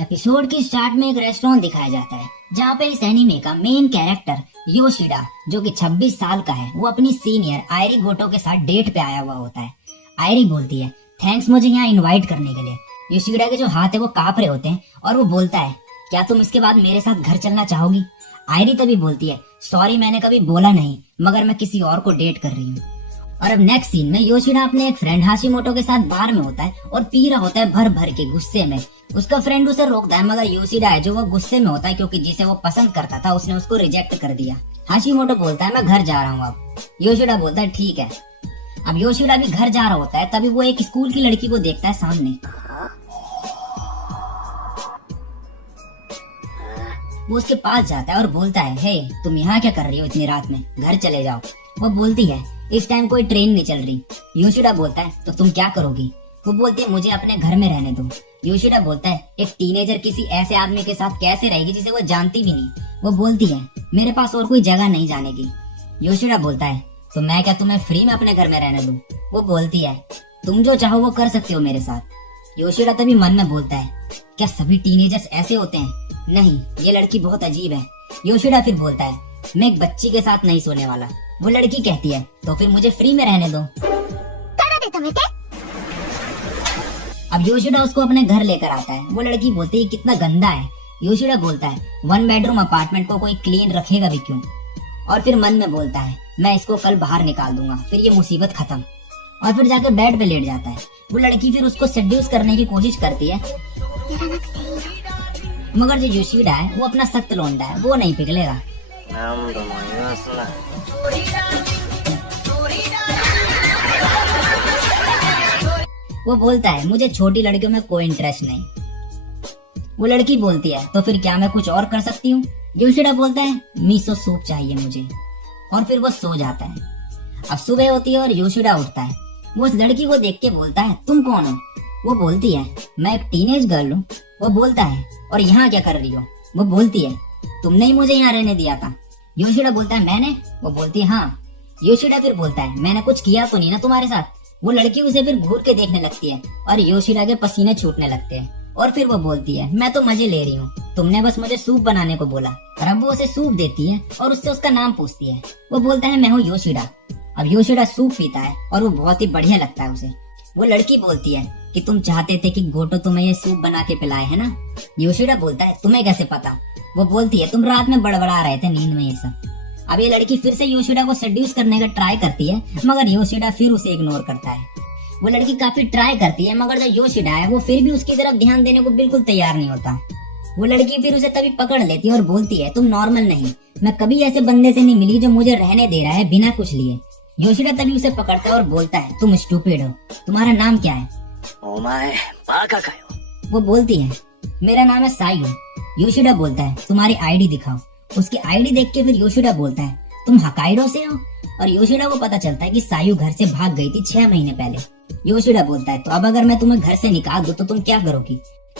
Episode के start में एक रेस्टोरेंट दिखाया जाता है जहाँ पे इस एनीमे का मेन कैरेक्टर योशिडा जो कि 26 साल का है वो अपनी सीनियर आयरी गोटो के साथ डेट पे आया हुआ होता है। आयरी बोलती है थैंक्स मुझे यहाँ इनवाइट करने के लिए। योशिडा के जो हाथ है वो कांप रहे होते हैं और वो बोलता है क्या तुम इसके बाद मेरे साथ घर चलना चाहोगी। आयरी तभी बोलती है सॉरी मैंने कभी बोला नहीं मगर मैं किसी और को डेट कर रही हूँ। और अब नेक्स्ट सीन में योशिडा अपने एक फ्रेंड हाशिमोटो के साथ बार में होता है और पी रहा होता है भर भर के गुस्से में। उसका फ्रेंड उसे रोकता है मगर योशिडा है जो वो गुस्से में होता है क्योंकि जिसे वो पसंद करता था उसने उसको रिजेक्ट कर दिया। हाशिमोटो बोलता है मैं घर जा रहा हूँ अब। योशिडा बोलता है ठीक है। अब योशिडा भी घर जा रहा होता है तभी वो एक स्कूल की लड़की को देखता है सामने। वो उसके पास जाता है और बोलता है हे तुम यहाँ क्या कर रही हो इतनी रात में, घर चले जाओ। वो बोलती है इस टाइम कोई ट्रेन नहीं चल रही। योशिडा बोलता है तो तुम क्या करोगी। वो बोलती है मुझे अपने घर में रहने दो। योशिडा बोलता है एक टीनेजर किसी ऐसे आदमी के साथ कैसे रहेगी जिसे वो जानती भी नहीं। वो बोलती है मेरे पास और कोई जगह नहीं जाने की। योशिडा बोलता है तो मैं क्या तुम्हें फ्री में अपने घर में रहने दूं। वो बोलती है तुम जो चाहो वो कर सकते हो मेरे साथ। योशिडा तभी मन में बोलता है क्या सभी टीनेजर्स ऐसे होते हैं, नहीं ये लड़की बहुत अजीब है। योशिडा फिर बोलता है मैं एक बच्ची के साथ नहीं सोने वाला। वो लड़की कहती है तो फिर मुझे फ्री में रहने दो। अब योशिडा उसको अपने घर लेकर आता है। वो लड़की बोलती है कितना गंदा है। योशिडा बोलता है 1 बेडरूम अपार्टमेंट को कोई क्लीन रखेगा भी क्यों। और फिर मन में बोलता है मैं इसको कल बाहर निकाल दूंगा फिर ये मुसीबत खत्म। और फिर जाकर बेड पे लेट जाता है। वो लड़की फिर उसको सेड्यूस करने की कोशिश करती है मगर जो योशिडा है वो अपना सख्त लौंडा है वो नहीं पिघलेगा। वो बोलता है मुझे छोटी लड़कियों में कोई इंटरेस्ट नहीं। वो लड़की बोलती है तो फिर क्या मैं कुछ और कर सकती हूँ। योशिडा बोलता है मिसो सूप चाहिए मुझे। और फिर वो सो जाता है। अब सुबह होती है और योशिडा उठता है। वो उस लड़की को देख के बोलता है तुम कौन हो। वो बोलती है मैं एक टीनेज गर्ल हूँ। वो बोलता है और यहाँ क्या कर रही हो। वो बोलती है तुमने ही मुझे यहाँ रहने दिया था। योशिडा बोलता है मैंने। वो बोलती है हाँ। योशिडा फिर बोलता है मैंने कुछ किया तो नहीं ना तुम्हारे साथ। वो लड़की उसे फिर घूर के देखने लगती है और योशिडा के पसीने छूटने लगते हैं। और फिर वो बोलती है मैं तो मजे ले रही हूँ, तुमने बस मुझे सूप बनाने को बोला। और अब वो उसे सूप देती है और उससे उसका नाम पूछती है। वो बोलता है मैं हूँ योशिडा। अब योशिडा सूप पीता है और वो बहुत ही बढ़िया लगता है उसे। वो लड़की बोलती है कि तुम चाहते थे कि गोटो तुम्हें ये सूप बना के पिलाए है ना। योशिडा बोलता है तुम्हें कैसे पता। वो बोलती है तुम रात में बड़बड़ा रहे थे नींद में ये सब। अब ये लड़की फिर से योशिडा को सेड्यूस करने का ट्राई करती है मगर योशिडा फिर उसे इग्नोर करता है। वो लड़की काफी ट्राई करती है मगर जो योशिडा है वो फिर भी उसकी तरफ ध्यान देने को बिल्कुल तैयार नहीं होता। वो लड़की फिर उसे तभी पकड़ लेती है और बोलती है तुम नॉर्मल नहीं, मैं कभी ऐसे बंदे से नहीं मिली जो मुझे रहने दे रहा है बिना कुछ लिए। योशिडा तभी उसे पकड़ता है और बोलता है तुम स्टूपिड हो, तुम्हारा नाम क्या है। वो बोलती है मेरा नाम है सायू। योशिडा बोलता है तुम्हारी आईडी दिखाओ। उसकी आईडी देख के फिर योशिडा बोलता है तुम हकाइडो से हो। और योशिडा को पता चलता है कि सायू घर से भाग गई थी 6 महीने पहले। योशिडा बोलता है तो अब अगर मैं तुम्हें घर से निकाल दूं तो तुम क्या करोगी।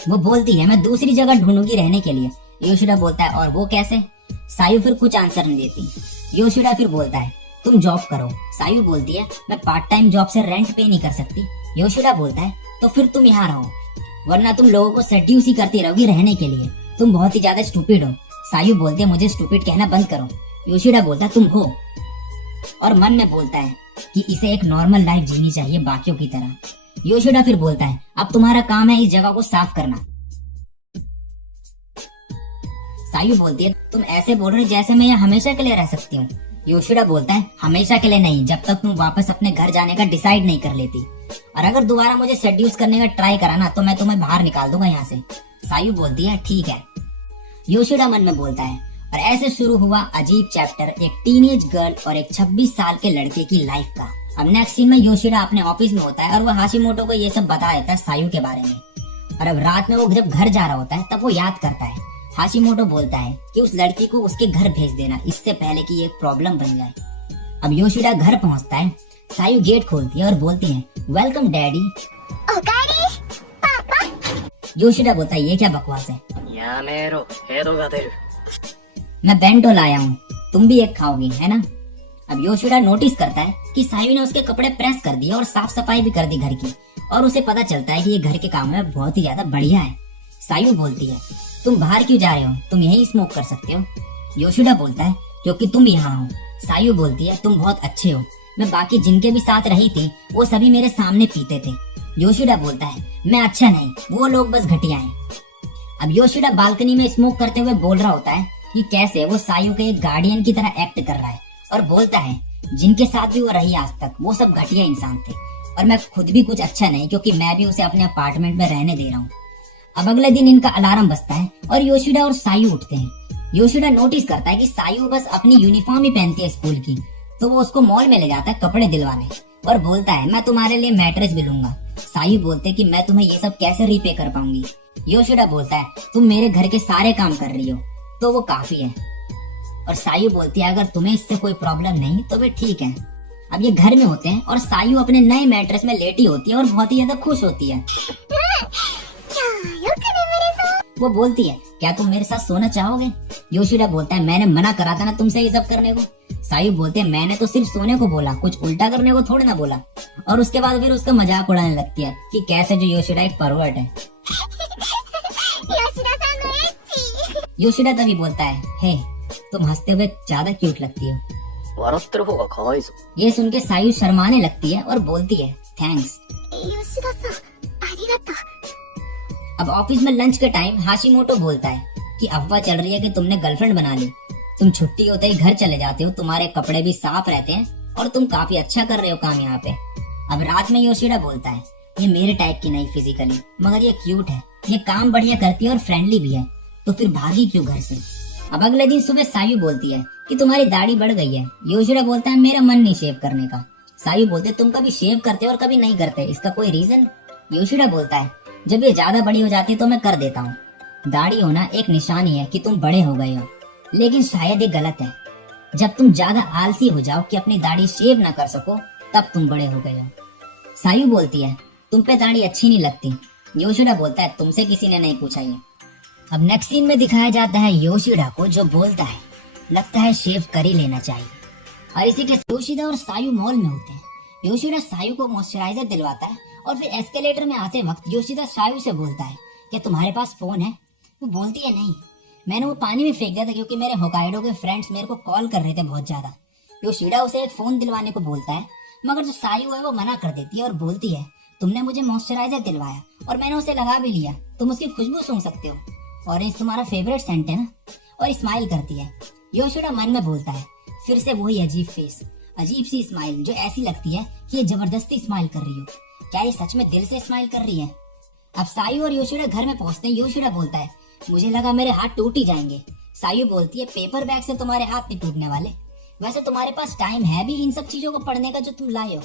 वो बोलती है मैं दूसरी जगह ढूंढूंगी रहने के लिए। योशिडा बोलता है और वो कैसे। सायू फिर कुछ आंसर नहीं देती। योशिडा फिर बोलता है तुम जॉब करो। सायू बोलती है मैं पार्ट टाइम जॉब से रेंट पे नहीं कर सकती। योशिडा बोलता है तो फिर तुम यहाँ रहो वरना तुम लोगों को सेड्यूस ही करती रहोगी रहने के लिए, तुम बहुत ही ज्यादा स्टूपिड हो। सायू बोलते है मुझे स्टूपिड कहना बंद करो। योशिडा बोलता है तुम हो। और मन में बोलता है कि इसे एक नॉर्मल लाइफ जीनी चाहिए बाकियों की तरह। योशिडा फिर बोलता है अब तुम्हारा काम है इस जगह को साफ करना। सायू बोलती है तुम ऐसे बोल रहे जैसे मैं यहाँ हमेशा के लिए रह सकती हूँ। योशिडा बोलता है हमेशा के लिए नहीं, जब तक तुम वापस अपने घर जाने का डिसाइड नहीं कर लेती। और अगर दोबारा मुझे सेड्यूस करने का ट्राई करा ना तो मैं तुम्हें बाहर निकाल दूंगा यहाँ से। सायू बोलती है ठीक है। योशिडा मन में बोलता है और ऐसे शुरू हुआ अजीब चैप्टर एक टीनेज गर्ल और एक 26 साल के लड़के की लाइफ का। अब नेक्स्ट सीन में योशिडा अपने ऑफिस में होता है और वो हाशिमोटो को ये सब बता देता है सायू के बारे में। और अब रात में वो जब घर जा रहा होता है तब वो याद करता है हाशिमोटो बोलता है कि उस लड़की को उसके घर भेज देना इससे पहले कि ये प्रॉब्लम बन जाए। अब योशिडा घर पहुंचता है। सायू गेट खोलती है और बोलती है वेलकम डैडी। योशिडा बोलता है ये क्या बकवास है, मैं बेंटो लाया हूँ, तुम भी एक खाओगी है ना। अब योशिडा नोटिस करता है कि सायू ने उसके कपड़े प्रेस कर दिए और साफ सफाई भी कर दी घर की। और उसे पता चलता है कि ये घर के काम में बहुत ही ज्यादा बढ़िया है। सायू बोलती है तुम बाहर क्यों जा रहे हो, तुम यहीं स्मोक कर सकते हो। योशिडा बोलता है क्योंकि तुम यहाँ हो। सायू बोलती है तुम बहुत अच्छे हो, मैं बाकी जिनके भी साथ रही थी वो सभी मेरे सामने पीते थे। योशिडा बोलता है मैं अच्छा नहीं, वो लोग बस घटिया हैं। अब योशिडा बालकनी में स्मोक करते हुए बोल रहा होता है कि कैसे वो सायू के एक गार्डियन की तरह एक्ट कर रहा है, और बोलता है जिनके साथ भी वो रही आज तक वो सब घटिया इंसान थे, और मैं खुद भी कुछ अच्छा नहीं क्योंकि मैं भी उसे अपने अपार्टमेंट में रहने दे रहा हूँ। अब अगले दिन इनका अलार्म बजता है और योशिडा और सायू उठते हैं। योशिडा नोटिस करता है कि सायू बस अपनी यूनिफॉर्म ही पहनती है स्कूल की, तो वो उसको मॉल में ले जाता है कपड़े दिलवाने और बोलता है मैं तुम्हारे लिए मैट्रेस भी लूंगा। सायू बोलते कि मैं तुम्हें ये सब कैसे रीपे कर पाऊंगी। योशिडा बोलता है तुम मेरे घर के सारे काम कर रही हो तो वो काफी है, और सायू बोलती है अगर तुम्हें इससे कोई प्रॉब्लम नहीं तो वे ठीक है। अब ये घर में होते हैं और सायू अपने नए मैट्रेस में लेटी होती है और बहुत ही ज्यादा खुश होती है। वो बोलती है क्या तुम मेरे साथ सोना चाहोगे। योशिडा बोलता है मैंने मना करा था ना तुमसे ये सब करने को। सायू बोलते हैं मैंने तो सिर्फ सोने को बोला, कुछ उल्टा करने को थोड़ी ना बोला। और उसके बाद फिर उसका मजाक उड़ाने लगती है कि कैसे जो योशिडा एक परवर्ट है। योशिडा तभी बोलता है हे तुम हंसते हुए ज्यादा क्यूट लगती हो। ये सुन के सायू शर्माने लगती है और बोलती है थैंक्स। अब ऑफिस में लंच के टाइम हाशिमोटो बोलता है कि अफवाह चल रही है कि तुमने गर्लफ्रेंड बना ली, तुम छुट्टी होते ही घर चले जाते हो, तुम्हारे कपड़े भी साफ रहते हैं और तुम काफी अच्छा कर रहे हो काम यहाँ पे। अब रात में योशिडा बोलता है ये मेरे टाइप की नहीं फिजिकली, मगर ये क्यूट है, ये काम बढ़िया करती है और फ्रेंडली भी है, तो फिर भागी क्यों घर से। अब अगले दिन सुबह सायू बोलती है कि तुम्हारी दाढ़ी बढ़ गई है। योशिडा बोलता है मेरा मन नहीं शेव करने का। सायू बोलते तुम कभी शेव करते हो और कभी नहीं करते, इसका कोई रीजन। योशिडा बोलता है जब ये ज्यादा बड़ी हो जाती है तो मैं कर देता हूँ। दाढ़ी होना एक निशानी है कि तुम बड़े हो गए हो, लेकिन शायद ये गलत है। जब तुम ज्यादा आलसी हो जाओ कि अपनी दाढ़ी शेव ना कर सको तब तुम बड़े हो गए हो। सायू बोलती है तुम पे दाढ़ी अच्छी नहीं लगती। योशिडा बोलता है तुमसे किसी ने नहीं पूछा ये। अब नेक्स्ट सीन में दिखाया जाता है योशिडा को जो बोलता है लगता है शेव कर ही लेना चाहिए। और इसी के योशिडा और सायू मॉल में होते हैं। योशिडा सायू को मॉइस्चराइजर दिलवाता है और फिर एस्केलेटर में आते वक्त योशिडा सायू से बोलता है क्या तुम्हारे पास फोन है। वो बोलती है नहीं, मैंने वो पानी में फेंक दिया था क्योंकि मेरे होकाइडो के फ्रेंड्स मेरे को कॉल कर रहे थे बहुत ज्यादा। योशिडा उसे एक फोन दिलवाने को बोलता है, मगर जो सायू है वो मना कर देती है और बोलती है तुमने मुझे मॉइस्चराइजर दिलवाया और मैंने उसे लगा भी लिया, तुम उसकी खुशबू सूंघ सकते हो, ऑरेंज तुम्हारा फेवरेट सेंट है ना। और स्माइल करती है। योशिडा मन में बोलता है फिर से वही अजीब फेस, अजीब सी स्माइल जो ऐसी लगती है कि ये जबरदस्ती स्माइल कर रही हो, क्या ये सच में दिल से स्माइल कर रही है। अब सायू और योशिडा घर में पहुंचते हैं। योशिडा बोलता है मुझे लगा मेरे हाथ टूट ही जाएंगे। सायू बोलती है पेपर बैग से तुम्हारे हाथ नहीं टूटने वाले, वैसे तुम्हारे पास टाइम है भी इन सब चीजों को पढ़ने का जो तुम लाए हो।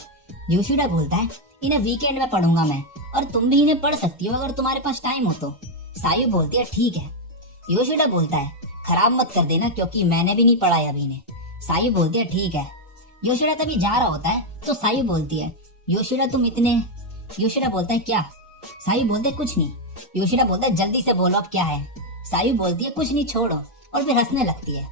योशिडा बोलता है इन्हें वीकेंड में पढ़ूंगा मैं, और तुम भी इन्हें पढ़ सकती हो अगर तुम्हारे पास टाइम हो तो। सायू बोलती है ठीक है। योशिडा बोलता है खराब मत कर देना क्योंकि मैंने भी नहीं पढ़ा अभी इन्हें। सायू बोलती है ठीक है। योशिडा तभी जा रहा होता है तो सायू बोलती है योशिडा तुम इतने। योशिडा बोलता है क्या। सायू बोलते कुछ नहीं। योशिडा बोलता है जल्दी से बोलो अब क्या है। सायू बोलती है कुछ नहीं छोड़ो, और फिर हंसने लगती है।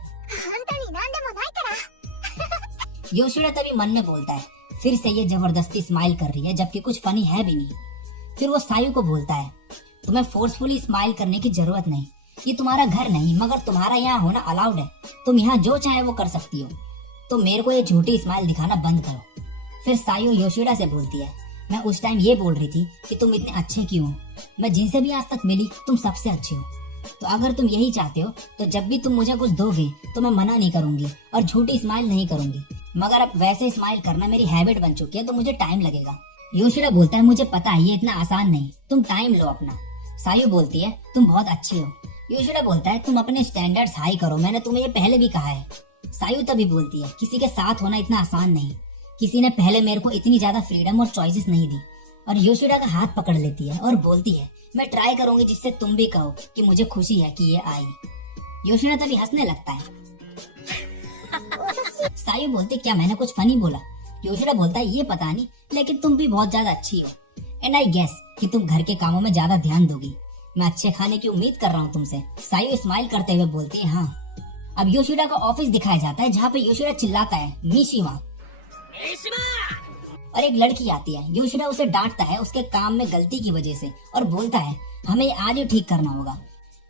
योशिडा तभी मन में बोलता है फिर से ये जबरदस्ती स्माइल कर रही है जबकि कुछ फनी है भी नहीं। फिर वो सायू को बोलता है तुम्हें फोर्सफुली स्माइल करने की जरूरत नहीं, ये तुम्हारा घर नहीं मगर तुम्हारा यहाँ होना अलाउड है, तुम यहाँ जो चाहे वो कर सकती हो, तो मेरे को ये झूठी स्माइल दिखाना बंद करो। फिर सायू योशिडा से बोलती है मैं उस टाइम ये बोल रही थी कि तुम इतने अच्छे क्यों हो, मैं जिनसे भी आज तक मिली तुम सबसे अच्छे हो, तो अगर तुम यही चाहते हो तो जब भी तुम मुझे कुछ दोगे तो मैं मना नहीं करूंगी और झूठी स्माइल नहीं करूंगी, मगर अब वैसे स्माइल करना मेरी हैबिट बन चुकी है तो मुझे टाइम लगेगा। योशिडा बोलता है मुझे पता है ये इतना आसान नहीं, तुम टाइम लो अपना। सायू बोलती है तुम बहुत अच्छे हो। योशिडा बोलता है तुम अपने स्टैंडर्ड्स हाई करो, मैंने तुम्हें ये पहले भी कहा है। सायू तभी बोलती है किसी के साथ होना इतना आसान नहीं, किसी ने पहले मेरे को इतनी ज्यादा फ्रीडम और चॉइसेस नहीं दी। और योशिडा का हाथ पकड़ लेती है और बोलती है मैं ट्राई करूंगी जिससे तुम भी कहो कि मुझे खुशी है कि ये आई। योशिडा तभी हंसने लगता है। सायू बोलते क्या मैंने कुछ फनी बोला। योशिडा बोलता है ये पता नहीं, लेकिन तुम भी बहुत ज्यादा अच्छी हो, एंड आई गेस कि तुम घर के कामों में ज्यादा ध्यान दोगी, मैं अच्छे खाने की उम्मीद कर रहा हूँ तुमसे। सायू स्माइल करते हुए बोलती है हाँ। अब योशिडा का ऑफिस दिखाया जाता है जहाँ पे योशिडा चिल्लाता है मिशिमा, और एक लड़की आती है। योशिडा उसे डांटता है उसके काम में गलती की वजह से और बोलता है हमें आज ही ठीक करना होगा।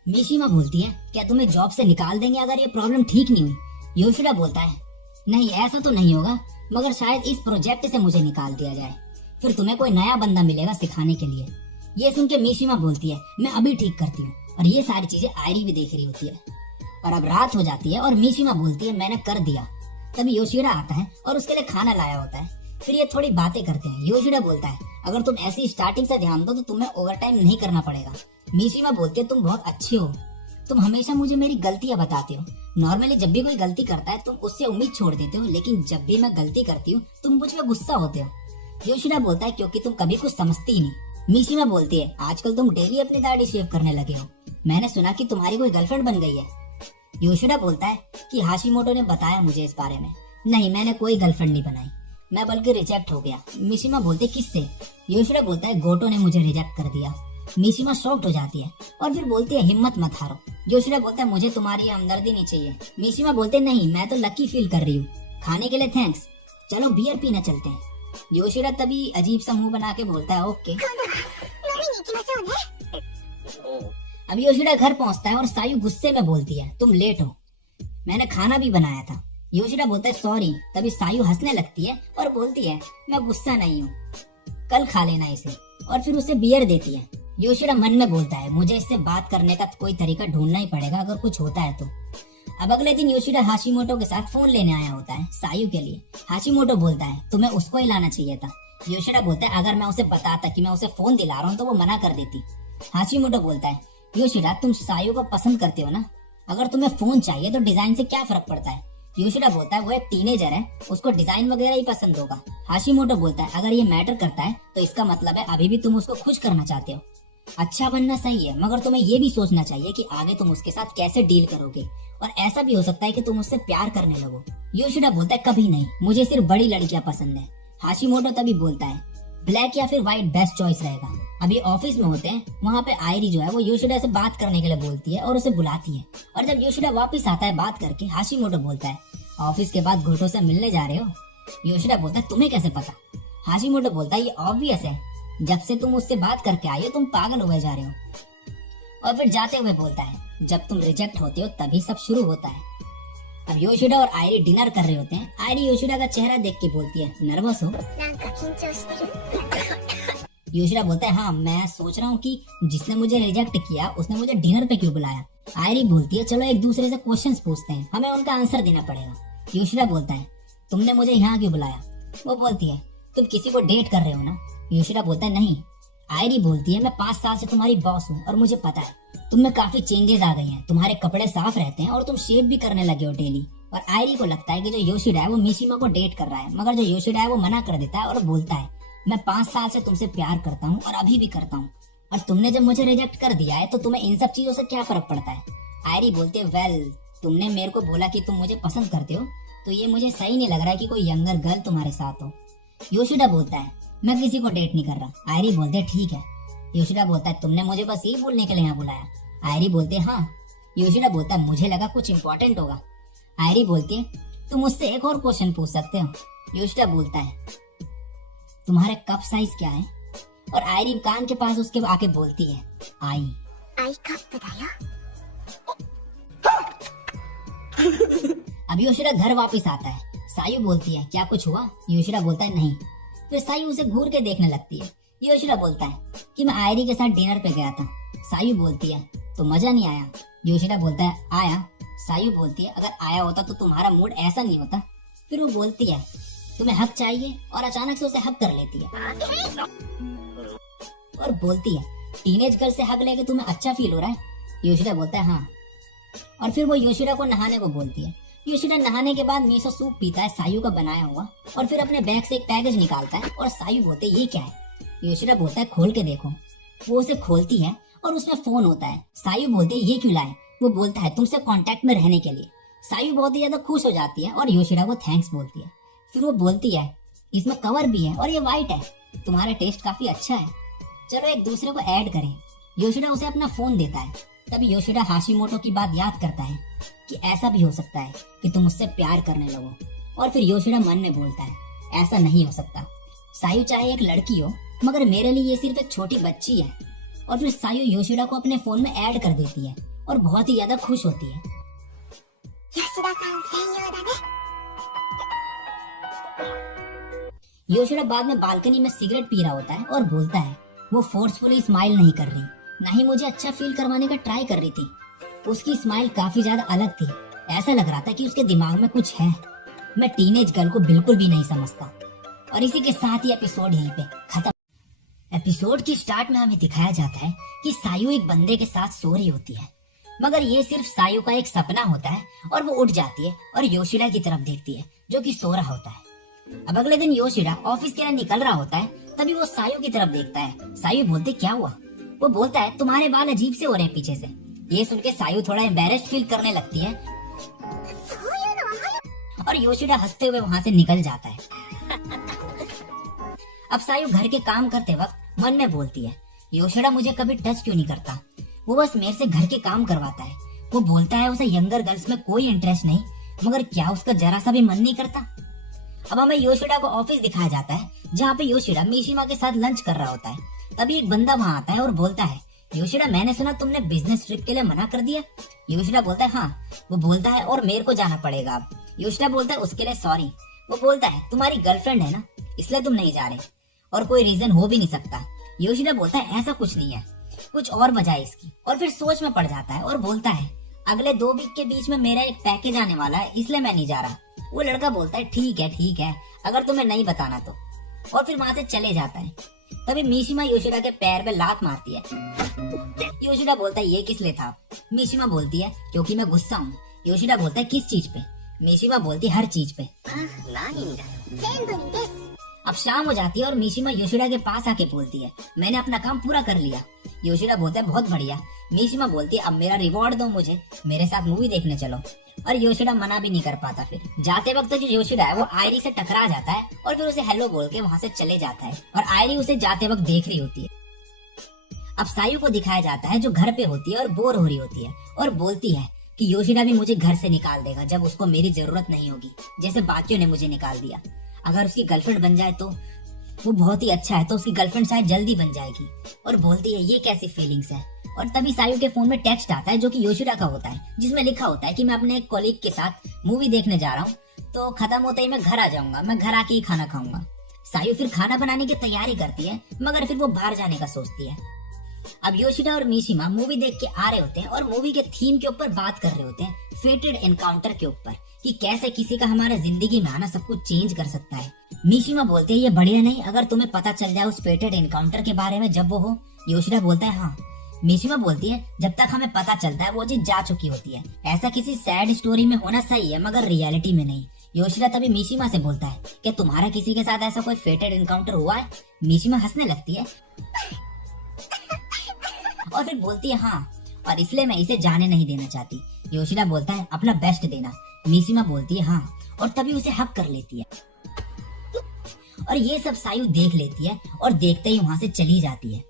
मिशिमा बोलती है क्या तुम्हें जॉब से निकाल देंगे अगर ये प्रॉब्लम ठीक नहीं हुई। योशिडा बोलता है नहीं ऐसा तो नहीं होगा, मगर शायद इस प्रोजेक्ट से मुझे निकाल दिया जाए, फिर तुम्हें कोई नया बंदा मिलेगा सिखाने के लिए। ये सुन के मिशिमा बोलती है मैं अभी ठीक करती हूँ, और ये सारी चीजें आयरी भी देख रही होती है। और अब रात हो जाती है और मिशिमा बोलती है मैंने कर दिया। तभी योशिडा आता है और उसके लिए खाना लाया होता है। फिर ये थोड़ी बातें करते हैं। योशिडा बोलता है अगर तुम ऐसी स्टार्टिंग से ध्यान दो तो तुम्हें ओवर टाइम नहीं करना पड़ेगा। मिशिमा बोलती है तुम बहुत अच्छी हो, तुम हमेशा मुझे मेरी गलतियां बताते हो। नॉर्मली जब भी कोई गलती करता है तुम उससे उम्मीद छोड़ देते हो, लेकिन जब भी मैं गलती करती हूँ तुम मुझ पर गुस्सा होते हो। योशिडा बोलता है क्योंकि तुम कभी कुछ समझती ही नहीं। मिशिमा बोलती है आजकल तुम डेली अपनी दाढ़ी शेव करने लगे हो, मैंने सुना कि तुम्हारी कोई गर्लफ्रेंड बन गई है। योशिडा बोलता है कि हाशिमोटो ने बताया मुझे इस बारे में। नहीं मैंने कोई गर्लफ्रेंड नहीं बनाई, मैं बल्कि रिजेक्ट हो गया। मिशिमा बोलते किससे। योशिडा बोलता है गोटो ने मुझे रिजेक्ट कर दिया। मिशिमा शॉक्ड हो जाती है और फिर बोलती है हिम्मत मत हारो। योशिडा बोलता है मुझे तुम्हारी हमदर्दी नहीं चाहिए। मिशिमा बोलते नहीं मैं तो लकी फील कर रही हूँ, खाने के लिए थैंक्स, चलो बियर पीना चलते हैं। योशिडा तभी अजीब सा मुंह बना के बोलता है ओके। अब योशिडा घर पहुंचता है और सायु गुस्से में बोलती है तुम लेट हो, मैंने खाना भी बनाया था। योशिडा बोलता है सॉरी। तभी सायु हंसने लगती है और बोलती है मैं गुस्सा नहीं हूँ, कल खा लेना इसे, और फिर उसे बियर देती है। योशिडा मन में बोलता है मुझे इससे बात करने का कोई तरीका ढूंढना ही पड़ेगा अगर कुछ होता है तो। अब अगले दिन योशिडा हाशिमोटो के साथ फोन लेने आया होता है सायु के लिए। हाशिमोटो बोलता है तुम्हें उसको ही लाना चाहिए था। योशिडा बोलता है अगर मैं उसे बताता कि मैं उसे फोन दिला रहा हूँ तो वो मना कर देती। हाशिमोटो बोलता है योशिडा तुम सायु को पसंद करते हो ना, अगर तुम्हें फोन चाहिए तो डिजाइन से क्या फर्क पड़ता है। योशिडा बोलता है वो एक टीनेजर है, उसको डिजाइन वगैरह ही पसंद होगा। हाशिमोटो बोलता है अगर ये मैटर करता है तो इसका मतलब है अभी भी तुम उसको खुश करना चाहते हो। अच्छा बनना सही है, मगर तुम्हें ये भी सोचना चाहिए कि आगे तुम उसके साथ कैसे डील करोगे, और ऐसा भी हो सकता है कि तुम उससे प्यार करने लगो। योशिडा बोलता है कभी नहीं, मुझे सिर्फ बड़ी लड़कियां पसंद है। हाशिमोटो तभी बोलता है ब्लैक या फिर व्हाइट बेस्ट चॉइस रहेगा। अभी ऑफिस में होते हैं, वहाँ पे आयरी जो है वो योशिडा से बात करने के लिए बोलती है और उसे बुलाती है। और जब योशिडा वापस आता है बात करके, हाशिमोटो बोलता है ऑफिस के बाद गोटो से मिलने जा रहे हो। योशिडा बोलता है तुम्हें कैसे पता। हाशिमोटो बोलता है ये ऑब्वियस है, जब से तुम उससे बात करके आई हो तुम पागल हुए जा रहे हो। और फिर जाते हुए बोलता है जब तुम रिजेक्ट होते हो तभी सब शुरू होता है। अब योशिडा और आयरी डिनर कर रहे होते हैं। आयरी योशिडा का चेहरा देख के बोलती है नर्वस हो। योशिडा बोलता है हाँ मैं सोच रहा हूँ कि जिसने मुझे रिजेक्ट किया उसने मुझे डिनर पे क्यों बुलाया। आयरी बोलती है चलो एक दूसरे से क्वेश्चंस पूछते हैं, हमें उनका आंसर देना पड़ेगा। योशिडा बोलता है तुमने मुझे यहाँ क्यों बुलाया। वो बोलती है तुम किसी को डेट कर रहे हो ना। योशिडा बोलता है नहीं। आयरी बोलती है मैं 5 साल से तुम्हारी बॉस हूँ और मुझे पता है तुम में काफी चेंजेस आ गए हैं, तुम्हारे कपड़े साफ रहते हैं और तुम शेव भी करने लगे हो डेली। और आयरी को लगता है कि जो योशिडा है वो मिशिमा को डेट कर रहा है, मगर जो योशिडा है वो मना कर देता है और बोलता है मैं 5 साल से तुमसे प्यार करता हूँ और अभी भी करता हूँ, और तुमने जब मुझे रिजेक्ट कर दिया है तो तुम्हें इन सब चीजों से क्या फर्क पड़ता है। आयरी बोलती है वेल तुमने मेरे को बोला कि तुम मुझे पसंद करते हो, तो ये मुझे सही नहीं लग रहा है कि कोई यंगर गर्ल तुम्हारे साथ हो। योशिडा बोलता है मैं किसी को डेट नहीं कर रहा। आयरी बोलते ठीक है। योशिडा बोलता है तुमने मुझे बस यही बोलने के लिए यहाँ बुलाया। आयरी बोलते हाँ। योशिडा बोलता है मुझे लगा कुछ इम्पोर्टेंट होगा। आयरी बोलती है तुम मुझसे एक और क्वेश्चन पूछ सकते हो। योशिडा बोलता है तुम्हारे कप साइज क्या है। और आयरी कान के पास उसके आके बोलती है आई कप बताया। अब योशिडा घर वापस आता है। सायु बोलती है क्या कुछ हुआ। योशिडा बोलता है नहीं। फिर सायु उसे घूर के देखने लगती है। योशिडा बोलता है कि मैं आयरी के साथ डिनर पे गया था। सायु बोलती है तो मजा नहीं आया। योशिडा बोलता है आया। सायु बोलती है अगर आया होता तो तुम्हारा मूड ऐसा नहीं होता। फिर वो बोलती है तुम्हें हक चाहिए, और अचानक से उसे हक कर लेती है और बोलती है टीनेज गर्ल से हक लेके तुम्हें अच्छा फील हो रहा है। योशिडा बोलता है हाँ। और फिर वो योशिडा को नहाने को बोलती है। योशिडा नहाने के बाद मिसो सूप पीता है सायु का बनाया हुआ, और फिर अपने बैग से एक पैकेज निकालता है और सायु बोलते ये क्या है। योशिडा बोलता है खोल के देखो। वो उसे खोलती है और उसमें फोन होता है। सायु बोलते है ये क्यों लाए। वो बोलता है तुमसे कांटेक्ट में रहने के लिए। सायु बहुत ही ज्यादा खुश हो जाती है और योशिडा को थैंक्स बोलती है। फिर वो बोलती है इसमें कवर भी है और ये व्हाइट है, तुम्हारा टेस्ट काफी अच्छा है, चलो एक दूसरे को ऐड करें। योशिडा उसे अपना फोन देता है। तभी योशिडा हाशिमोटो की बात याद करता है कि ऐसा भी हो सकता है कि तुम उससे प्यार करने लगो। और फिर योशिडा मन में बोलता है ऐसा नहीं हो सकता, सायु चाहे एक लड़की हो मगर मेरे लिए ये सिर्फ एक छोटी बच्ची है। और फिर सायु योशिडा को अपने फोन में ऐड कर देती है और बहुत ही ज्यादा खुश होती है। 吉田さん専用だね。 योशिडा बाद में बालकनी में सिगरेट पी रहा होता है और बोलता है वो फोर्सफुली स्माइल नहीं कर रही, ना ही मुझे अच्छा फील करवाने का ट्राई कर रही थी। उसकी स्माइल काफी ज्यादा अलग थी। ऐसा लग रहा था कि उसके दिमाग में कुछ है। मैं टीनेज गर्ल को बिल्कुल भी नहीं समझता। और इसी के साथ ही एपिसोड यहीं पे खत्म। एपिसोड की स्टार्ट में हमें दिखाया जाता है कि सायु एक बंदे के साथ सो रही होती है, मगर ये सिर्फ सायु का एक सपना होता है और वो उठ जाती है और योशिडा की तरफ देखती है जो कि सो रहा होता है। अब अगले दिन योशिडा ऑफिस के लिए निकल रहा होता है, तभी वो सायु की तरफ देखता है। सायु बोलते क्या हुआ? वो बोलता है तुम्हारे बाल अजीब से हो रहे हैं पीछे से। ये सुन के सायु थोड़ा एम्बैरेस्ड फील करने लगती है और योशिडा हंसते हुए वहाँ से निकल जाता है। अब सायु घर के काम करते वक्त मन में बोलती है योशिडा मुझे कभी टच क्यों नहीं करता, वो बस मेरे से घर के काम करवाता है। वो बोलता है उसे यंगर गर्ल्स में कोई इंटरेस्ट नहीं, मगर क्या उसका जरा सा भी मन नहीं करता। अब हमें योशिडा को ऑफिस दिखाया जाता है जहाँ पे योशिडा मिशिमा के साथ लंच कर रहा होता है। तभी एक बंदा वहाँ आता है और बोलता है योशिडा मैंने सुना तुमने बिजनेस ट्रिप के लिए मना कर दिया। योशिडा बोलता है हाँ। वो बोलता है और मेरे को जाना पड़ेगा अब। योशिडा बोलता है उसके लिए सॉरी। वो बोलता है तुम्हारी गर्लफ्रेंड है ना, इसलिए तुम नहीं जा रहे, और कोई रीजन हो भी नहीं सकता। योशिडा बोलता है ऐसा कुछ नहीं है, कुछ और वजह है इसकी। और फिर सोच में पड़ जाता है और बोलता है अगले 2 वीक के बीच में मेरा एक पैकेज आने वाला है, इसलिए मैं नहीं जा रहा। वो लड़का बोलता है ठीक है अगर तुम्हें नहीं बताना तो, और फिर वहाँ से चले जाता है। तभी मिशिमा योशिडा के पैर पे लात मारती है। योशिडा बोलता है ये किस लिए था? मिशिमा बोलती है क्योंकि मैं गुस्सा हूँ। योशिडा बोलता है किस चीज पे? मिशिमा बोलती है हर चीज पे। 全部にです。 अब शाम हो जाती है और मिशिमा योशिडा के पास आके बोलती है मैंने अपना काम पूरा कर लिया। योशिडा बोलता है बहुत बढ़िया। मिशिमा बोलती है अब मेरा रिवॉर्ड दो मुझे, मेरे साथ मूवी देखने चलो। और योशिडा मना भी नहीं कर पाता। फिर जाते वक्त जो योशिडा है वो आयरी से टकरा जाता है और फिर उसे हेलो बोल के वहाँ से चले जाता है और आयरी उसे जाते वक्त देख रही होती है। अब सायु को दिखाया जाता है जो घर पे होती है और बोर हो रही होती है और बोलती है कि योशिडा भी मुझे घर से निकाल देगा जब उसको मेरी जरूरत नहीं होगी, जैसे बाकियों ने मुझे निकाल दिया। अगर उसकी गर्लफ्रेंड बन जाए तो वो बहुत ही अच्छा है, तो उसकी गर्लफ्रेंड शायद जल्दी बन जाएगी। और बोलती है ये कैसी फीलिंग्स है। और तभी सायु के फोन में टेक्स्ट आता है जो कि योशिडा का होता है, जिसमें लिखा होता है कि मैं अपने एक कॉलीग के साथ मूवी देखने जा रहा हूँ, तो खत्म होते ही मैं घर आ जाऊंगा, मैं घर आके ही खाना खाऊंगा। सायु फिर खाना बनाने की तैयारी करती है, मगर फिर वो बाहर जाने का सोचती है। अब योशिडा और मिशिमा मूवी देख के आ रहे होते हैं और मूवी के थीम के ऊपर बात कर रहे होते हैं, फेटेड एनकाउंटर के ऊपर, कि कैसे किसी का हमारा जिंदगी में आना सब कुछ चेंज कर सकता है। मिशिमा बोलते हैं ये बढ़िया नहीं अगर तुम्हें पता चल जाए उस फेटेड एनकाउंटर के बारे में जब वो हो। योशिडा बोलता है हाँ। मिशिमा बोलती है जब तक हमें पता चलता है वो चीज जा चुकी होती है। ऐसा किसी सैड स्टोरी में होना सही है मगर रियलिटी में नहीं। योशिडा तभी मिशिमा से बोलता है कि तुम्हारा किसी के साथ ऐसा कोई फेटेड एनकाउंटर हुआ है? मिशिमा हंसने लगती है और फिर बोलती है हाँ, और इसलिए मैं इसे जाने नहीं देना चाहती। योशिडा बोलता है अपना बेस्ट देना। मिशिमा बोलती है हाँ, और तभी उसे हक कर लेती है। और ये सब सायु देख लेती है और देखते ही वहाँ से चली जाती है।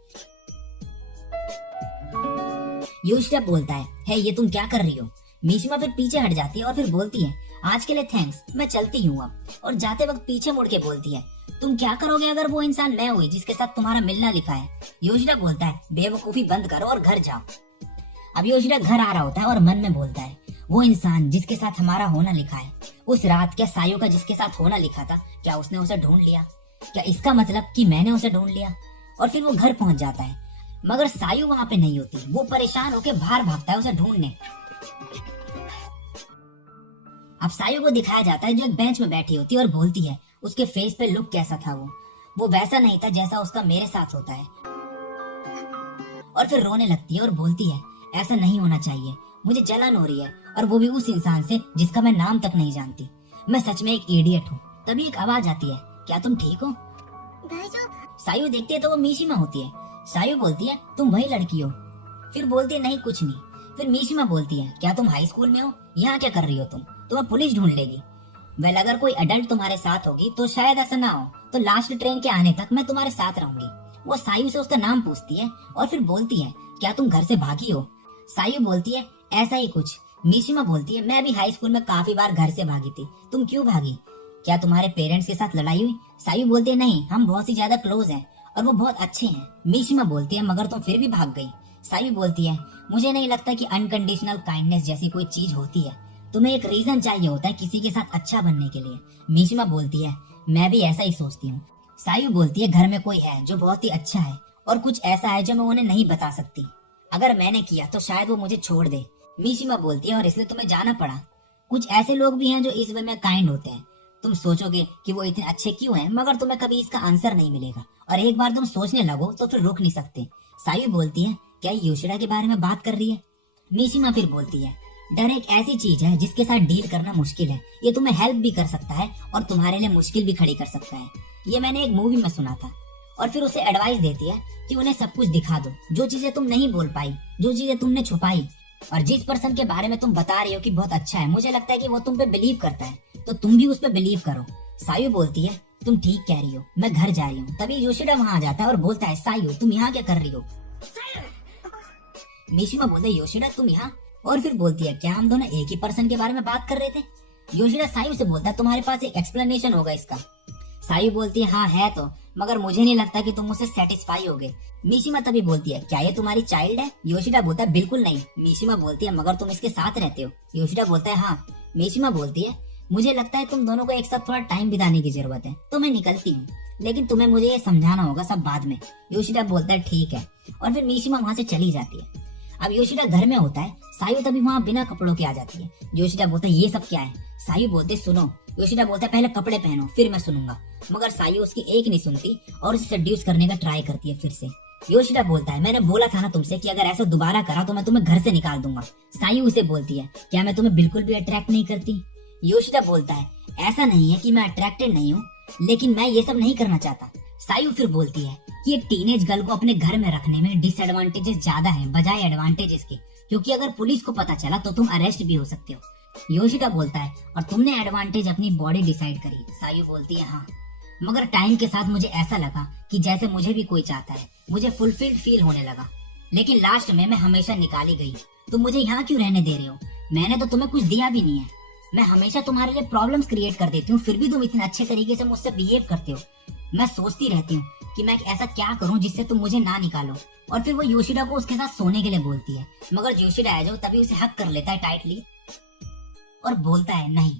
योशिडा बोलता है ये तुम क्या कर रही हो? मिशिमा फिर पीछे हट जाती है और फिर बोलती है आज के लिए थैंक्स, मैं चलती हूँ अब। और जाते वक्त पीछे मुड़ के बोलती है तुम क्या करोगे अगर वो इंसान मैं हुई जिसके साथ तुम्हारा मिलना लिखा है? योशिडा बोलता है बेवकूफी बंद करो और घर जाओ। अब योशिडा घर आ रहा होता है और मन में बोलता है वो इंसान जिसके साथ हमारा होना लिखा है, उस रात क्या सायु का जिसके साथ होना लिखा था, क्या उसने उसे ढूंढ लिया? क्या इसका मतलब कि मैंने उसे ढूंढ लिया? और फिर वो घर पहुंच जाता है, मगर सायु वहाँ पे नहीं होती। वो परेशान होकर बाहर भागता है उसे ढूंढने। अब सायु को दिखाया जाता है जो एक बेंच में बैठी होती है और बोलती है उसके फेस पे लुक कैसा था, वो वैसा नहीं था जैसा उसका मेरे साथ होता है। और फिर रोने लगती है और बोलती है ऐसा नहीं होना चाहिए, मुझे जलन हो रही है, और वो भी उस इंसान से जिसका मैं नाम तक नहीं जानती। मैं सच में एक इडियट हूँ। तभी एक आवाज आती है क्या तुम ठीक हो? 大丈夫。 सायु देखती है तो वो मिशिमा होती है। सायु बोलती है तुम वही लड़की हो? फिर बोलती है नहीं कुछ नहीं। फिर मिशिमा बोलती है क्या तुम हाई स्कूल में हो? यहाँ क्या कर रही हो तुम? तुम्हें पुलिस ढूंढ लेगी। वेल अगर कोई अडल्ट तुम्हारे साथ होगी तो शायद ऐसा ना हो, तो लास्ट ट्रेन के आने तक मैं तुम्हारे साथ रहूंगी। वो सायु से उसका नाम पूछती है और फिर बोलती है क्या तुम घर से भागी हो? सायु बोलती है ऐसा ही कुछ। मिशिमा बोलती है मैं भी हाई स्कूल में काफी बार घर से भागी थी, तुम क्यों भागी? क्या तुम्हारे पेरेंट्स के साथ लड़ाई हुई? सायु बोलती है नहीं, हम बहुत ही ज्यादा क्लोज हैं और वो बहुत अच्छे हैं। मीशिमा बोलती है मगर तुम फिर भी भाग गई। सायु बोलती है मुझे नहीं लगता कि अनकंडीशनल काइंडनेस जैसी कोई चीज होती है। तुम्हें एक रीजन चाहिए होता है किसी के साथ अच्छा बनने के लिए। मीशिमा बोलती है मैं भी ऐसा ही सोचती हूँ। सायु बोलती है घर में कोई है जो बहुत ही अच्छा है और कुछ ऐसा है जो मैं उन्हें नहीं बता सकती। अगर मैंने किया तो शायद वो मुझे छोड़ दे। मीशिमा बोलती है और इसलिए तुम्हें जाना पड़ा। कुछ ऐसे लोग भी हैं जो इस वे में काइंड होते हैं। तुम सोचोगे कि वो इतने अच्छे क्यों हैं, मगर तुम्हें कभी इसका आंसर नहीं मिलेगा और एक बार तुम सोचने लगो तो फिर रुक नहीं सकते। सायु बोलती है क्या योशिडा के बारे में बात कर रही है? मीशिमा फिर बोलती है डर एक ऐसी चीज है जिसके साथ डील करना मुश्किल है। ये तुम्हें हेल्प भी कर सकता है और तुम्हारे लिए मुश्किल भी खड़ी कर सकता है। ये मैंने एक मूवी में सुना था। और फिर उसे एडवाइस देती है कि उन्हें सब कुछ दिखा दो, जो चीजें तुम नहीं बोल पाई, जो चीजें तुमने छुपाई। और जिस पर्सन के बारे में तुम बता रही हो कि बहुत अच्छा है, मुझे लगता है कि वो तुम पे बिलीव करता है, तो तुम भी उस पे बिलीव करो। सायु बोलती है तुम ठीक कह रही हो, मैं घर जा रही हूँ। तभी योशिडा वहाँ आ जाता है और बोलता है सायु तुम यहाँ क्या कर रही हो? मीशिमा बोलते योशिडा तुम यहाँ? और फिर बोलती है क्या हम दोनों एक ही पर्सन के बारे में बात कर रहे थे? योशिडा सायु से बोलता है तुम्हारे पास एक एक्सप्लेनेशन होगा इसका। सायु बोलती है हाँ है तो, मगर मुझे नहीं लगता कि तुम मुझसे सेटिस्फाई होगे। मीशिमा तभी बोलती है क्या ये तुम्हारी चाइल्ड है? योशिडा बोलता है बिल्कुल नहीं। मीशिमा बोलती है मगर तुम इसके साथ रहते हो। योशिडा बोलता है हाँ। मीशिमा बोलती है मुझे लगता है तुम दोनों को एक साथ थोड़ा टाइम बिताने की जरूरत है, तो मैं निकलती हूँ, लेकिन तुम्हें मुझे ये समझाना होगा सब बाद में। योशिडा बोलता है ठीक है और फिर मीशिमा वहाँ से चली जाती है। अब योशिडा घर में होता है। सायु तभी वहाँ बिना कपड़ों के आ जाती है। योशिडा बोलता है ये सब क्या है? सायु बोलते सुनो। योशिडा बोलता है पहले कपड़े पहनो फिर मैं सुनूंगा, मगर सायु उसकी एक नहीं सुनती और उसे सेड्यूस करने का ट्राई करती है फिर से। योशिडा बोलता है मैंने बोला था ना तुमसे कि अगर ऐसा दोबारा करा तो मैं तुम्हें घर से निकाल दूंगा। सायु उसे बोलती है क्या मैं तुम्हें बिल्कुल भी अट्रैक्ट नहीं करती? योशिडा बोलता है ऐसा नहीं है कि मैं अट्रैक्टेड नहीं हूँ, लेकिन मैं ये सब नहीं करना चाहता। सायु फिर बोलती है कि एक टीनेज गर्ल को अपने घर में रखने में डिसएडवांटेजेस ज्यादा हैं बजाय एडवांटेजेस के, क्योंकि अगर पुलिस को पता चला तो तुम अरेस्ट भी हो सकते हो। योशिडा बोलता है और तुमने एडवांटेज अपनी बॉडी डिसाइड करी। सायु बोलती है हाँ, मगर टाइम के साथ मुझे ऐसा लगा कि जैसे मुझे भी कोई चाहता है, मुझे फुलफिल्ड फील होने लगा, लेकिन लास्ट में मैं हमेशा निकाली गई। तुम मुझे यहाँ क्यों रहने दे रहे हो? मैंने तो तुम्हें कुछ दिया भी नहीं है। मैं हमेशा तुम्हारे लिए प्रॉब्लम्स क्रिएट कर देती हूँ, फिर भी तुम इतने अच्छे तरीके से मुझसे बिहेव करते हो। मैं सोचती रहती हूँ कि मैं ऐसा क्या करूँ जिससे तुम मुझे ना निकालो। और फिर वो योशिडा को उसके साथ सोने के लिए बोलती है, मगर योशिडा है जो तभी उसे हक कर लेता है टाइटली और बोलता है नहीं,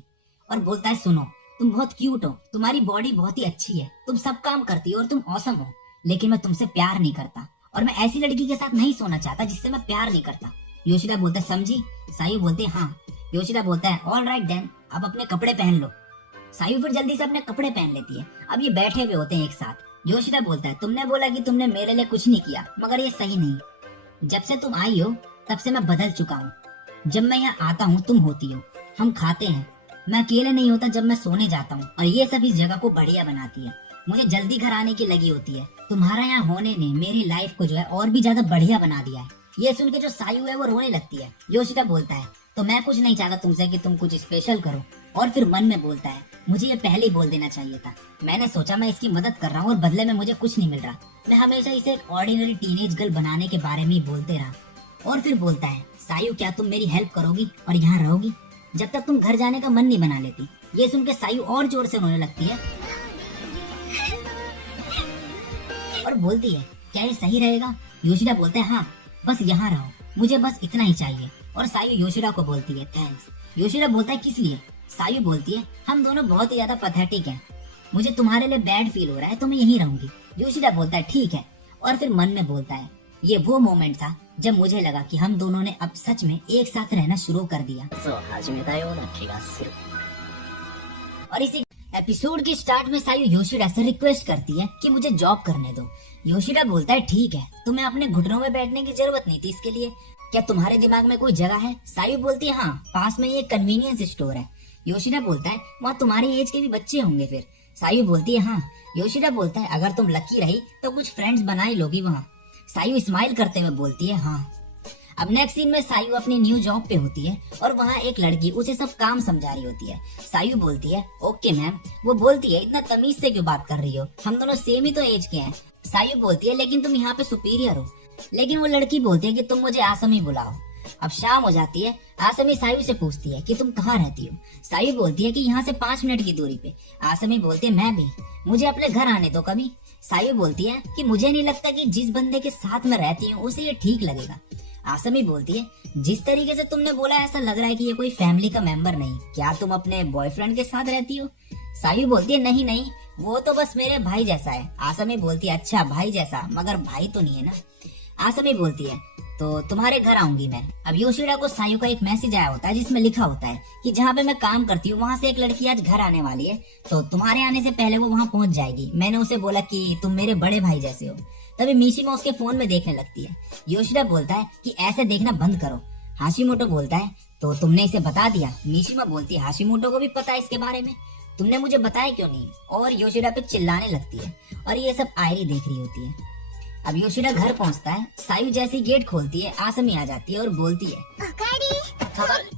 और बोलता है सुनो तुम बहुत क्यूट हो, तुम्हारी बॉडी बहुत ही अच्छी है, तुम सब काम करती हो और तुम ऑसम हो, लेकिन मैं तुमसे प्यार नहीं करता और मैं ऐसी लड़की के साथ नहीं सोना चाहता जिससे मैं प्यार नहीं करता। योशिडा बोलता है समझी? सायु बोलते हैं हाँ। योशिडा बोलता है ऑल राइट देन, अब अपने कपड़े पहन लो। सायु फिर जल्दी से अपने कपड़े पहन लेती है। अब ये बैठे हुए होते हैं एक साथ। योशिडा बोलता है तुमने बोला कि तुमने मेरे लिए कुछ नहीं किया, मगर ये सही नहीं। जब से तुम आई हो तब से मैं बदल चुका हूँ। जब मैं यहाँ आता हूँ तुम होती हो, हम खाते हैं, मैं अकेले नहीं होता जब मैं सोने जाता हूँ, और ये सब इस जगह को बढ़िया बनाती है। मुझे जल्दी घर आने की लगी होती है। तुम्हारा यहाँ होने ने मेरी लाइफ को जो है और भी ज्यादा बढ़िया बना दिया है। ये सुन के जो सायु है वो रोने लगती है। योशिडा बोलता है तो मैं कुछ नहीं चाहता तुमसे कि तुम कुछ स्पेशल करो, और फिर मन में बोलता है मुझे ये पहले ही बोल देना चाहिए था। मैंने सोचा मैं इसकी मदद कर रहा हूँ और बदले में मुझे कुछ नहीं मिल रहा। मैं हमेशा इसे एक ऑर्डिनरी टीनेज गर्ल बनाने के बारे में ही बोलते रहा। और फिर बोलता है सायु क्या तुम मेरी हेल्प करोगी और यहाँ रहोगी जब तक तुम घर जाने का मन नहीं बना लेती? ये सुन के सायु और जोर से रोने लगती है और बोलती है क्या ये सही रहेगा? योशिडा बोलते हैं हाँ, बस यहाँ रहो, मुझे बस इतना ही चाहिए। और सायु योशिडा को बोलती है थैंक्स। योशिडा बोलता है किस लिए? सायु बोलती है हम दोनों बहुत ही ज्यादा पैथेटिक हैं, मुझे तुम्हारे लिए बैड फील हो रहा है तो मैं यहीं रहूंगी। योशिडा बोलता है ठीक है, और फिर मन में बोलता है ये वो मोमेंट था जब मुझे लगा कि हम दोनों ने अब सच में एक साथ रहना शुरू कर दिया। और इसी एपिसोड के स्टार्ट में सायु योशिडा से रिक्वेस्ट करती है कि मुझे जॉब करने दो। योशिडा बोलता है ठीक है, तुम्हें अपने घुटनों में बैठने की जरूरत नहीं थी इसके लिए, क्या तुम्हारे दिमाग में कोई जगह है? सायु बोलती है हाँ, पास में ये कन्वीनियंस स्टोर है। योशिडा बोलता है वहाँ तुम्हारी एज के भी बच्चे होंगे फिर? सायु बोलती है हाँ। योशिडा बोलता है अगर तुम लकी रही तो कुछ फ्रेंड्स बना ही लोगी वहाँ। सायु स्माइल करते हुए बोलती है हाँ। अब नेक्स्ट सीन में सायु अपनी न्यू जॉब पे होती है और वहाँ एक लड़की उसे सब काम समझा रही होती है। सायु बोलती है ओके मैम। वो बोलती है इतना तमीज से क्यों बात कर रही हो, हम दोनों सेम ही तो एज के हैं। सायु बोलती है लेकिन तुम यहाँ पे सुपीरियर हो। लेकिन वो लड़की बोलती है कि तुम मुझे आसमी बुलाओ। अब शाम हो जाती है। आसमी सायु से पूछती है कि तुम कहाँ रहती हो? सायु बोलती है कि यहाँ से 5 मिनट की दूरी पे। आसमी बोलती है मैं भी, मुझे अपने घर आने दो कभी। सायु बोलती है कि मुझे नहीं लगता कि जिस बंदे के साथ मैं रहती हूँ उसे ये ठीक लगेगा। आसमी बोलती है जिस तरीके से तुमने बोला ऐसा लग रहा है कि ये कोई फैमिली का मेंबर नहीं, क्या तुम अपने बॉयफ्रेंड के साथ रहती हो? सायु बोलती है नहीं नहीं, वो तो बस मेरे भाई जैसा है। आसमी बोलती है अच्छा भाई जैसा, मगर भाई तो नहीं है ना। आसमी बोलती है तो तुम्हारे घर आऊंगी मैं। अब योशिडा को सायु का एक मैसेज आया होता है जिसमें लिखा होता है कि जहाँ पे मैं काम करती हूँ वहाँ से एक लड़की आज घर आने वाली है, तो तुम्हारे आने से पहले वो वहाँ पहुँच जाएगी। मैंने उसे बोला कि तुम मेरे बड़े भाई जैसे हो। तभी मिशिमा उसके फोन में देखने लगती है। योशिडा बोलता है कि ऐसे देखना बंद करो। हाशिमोटो बोलता है तो तुमने इसे बता दिया? मिशिमा बोलती है हाशिमोटो को भी पता है इसके बारे में, तुमने मुझे बताया क्यों नहीं? और योशिडा पे चिल्लाने लगती है और ये सब आयरी देख रही होती है। अब योशिडा घर पहुंचता है। सायु जैसी गेट खोलती है आसमी आ जाती है और बोलती है おかえり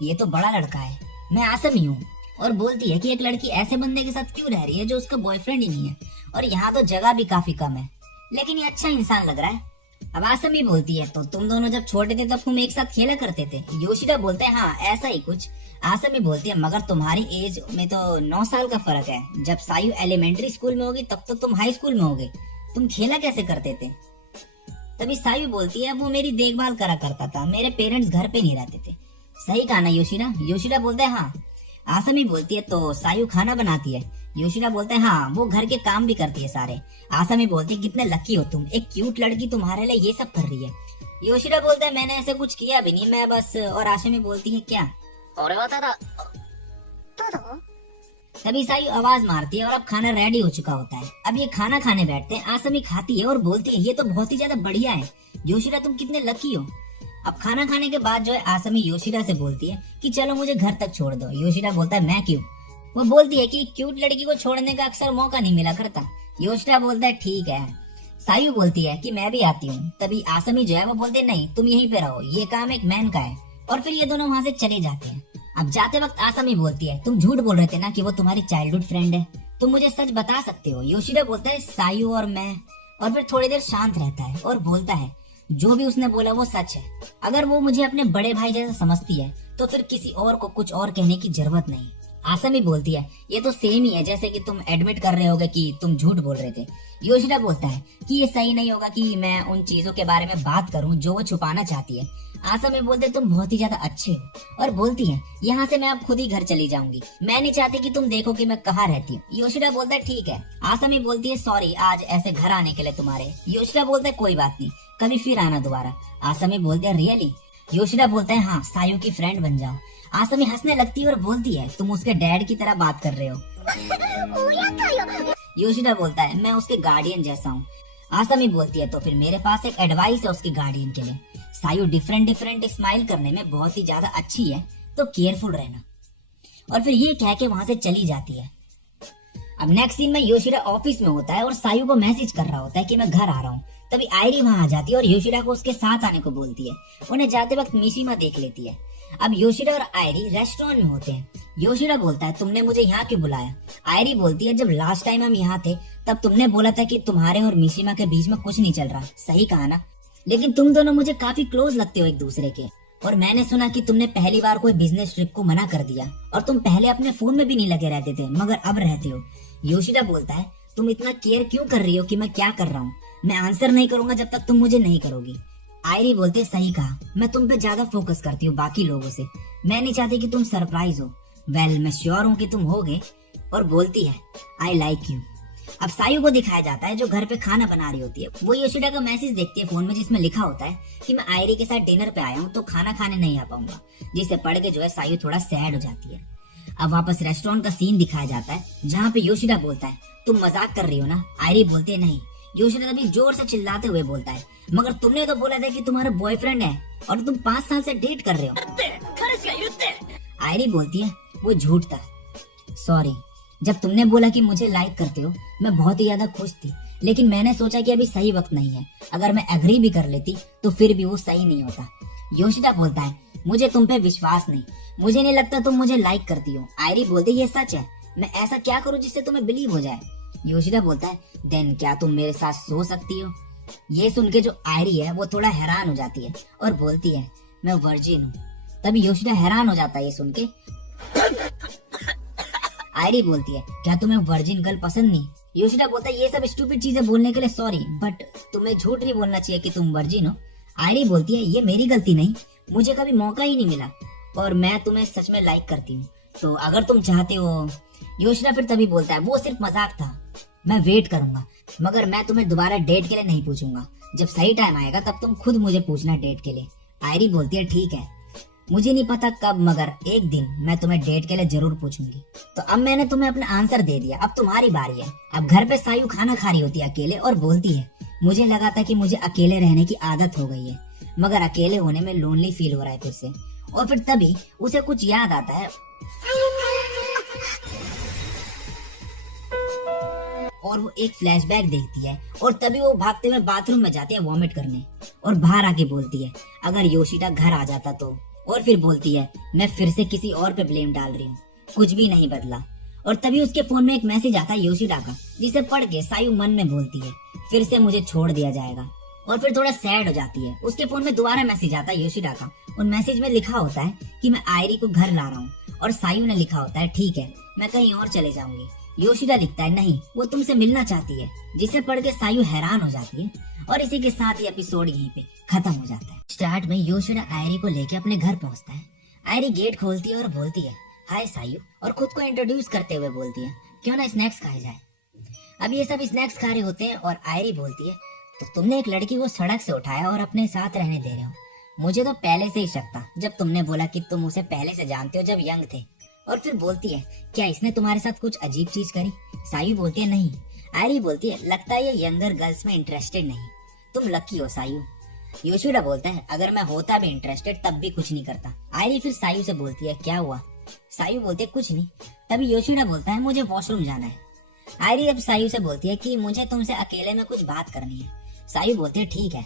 ये तो बड़ा लड़का है, मैं आसमी हूँ। और बोलती है कि एक लड़की ऐसे बंदे के साथ क्यों रह रही है जो उसका बॉयफ्रेंड ही नहीं है, और यहाँ तो जगह भी काफी कम है, लेकिन ये अच्छा इंसान लग रहा है। अब आसमी बोलती है तो तुम दोनों जब छोटे थे तब तुम एक साथ खेला करते थे? योशिडा बोलते हैं हाँ ऐसा ही कुछ। आसमी बोलती है मगर तुम्हारी एज में तो 9 साल का फर्क है। जब सायु एलिमेंट्री स्कूल में होगी तब तो तुम हाई स्कूल में होगे, तुम खेला कैसे करते थे? तभी सायु बोलती है वो मेरी देखभाल करा करता था, मेरे पेरेंट्स घर पे नहीं रहते थे। सही कहा ना योशिडा? योशिडा बोलते हैं हाँ। आसमी बोलती है तो सायु खाना बनाती है? योशिडा बोलते हैं हाँ वो घर के काम भी करती है सारे। आसमी बोलती है कितने लकी हो तुम, एक क्यूट लड़की तुम्हारे लिए ये सब कर रही है। योशिडा बोलता है मैंने ऐसे कुछ किया भी नहीं, मैं बस। और आसमी बोलती है क्या? 俺はただどうだ तभी सायु आवाज मारती है और अब खाना रेडी हो चुका होता है। अब ये खाना खाने बैठते हैं। आसमी खाती है और बोलती है ये तो बहुत ही ज्यादा बढ़िया है। योशिडा तुम कितने लकी हो। अब खाना खाने के बाद जो है आसमी योशिडा से बोलती है कि चलो मुझे घर तक छोड़ दो। योशिडा बोलता है मैं क्यों? वो बोलती है कि क्यूट लड़की को छोड़ने का अक्सर मौका नहीं मिला करता। योशिडा बोलता है ठीक है। सायु बोलती है कि मैं भी आती हूँ। तभी आसमी जो है वो बोलते नहीं तुम यहीं पे रहो, ये काम एक मैन का है। और फिर ये दोनों वहाँ से चले जाते हैं। अब जाते वक्त आसमी बोलती है तुम झूठ बोल रहे थे ना कि वो तुम्हारी चाइल्डहुड फ्रेंड है, तुम मुझे सच बता सकते हो? योशिडा बोलता है सायु और मैं। और फिर थोड़ी देर शांत रहता है और बोलता है जो भी उसने बोला वो सच है। अगर वो मुझे अपने बड़े भाई जैसा समझती है तो फिर किसी और को कुछ और कहने की जरूरत नहीं। आसमी बोलती है ये तो सेम ही है जैसे कि तुम एडमिट कर रहे होगे कि तुम झूठ बोल रहे थे। योशिडा बोलता है कि ये सही नहीं होगा कि मैं उन चीजों के बारे में बात करूं जो वो छुपाना चाहती है। आसमी बोलते तुम बहुत ही ज्यादा अच्छे हो। और बोलती है यहाँ से मैं अब खुद ही घर चली जाऊंगी, मैं नहीं चाहती कि तुम देखो कि मैं कहाँ रहती हूँ। योशिडा बोलता है ठीक है। आसमी बोलती है सॉरी आज ऐसे घर आने के लिए तुम्हारे। योशिडा बोलता है कोई बात नहीं, कभी फिर आना दोबारा। आसमी बोलते है रियली? योशिडा बोलता है हाँ सायु की फ्रेंड बन जाओ। आसमी हंसने लगती है और बोलती है तुम उसके डैड की तरह बात कर रहे हो। 親かよ योशिडा बोलता है मैं उसके गार्डियन जैसा हूँ। आसमी बोलती है तो फिर मेरे पास एक एडवाइस है उसके गार्डियन के लिए। सायु डिफरेंट स्माइल करने में बहुत ही ज्यादा अच्छी है, तो केयरफुल रहना। और फिर ये कह के वहां से चली जाती है। अब नेक्स्ट सीन में योशिडा ऑफिस में होता है और सायु को मैसेज कर रहा होता है कि मैं घर आ रहा हूँ। तभी आयरी वहां आ जाती है और योशिडा को उसके साथ आने को बोलती है। उन्हें जाते वक्त मिशिमा देख लेती है। अब योशिडा और आयरी रेस्टोरेंट में होते हैं। योशिडा बोलता है तुमने मुझे यहाँ क्यों बुलाया? आयरी बोलती है जब लास्ट टाइम हम यहाँ थे तब तुमने बोला था कि तुम्हारे और मिशिमा के बीच में कुछ नहीं चल रहा। सही कहा ना? लेकिन तुम दोनों मुझे काफी क्लोज लगते हो एक दूसरे के, और मैंने सुना कि तुमने पहली बार कोई बिजनेस ट्रिप को मना कर दिया, और तुम पहले अपने फोन में भी नहीं लगे रहते थे मगर अब रहते हो। योशिडा बोलता है तुम इतना केयर क्यों कर रही हो कि मैं क्या कर रहा हूँ? मैं आंसर नहीं करूंगा जब तक तुम मुझे नहीं करोगी। आयरी बोलते सही कहा, मैं तुम पे ज्यादा फोकस करती हूँ बाकी लोगों से, मैं नहीं चाहती कि तुम सरप्राइज हो। वेल मैं श्योर हूँ कि तुम होगे। और बोलती है आई लाइक यू। अब सायु को दिखाया जाता है जो घर पे खाना बना रही होती है। वो योशिडा का मैसेज देखती है फोन में जिसमें लिखा होता है कि मैं आयरी के साथ डिनर पे आया हूँ तो खाना खाने नहीं आ पाऊंगा, जिसे पढ़ के जो है सायु थोड़ा सैड हो जाती है। अब वापस रेस्टोरेंट का सीन दिखाया जाता है जहाँ पे योशिडा बोलता है तुम मजाक कर रही हो ना? आयरी बोलती है नहीं। योशिडा तभी जोर से चिल्लाते हुए बोलता है मगर तुमने तो बोला था कि तुम्हारा बॉयफ्रेंड है और तुम 5 साल से डेट कर रहे हो। आयरी बोलती है वो झूठ था, सॉरी। जब तुमने बोला कि मुझे लाइक करते हो मैं बहुत ही ज्यादा खुश थी, लेकिन मैंने सोचा कि अभी सही वक्त नहीं है। अगर मैं एग्री भी कर लेती तो फिर भी वो सही नहीं होता। योशिडा बोलता है मुझे तुम पे विश्वास नहीं, मुझे नहीं लगता तुम मुझे लाइक करती हो। आयरी बोलती है ये सच है, मैं ऐसा क्या करूं जिससे तुम्हें बिलीव हो जाए? योशिडा बोलता है देन क्या तुम मेरे साथ सो सकती हो? ये सुन के जो आयरी है वो थोड़ा हैरान हो जाती है और बोलती है मैं वर्जिन हूँ। तभी योशिडा हैरान हो जाता है ये सुन के। आयरी बोलती है क्या तुम्हें वर्जिन गर्ल पसंद नहीं? योशिदा बोलता है ये सब स्टूपिड चीजें बोलने के लिए सॉरी, बट तुम्हें झूठ नहीं बोलना चाहिए कि तुम वर्जिन हो। आयरी बोलती है ये मेरी गलती नहीं, मुझे कभी मौका ही नहीं मिला और मैं तुम्हें सच में लाइक करती हूँ, तो अगर तुम चाहते हो। योशिदा फिर तभी बोलता है वो सिर्फ मजाक था, मैं वेट करूंगा, मगर मैं तुम्हें दोबारा डेट के लिए नहीं पूछूंगा। जब सही टाइम आएगा तब तुम खुद मुझे पूछना डेट के लिए। आयरी बोलती है ठीक है, मुझे नहीं पता कब, मगर एक दिन मैं तुम्हें डेट के लिए जरूर पूछूंगी। तो अब मैंने तुम्हें अपना आंसर दे दिया, अब तुम्हारी बारी है। अब घर पे सायु खाना खा रही होती है अकेले और बोलती है मुझे लगा था कि मुझे अकेले रहने की आदत हो गई है, मगर अकेले होने में लोनली फील हो रहा है फिर से। और फिर तभी उसे कुछ याद आता है और वो एक फ्लैशबैक देखती है और तभी वो भागते हुए बाथरूम में जाती है वॉमिट करने और बाहर आके बोलती है अगर योशिदा घर आ जाता तो। और फिर बोलती है मैं फिर से किसी और पे ब्लेम डाल रही हूँ, कुछ भी नहीं बदला। और तभी उसके फोन में एक मैसेज आता है योशिदा का, जिसे पढ़ के सायु मन में बोलती है फिर से मुझे छोड़ दिया जाएगा। और फिर थोड़ा सैड हो जाती है। उसके फोन में दोबारा मैसेज आता है योशिदा का। उन मैसेज में लिखा होता है कि मैं आयरी को घर ला रहा हूँ, और सायु ने लिखा होता है ठीक है मैं कहीं और चले जाऊंगी। योशिदा लिखता है नहीं वो तुमसे मिलना चाहती है, जिसे पढ़ के सायु हैरान हो जाती है। और इसी के साथ ही एपिसोड यहीं पे खत्म हो जाता है। स्टार्ट में योशिदा आयरी को लेके अपने घर पहुंचता है। आयरी गेट खोलती है और बोलती है हाय सायु, और खुद को इंट्रोड्यूस करते हुए बोलती है क्यों ना स्नैक्स खाए जाए। अब ये सब स्नैक्स खा रहे होते हैं और आयरी बोलती है तो तुमने एक लड़की को सड़क से उठाया और अपने साथ रहने दे रहे हो, मुझे तो पहले से ही शक था जब तुमने बोला कि तुम उसे पहले से जानते हो जब यंग थे। और फिर बोलती है क्या इसने तुम्हारे साथ कुछ अजीब चीज करी। सायु बोलती है नहीं। आयरी बोलती है लगता है ये यंगर गर्ल्स में इंटरेस्टेड नहीं, तुम लकी हो सायु। योशिदा बोलता है अगर मैं होता भी इंटरेस्टेड तब भी कुछ नहीं करता। आयरी फिर सायु से बोलती है क्या हुआ। सायु बोलती है कुछ नहीं। तभी योशिदा बोलता है मुझे वॉशरूम जाना है। आयरी अब सायु से बोलती है कि मुझे तुमसे अकेले में कुछ बात करनी है। सायु बोलती है ठीक है।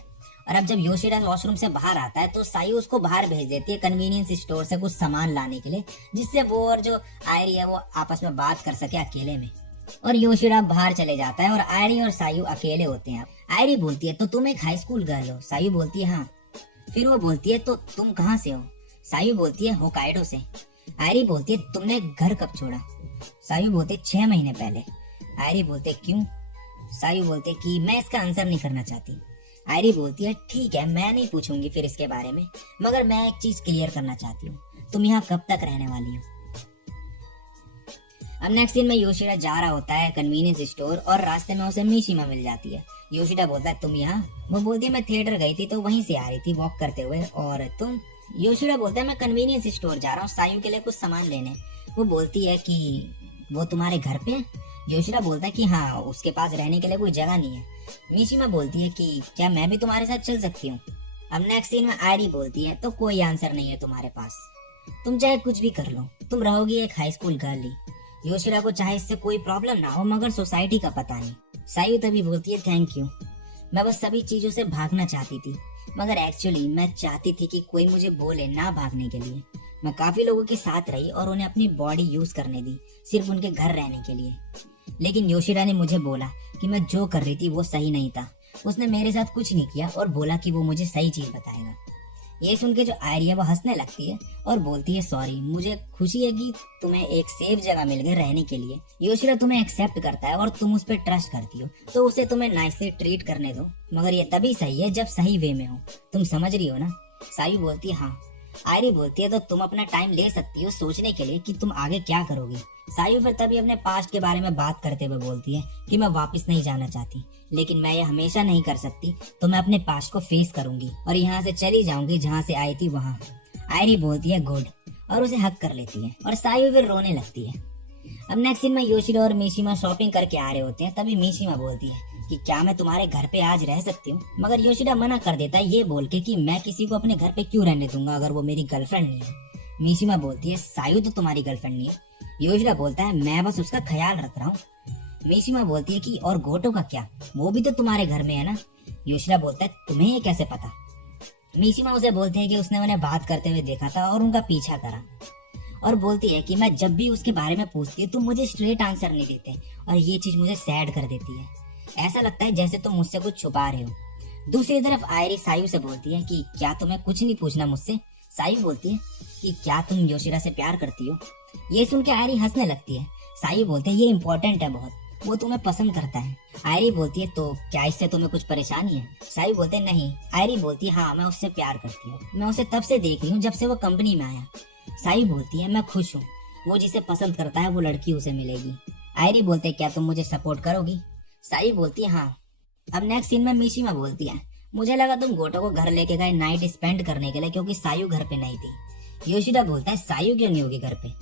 और अब जब योशिदा वॉशरूम से बाहर आता है तो सायु उसको बाहर भेज देती है कन्वीनियंस स्टोर से कुछ सामान लाने के लिए, जिससे वो और जो आयरी है वो आपस में बात कर सके अकेले में। और योशिदा बाहर चले जाता है और आयरी और सायु अकेले होते हैं। आयरी बोलती है तो तुम एक हाई स्कूल गर्ल हो। सायु बोलती है हाँ। फिर वो बोलती है तो तुम कहाँ से हो। सायु बोलती है होकाइडो से। आयरी बोलती है तुमने घर कब छोड़ा। सायु बोलते 6 महीने पहले। आयरी बोलते क्यों। सायु बोलते कि मैं इसका आंसर नहीं करना चाहती। आयरी बोलती है ठीक है मैं नहीं पूछूंगी फिर इसके बारे में, मगर मैं एक चीज क्लियर करना चाहती हूँ, तुम यहाँ कब तक रहने वाली हो। अब नेक्स्ट सीन में योशिदा जा रहा होता है कन्वीनियंस स्टोर और रास्ते में उसे मिशिमा मिल जाती है। योशिदा बोलता है तुम यहाँ। वो बोलती है मैं थिएटर गई थी तो वहीं से आ रही थी वॉक करते हुए, और तुम। योशिदा बोलता है मैं कन्वीनियंस स्टोर जा रहा हूँ सायु के लिए कुछ सामान लेने। वो बोलती है कि वो तुम्हारे घर पे है। योशिदा बोलता है कि हाँ उसके पास रहने के लिए कोई जगह नहीं है। मिशिमा बोलती है कि क्या मैं भी तुम्हारे साथ चल सकती हूँ। अब नेक्स्ट सीन में आयरी बोलती है तो कोई आंसर नहीं है तुम्हारे पास, तुम चाहे कुछ भी कर लो, तुम रहोगी एक हाई स्कूल गर्ल ही। योशिदा को चाहे इससे कोई प्रॉब्लम ना हो, मगर सोसाइटी का पता नहीं। सायु तभी बोलती है थैंक यू, मैं बस सभी चीजों से भागना चाहती थी, मगर एक्चुअली मैं चाहती थी कि कोई मुझे बोले ना भागने के लिए। मैं काफी लोगों के साथ रही और उन्हें अपनी बॉडी यूज करने दी सिर्फ उनके घर रहने के लिए, लेकिन योशिदा ने मुझे बोला कि मैं जो कर रही थी वो सही नहीं था। उसने मेरे साथ कुछ नहीं किया और बोला कि वो मुझे सही चीज बताएगा। ये सुन के जो आयरी है वो हंसने लगती है और बोलती है सॉरी, मुझे खुशी है कि तुम्हें एक सेफ जगह मिल गई रहने के लिए। योशिदा तुम्हें एक्सेप्ट करता है और तुम उस पर ट्रस्ट करती हो, तो उसे तुम्हें नाइसली ट्रीट करने दो, मगर ये तभी सही है जब सही वे में हो। तुम समझ रही हो ना। सायु बोलती है हाँ। आयरी बोलती है तो तुम अपना टाइम ले सकती हो सोचने के लिए कि तुम आगे क्या करोगी। सायु फिर तभी अपने पास्ट के बारे में बात करते हुए बोलती है कि मैं वापस नहीं जाना चाहती, लेकिन मैं ये हमेशा नहीं कर सकती, तो मैं अपने पास्ट को फेस करूंगी और यहाँ से चली जाऊंगी जहाँ से आई थी वहाँ। आयरी बोलती है गुड और उसे हक कर लेती है और सायु फिर रोने लगती है। अब नेक्स्ट सीन में योशिदा और मिशिमा शॉपिंग करके आ रहे होते हैं। तभी मिशिमा बोलती है कि क्या मैं तुम्हारे घर पे आज रह सकती हूँ, मगर योशिदा मना कर देता है ये बोल के कि मैं किसी को अपने घर पे क्यों रहने दूंगा अगर वो मेरी गर्लफ्रेंड नहीं है। मिशिमा बोलती है सायु तो तुम्हारी गर्लफ्रेंड नहीं है। योशिदा बोलता है मैं बस उसका ख्याल रख रहा हूँ। मिशिमा बोलती है कि और गोटो का क्या, वो भी तो तुम्हारे घर में है ना। योशिदा बोलता है तुम्हें ये कैसे पता। मिशिमा उसे बोलती है कि उसने उन्हें बात करते हुए देखा था और उनका पीछा करा, और बोलती है कि मैं जब भी उसके बारे में पूछती हूँ तुम मुझे स्ट्रेट आंसर नहीं देते और ये चीज मुझे सैड कर देती है। ऐसा लगता है जैसे तुम मुझसे कुछ छुपा रहे हो। दूसरी तरफ आयरी सायु से बोलती है कि क्या तुम्हें कुछ नहीं पूछना मुझसे। सायु बोलती है कि क्या तुम योशिदा से प्यार करती हो। ये सुन के आयरी हंसने लगती है। सायु बोलते हैं ये इम्पोर्टेंट है बहुत, वो तुम्हें पसंद करता है। आयरी बोलती है तो क्या इससे तुम्हें कुछ परेशानी है? सायु बोलते हैं नहीं। आयरी बोलती है हाँ मैं उससे प्यार करती हूँ, मैं उसे तब से देख रही हूँ जब से वो कंपनी में आया। सायु बोलती है मैं खुश हूँ, वो जिसे पसंद करता है वो लड़की उसे मिलेगी। आयरी बोलते क्या तुम मुझे सपोर्ट करोगी? सायु बोलती है हाँ। अब नेक्स्ट सीन में मिशिमा बोलती है मुझे लगा तुम गोटो को घर लेके गए नाइट स्पेंड करने के लिए क्योंकि सायु घर पे नहीं थी। योशिदा बोलता है सायु क्यों नहीं होगी घर पे?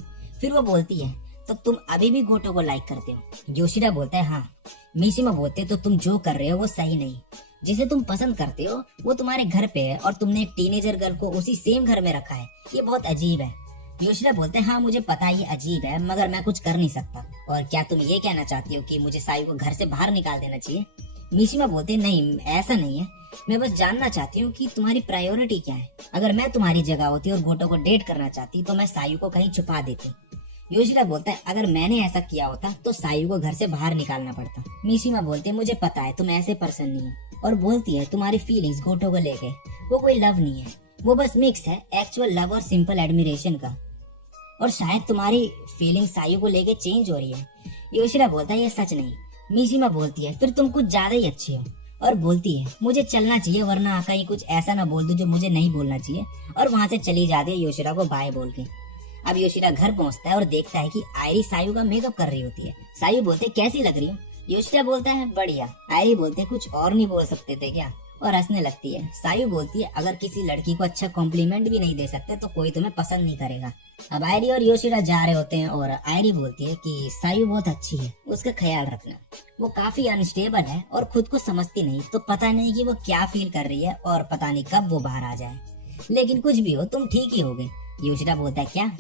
फिर वो बोलती है तो तुम अभी भी गोटो को लाइक करते हो? योशिदा बोलता है हाँ। मिशिमा बोलते तो तुम जो कर रहे हो वो सही नहीं, जिसे तुम पसंद करते हो वो तुम्हारे घर पे है और तुमने एक टीनेजर गर्ल को उसी सेम घर में रखा है, ये बहुत अजीब है। योशिदा बोलते हैं हाँ मुझे पता ये अजीब है मगर मैं कुछ कर नहीं सकता। और क्या तुम ये कहना चाहती हो कि मुझे सायु को घर से बाहर निकाल देना चाहिए? मिशिमा बोलते नहीं ऐसा नहीं है, मैं बस जानना चाहती हूँ कि तुम्हारी प्रायोरिटी क्या है। अगर मैं तुम्हारी जगह होती और गोटो को डेट करना चाहती तो मैं सायु को कहीं छुपा देती। योशिदा बोलता है अगर मैंने ऐसा किया होता तो सायु को घर से बाहर निकालना पड़ता। मिशिमा बोलते है मुझे पता है तुम ऐसे पर्सन नहीं हो। और बोलती है तुम्हारी फीलिंग्स गोटो को लेके वो कोई लव नहीं है, वो बस मिक्स है एक्चुअल लव और सिंपल एडमिरेशन का। और शायद तुम्हारी फीलिंग सायु को लेके चेंज हो रही है। योशिदा बोलता है ये सच नहीं। मिशिमा बोलती है फिर तुम कुछ ज्यादा ही अच्छे हो। और बोलती है मुझे चलना चाहिए वरना कहीं कुछ ऐसा ना बोल दो जो मुझे नहीं बोलना चाहिए। और वहां से चली जाती है योशिदा को बाय बोल के। अब योशिदा घर पहुंचता है और देखता है कि आयरी सायु का मेकअप कर रही होती है। सायु बोलते कैसी लग रही हो? योशिदा बोलता है बढ़िया। आयरी बोलते कुछ और नहीं बोल सकते थे क्या? और हंसने लगती है। सायु बोलती है अगर किसी लड़की को अच्छा कॉम्प्लीमेंट भी नहीं दे सकते तो कोई तुम्हें पसंद नहीं करेगा। अब आयरी और योशिदा जा रहे होते हैं और आयरी बोलती है कि सायु बहुत अच्छी है, उसका ख्याल रखना। वो काफी अनस्टेबल है और खुद को समझती नहीं, तो पता नहीं कि वो क्या फील कर रही है और पता नहीं कब वो बाहर आ जाए। लेकिन कुछ भी हो तुम ठीक ही होगे। योशिदा बोलता है क्या?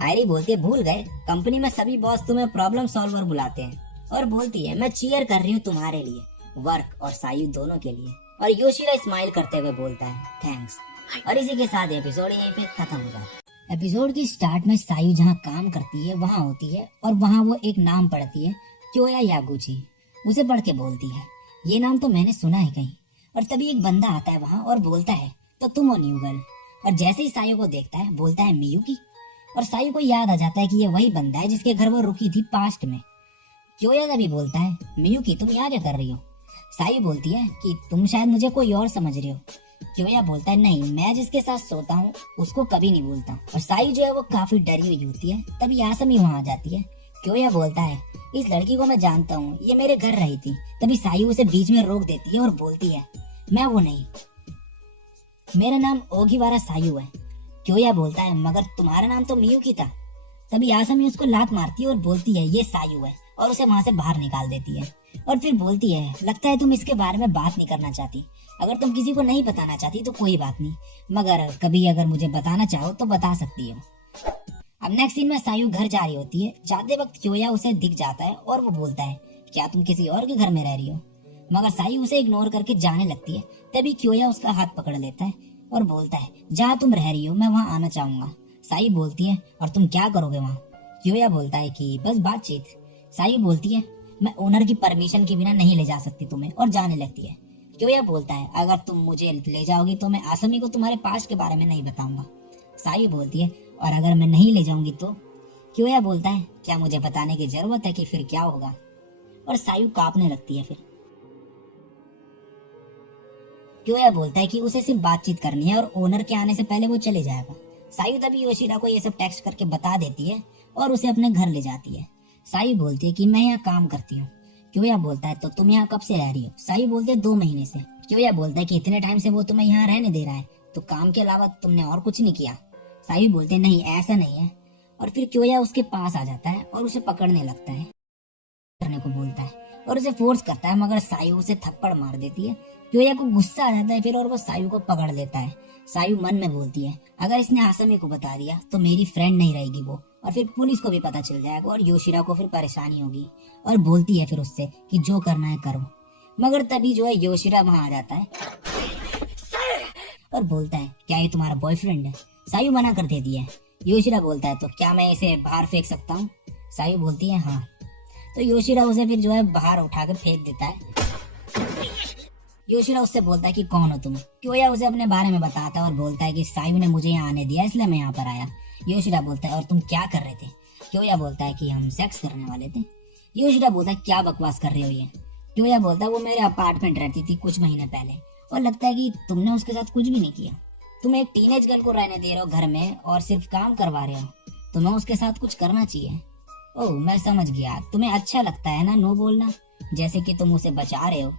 आयरी बोलती है भूल गए कंपनी में सभी बॉस तुम्हें प्रॉब्लम सॉल्वर बुलाते हैं। और बोलती है मैं चीयर कर रही हूँ तुम्हारे लिए, वर्क और सायु दोनों के लिए। और योशिदा स्माइल करते हुए बोलता है थैंक्स। और इसी के साथ एपिसोड यहीं पे खत्म हो जाता है। एपिसोड की स्टार्ट में सायु जहाँ काम करती है वहाँ होती है और वहाँ वो एक नाम पढ़ती है क्योया यागुची। उसे पढ़ के बोलती है ये नाम तो मैंने सुना है कहीं। और तभी एक बंदा आता है वहाँ और बोलता है तो तुम हो न्यू गर्ल। और जैसे ही सायु को देखता है बोलता है मियुकी। और सायु को याद आ जाता है कि ये वही बंदा है जिसके घर वो रुकी थी पास्ट में। क्योया तभी बोलता है मियुकी तुम यहाँ क्या कर रही हो? सायु बोलती है कि तुम शायद मुझे कोई और समझ रहे हो। क्योया बोलता है नहीं, मैं जिसके साथ सोता हूँ उसको कभी नहीं बोलता। और सायु जो है वो काफी डरी हुई होती है। तभी आसमी वहाँ आ जाती है। क्योया बोलता है इस लड़की को मैं जानता हूँ, ये मेरे घर रही थी। तभी सायु उसे बीच में रोक देती है और बोलती है मैं वो नहीं, मेरा नाम ओगिवारा सायु है। क्योया बोलता है मगर तुम्हारा नाम तो मियुकी था। तभी आसमी उसको लात मारती है और बोलती है ये सायु है और उसे वहां से बाहर निकाल देती है। और फिर बोलती है लगता है तुम इसके बारे में बात नहीं करना चाहती। अगर तुम किसी को नहीं बताना चाहती तो कोई बात नहीं, मगर कभी अगर मुझे बताना चाहो तो बता सकती हो। अब नेक्स्ट सीन में सायु घर जा रही होती है। जाते वक्त क्योया उसे दिख जाता है और वो बोलता है क्या तुम किसी और के घर में रह रही हो? मगर सायु उसे इग्नोर करके जाने लगती है। तभी क्योया उसका हाथ पकड़ लेता है और बोलता है जहाँ तुम रह रही हो मैं वहाँ आना चाहूंगा। सायु बोलती है और तुम क्या करोगे वहाँ? क्योया बोलता है कि बस बातचीत। सायु बोलती है मैं ओनर की परमिशन के बिना नहीं ले जा सकती तुम्हें, और जाने लगती है। क्योया बोलता है अगर तुम मुझे ले जाओगी तो मैं आसमी को तुम्हारे पास्ट के बारे में नहीं बताऊंगा। सायु बोलती है और अगर मैं नहीं ले जाऊंगी तो? क्योया बोलता है क्या मुझे बताने की जरूरत है कि फिर क्या होगा? और सायु कांपने लगती है। फिर क्योया बोलता है कि उसे सिर्फ बातचीत करनी है और ओनर के आने से पहले वो चले जाएगा। सायु तभी योशिदा को ये सब टेक्स्ट करके बता देती है और उसे अपने घर ले जाती है। सायु बोलती है कि मैं यहाँ काम करती हूँ। क्योया बोलता है तो तुम यहाँ कब से रह रही हो? सायु बोलते है 2 महीने से। क्योया बोलता है कि इतने टाइम से वो तुम्हें यहाँ रहने दे रहा है तो काम के अलावा तुमने और कुछ नहीं किया? सायु बोलते नहीं ऐसा नहीं है। और फिर क्योया उसके पास आ जाता है और उसे पकड़ने लगता है, करने को बोलता है और उसे फोर्स करता है, मगर सायु उसे थप्पड़ मार देती है। क्योया को गुस्सा आ जाता है फिर और वो सायु को पकड़ लेता है। सायु मन में बोलती है अगर इसने आसमी को बता दिया तो मेरी फ्रेंड नहीं रहेगी वो, और फिर पुलिस को भी पता चल जाएगा और योशिदा को फिर परेशानी होगी। और बोलती है फिर उससे कि जो करना है करो। मगर तभी जो है योशिदा वहां आ जाता है और बोलता है क्या ये तुम्हारा बॉयफ्रेंड है? सायु मना कर देती है। योशिदा बोलता है तो क्या मैं इसे बाहर फेंक सकता हूँ? सायु बोलती है हाँ। तो योशिदा उसे फिर जो है बाहर उठा के फेंक देता है। योशिदा उससे बोलता है कि कौन हो तुम? क्योया उसे अपने बारे में बताता है और बोलता है कि सायु ने मुझे यहाँ आने दिया इसलिए मैं यहाँ पर आया। योशिदा बोलता है और तुम क्या कर रहे थे? क्योया बोलता है कि हम सेक्स करने वाले थे। योशिरा बोलता है क्या बकवास कर रहे हो ये। क्योया बोलता है वो मेरे अपार्टमेंट रहती थी कुछ महीने पहले और लगता है कि तुमने उसके साथ कुछ भी नहीं किया। तुम एक टीनेज गर्ल को रहने दे रहे हो घर में और सिर्फ काम करवा रहे हो। तुम्हें उसके साथ कुछ करना चाहिए। ओह मैं समझ गया, तुम्हें अच्छा लगता है ना नो बोलना, जैसे कि तुम उसे बचा रहे हो।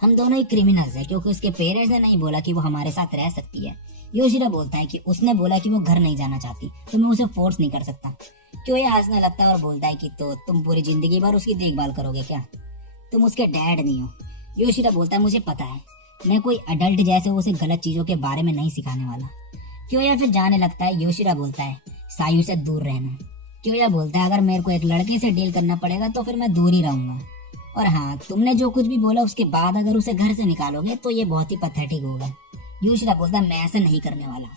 हम दोनों ही क्रिमिनल्स हैं क्योंकि उसके पेरेंट्स ने नहीं बोला कि वो हमारे साथ रह सकती है। योशिरा बोलता है कि उसने बोला कि वो घर नहीं जाना चाहती तो मैं उसे फोर्स नहीं कर सकता। क्योया हंसने लगता है और बोलता है कि तो तुम पूरी जिंदगी भर उसकी देखभाल करोगे क्या? तुम उसके डैड नहीं हो। योशिरा बोलता है मुझे पता है, मैं कोई अडल्ट जैसे उसे गलत चीजों के बारे में नहीं सिखाने वाला। क्योया फिर जाने लगता है। योशिरा बोलता है सायु से दूर रहना। क्योया बोलता है अगर मेरे को एक लड़के से डील करना पड़ेगा तो फिर मैं दूर ही रहूंगा। और हाँ, तुमने जो कुछ भी बोला उसके बाद अगर उसे घर से निकालोगे तो ये बहुत ही पैथेटिक होगा। योशिरा बोलता है मैं ऐसा नहीं करने वाला।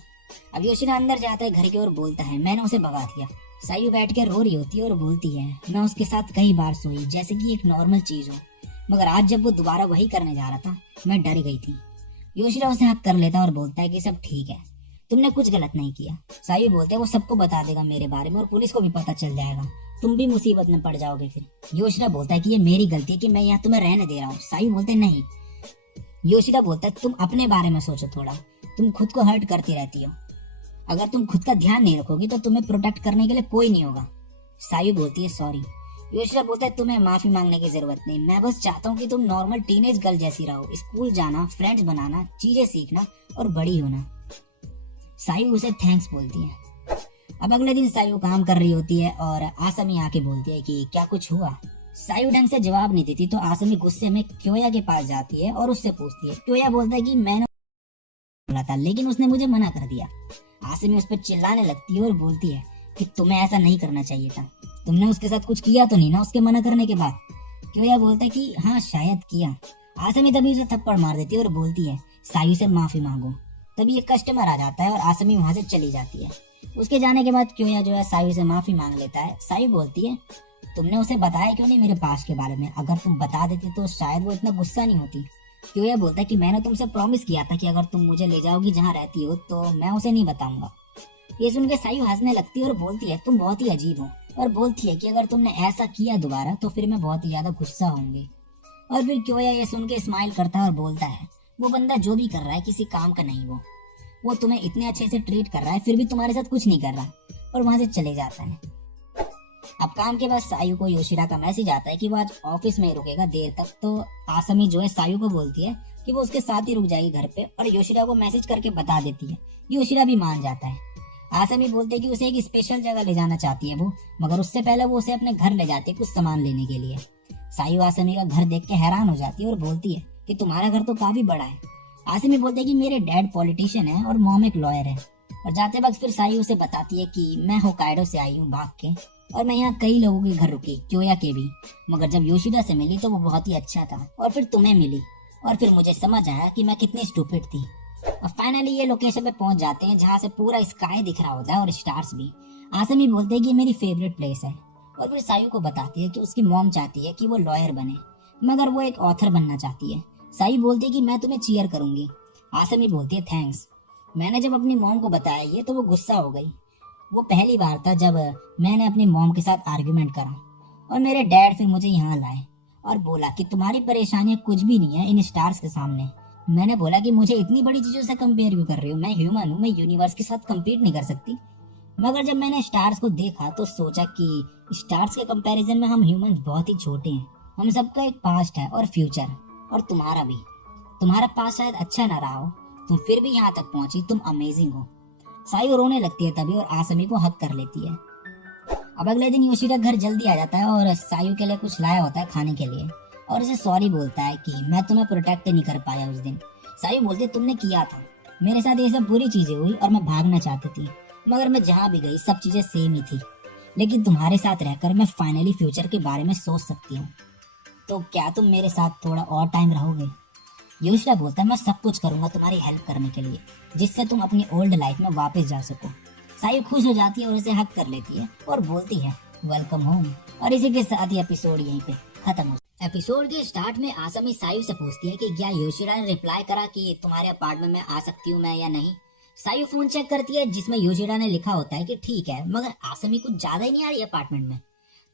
अब योशिरा अंदर जाता है घर की ओर, बोलता है मैंने उसे भगा दिया। सायु बैठ के रो रही होती है और बोलती है मैं उसके साथ कई बार सोई जैसे कि एक नॉर्मल चीज हो, मगर आज जब वो दोबारा वही करने जा रहा था मैं डर गई थी। योशिरा उसे हक कर लेता और बोलता है कि सब ठीक है, तुमने कुछ गलत नहीं किया। सायु बोलते हैं वो सबको बता देगा मेरे बारे में और पुलिस को भी पता चल जाएगा, तुम भी मुसीबत में पड़ जाओगे फिर। योशिरा बोलता है कि ये मेरी गलती है कि मैं यहाँ तुम्हें रहने दे रहा हूँ। सायु बोलते हैं नहीं। योशिरा बोलता है तुम अपने बारे में सोचो थोड़ा, तुम खुद को हर्ट करती रहती हो। अगर तुम खुद का ध्यान नहीं रखोगी तो तुम्हें प्रोटेक्ट करने के लिए कोई नहीं होगा। सायु बोलती है सॉरी। योशिरा बोलता है तुम्हें माफी मांगने की जरूरत नहीं, मैं बस चाहता हूँ कि तुम नॉर्मल टीनेज गर्ल जैसी रहो, स्कूल जाना, फ्रेंड्स बनाना, चीजें सीखना और बड़ी होना। सायु उसे थैंक्स बोलती है। अब अगले दिन सायु काम कर रही होती है और आसमी आके बोलती है कि क्या कुछ हुआ। सायु ढंग से जवाब नहीं देती तो आसमी गुस्से में क्योया के पास जाती है और उससे पूछती है। क्योया बोलता है कि मैंने बोला था लेकिन उसने मुझे मना कर दिया। आसमी उस पर चिल्लाने लगती है और बोलती है कि तुम्हें ऐसा नहीं करना चाहिए था, तुमने उसके साथ कुछ किया तो नहीं ना उसके मना करने के बाद। क्योया बोलता है कि हाँ शायद किया। आसमी तभी उसे थप्पड़ मार देती है और बोलती है सायु से माफी मांगो। तभी एक कस्टमर आ जाता है और आसमी वहां से चली जाती है। उसके जाने के बाद क्योया जो है सायु से माफी मांग लेता है। सायु बोलती है तुमने उसे बताया क्यों नहीं मेरे पास के बारे में, अगर तुम बता देती तो शायद वो इतना गुस्सा नहीं होती। क्योया बोलता है कि मैंने तुमसे प्रॉमिस किया था कि अगर तुम मुझे ले जाओगी जहाँ रहती हो तो मैं उसे नहीं बताऊंगा। ये सुन के सायु हंसने लगती है और बोलती है तुम बहुत ही अजीब हो, और बोलती है कि अगर तुमने ऐसा किया दोबारा तो फिर मैं बहुत ही ज्यादा गुस्सा होंगी। और फिर क्योया ये सुन के स्माइल करता है और बोलता है वो बंदा जो भी कर रहा है किसी काम का नहीं, वो तुम्हें इतने अच्छे से ट्रीट कर रहा है फिर भी तुम्हारे साथ कुछ नहीं कर रहा, और वहां से चले जाता है। अब काम के बाद सायु को योशिरा का मैसेज आता है कि वो आज ऑफिस में रुकेगा देर तक, तो आसमी जो है सायु को बोलती है कि वो उसके साथ ही रुक जाएगी घर पे और योशिरा को मैसेज करके बता देती है। योशिरा भी मान जाता है। आसमी बोलते है कि उसे एक स्पेशल जगह ले जाना चाहती है वो, मगर उससे पहले वो उसे अपने घर ले जाती है कुछ सामान लेने के लिए। सायु आसमी का घर देख के हैरान हो जाती है और बोलती है कि तुम्हारा घर तो काफी बड़ा है। आसमी बोलते है कि मेरे डैड पॉलिटिशियन है और मॉम एक लॉयर है। और जाते वक्त फिर सायु उसे बताती है कि मैं होकाइडो से आई हूँ भाग के, और मैं यहाँ कई लोगों के घर रुकी, क्योया के भी, मगर जब योशिदा से मिली तो वो बहुत ही अच्छा था, और फिर तुम्हें मिली और फिर मुझे समझ आया कि मैं कितनी स्टूपिड थी। और फाइनली ये लोकेशन पे पहुंच जाते हैं जहाँ से पूरा स्काई दिख रहा होता है और स्टार्स भी। आसमी बोलते हैं कि मेरी फेवरेट प्लेस है, और फिर सायु को बताती है कि उसकी मॉम चाहती है कि वो लॉयर बने मगर वो एक ऑथर बनना चाहती है। सायु बोलती है कि मैं तुम्हें चीयर करूंगी। आसमी बोलती है थैंक्स। मैंने जब अपनी मॉम को बताया ये तो वो गुस्सा हो गई। वो पहली बार था जब मैंने अपनी मॉम के साथ आर्ग्यूमेंट करा, और मेरे डैड फिर मुझे यहाँ लाए और बोला कि तुम्हारी परेशानियां कुछ भी नहीं है इन स्टार्स के सामने। मैंने बोला कि मुझे इतनी बड़ी चीजों से कंपेयर क्यों कर रही हो, मैं ह्यूमन हूँ, मैं यूनिवर्स के साथ कम्पीट नहीं कर सकती। मगर जब मैंने स्टार्स को देखा तो सोचा कि स्टार्स के कंपैरिजन में हम ह्यूमंस बहुत ही छोटे हैं। हम सबका एक पास्ट है और फ्यूचर, और तुम्हारा भी। तुम्हारा पास्ट शायद अच्छा ना रहा हो, तुम फिर भी यहाँ तक पहुंची, तुम अमेजिंग हो। सायु रोने लगती है तभी और आसमी को हक कर लेती है। अब अगले दिन योशिदा घर जल्दी आ जाता है और सायु के लिए कुछ लाया होता है खाने के लिए, और उसे सॉरी बोलता है कि मैं तुम्हें प्रोटेक्ट नहीं कर पाया उस दिन। सायु बोलते तुमने किया था, मेरे साथ ये सब बुरी चीजें हुई और मैं भागना चाहती थी, मगर मैं जहाँ भी गई सब चीजें सेम ही थी, लेकिन तुम्हारे साथ रहकर मैं फाइनली फ्यूचर के बारे में सोच सकती हूँ। तो क्या तुम मेरे साथ थोड़ा और टाइम रहोगे? योशिदा बोलता है मैं सब कुछ करूंगा तुम्हारी हेल्प करने के लिए, जिससे तुम अपनी ओल्ड लाइफ में वापस जा सको। सायु खुश हो जाती है और उसे हक कर लेती है और बोलती है वेलकम होम। और इसी के साथ ही एपिसोड यहीं पे खत्म हो। एपिसोड के स्टार्ट में आसमी सायु से पूछती है कि क्या योशिदा ने रिप्लाई करा कि तुम्हारे अपार्टमेंट में आ सकती हूँ मैं या नहीं। सायु फोन चेक करती है जिसमें योशिदा ने लिखा होता है कि ठीक है, मगर आसमी कुछ ज्यादा ही नहीं आ रही अपार्टमेंट में।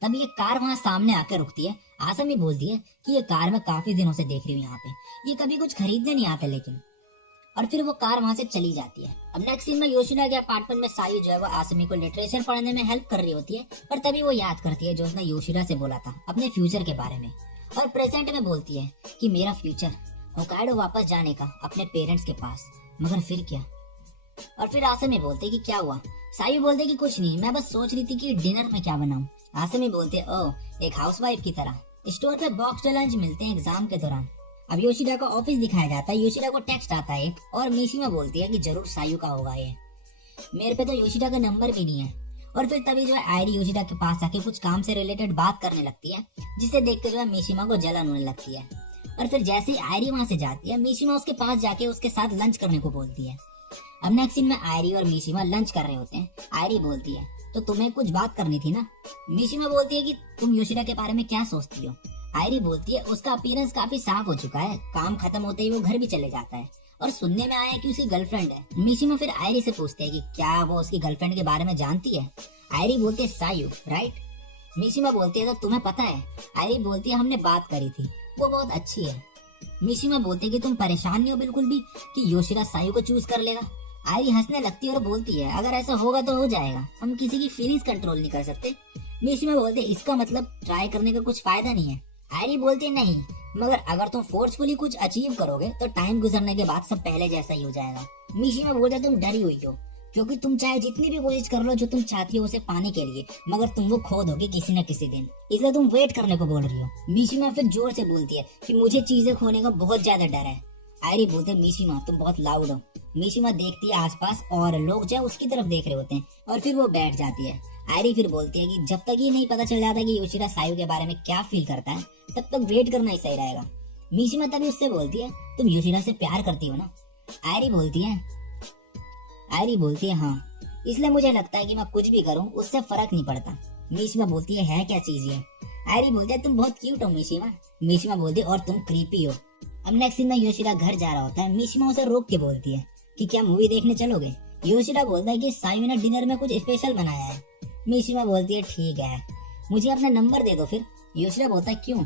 तभी एक कार वहाँ सामने आकर रुकती है। आसमी बोलती है कि ये कार मैं काफी दिनों से देख रही हूँ यहाँ पे, ये कभी कुछ खरीदने नहीं आते लेकिन। और फिर वो कार वहाँ से चली जाती है। अब नेक्स्ट सीन में योशिडा के अपार्टमेंट में सायु जो है वो आसमी को लिटरेचर पढ़ने में हेल्प कर रही होती है, पर तभी वो याद करती है जो उसने योशिडा से बोला था अपने फ्यूचर के बारे में, और प्रेजेंट में बोलती है कि मेरा फ्यूचर होकाइडो वापस जाने का अपने पेरेंट्स के पास, मगर फिर क्या। और फिर आसमी बोलते कि क्या हुआ। सायु बोलते कि कुछ नहीं, मैं बस सोच रही थी कि डिनर में क्या बनाऊं। आसमी बोलते ओह एक हाउसवाइफ की तरह। स्टोर पे बॉक्स लंच मिलते हैं एग्जाम के दौरान। अब योशिडा का ऑफिस दिखाया जाता है। योशिडा को टेक्स्ट आता है एक, और मिशिमा बोलती है कि जरूर सायु का होगा ये, मेरे पे तो योशिडा का नंबर भी नहीं है। और फिर तभी जो है आयरी योशिडा के पास आके कुछ काम से रिलेटेड बात करने लगती है, जिसे देख के जो है मिशिमा को जलन होने लगती है। और फिर जैसे ही आयरी वहाँ से जाती है, मिशिमा उसके पास जाके उसके साथ लंच करने को बोलती है। अब नेक्स्ट सीन में आयरी और मिशिमा लंच कर रहे होते हैं। आयरी बोलती है तो तुम्हें कुछ बात करनी थी ना। मिशिमा बोलती है कि तुम योशिडा के बारे में क्या सोचती हो। आयरी बोलती है उसका अपीयरेंस काफी साफ हो चुका है, काम खत्म होते ही वो घर भी चले जाता है, और सुनने में आया है कि उसकी गर्लफ्रेंड है। मिशिमा फिर आयरी से पूछती है कि क्या वो उसकी गर्लफ्रेंड के बारे में जानती है। आयरी बोलती है सायु राइट। मिशिमा बोलती है तो तुम्हें पता है। आयरी बोलती है हमने बात करी थी, वो बहुत अच्छी है। मिशिमा बोलती है कि तुम परेशान नहीं हो बिल्कुल भी कि योशिडा सायु को चूज कर लेगा। आयरी हंसने लगती है और बोलती है अगर ऐसा होगा तो हो जाएगा, हम किसी की फीलिंग्स कंट्रोल नहीं कर सकते। मिशिमा बोलते इसका मतलब ट्राई करने का कुछ फायदा नहीं है। आयरी बोलते नहीं, मगर अगर तुम फोर्सफुली कुछ अचीव करोगे तो टाइम गुजरने के बाद सब पहले जैसा ही हो जाएगा। मिशिमा बोलते तुम डरी हुई हो, क्योंकि तुम चाहे जितनी भी कोशिश कर लो जो तुम चाहती हो उसे पाने के लिए, मगर तुम वो खो दोगे किसी न किसी दिन, इसलिए तुम वेट करने को बोल रही हो। मिशिमा फिर जोर से बोलती है कि मुझे चीजें खोने का बहुत ज्यादा डर है। आयरी बोलते मिशिमा तुम बहुत लाउड हो। मिशिमा देखती है आसपास और लोग जो उसकी तरफ देख रहे होते हैं, और फिर वो बैठ जाती है। आयरी फिर बोलती है कि जब तक ये नहीं पता चल जाता कि योशिडा सायु के बारे में क्या फील करता है, तब तक वेट करना ही सही रहेगा। मिशिमा तभी उससे बोलती है तुम योशिडा से प्यार करती हो ना। आयरी बोलती है हाँ, इसलिए मुझे लगता है कि मैं कुछ भी करूं उससे फर्क नहीं पड़ता। मिशिमा बोलती है क्या चीज है। आयरी बोलती है तुम बहुत क्यूट हो मिशिमा। मिशिमा बोलती है और तुम क्रीपी हो। अब नेक्स्ट सीन में योशिडा घर जा रहा होता है। मिशिमा उसे रोक के बोलती है कि क्या मूवी देखने चलोगे। योशिडा बोलता है कि सायु ने डिनर में कुछ स्पेशल बनाया है। मिशिमा बोलती है ठीक है, मुझे अपना नंबर दे दो फिर। योशिडा बोलता है क्यों।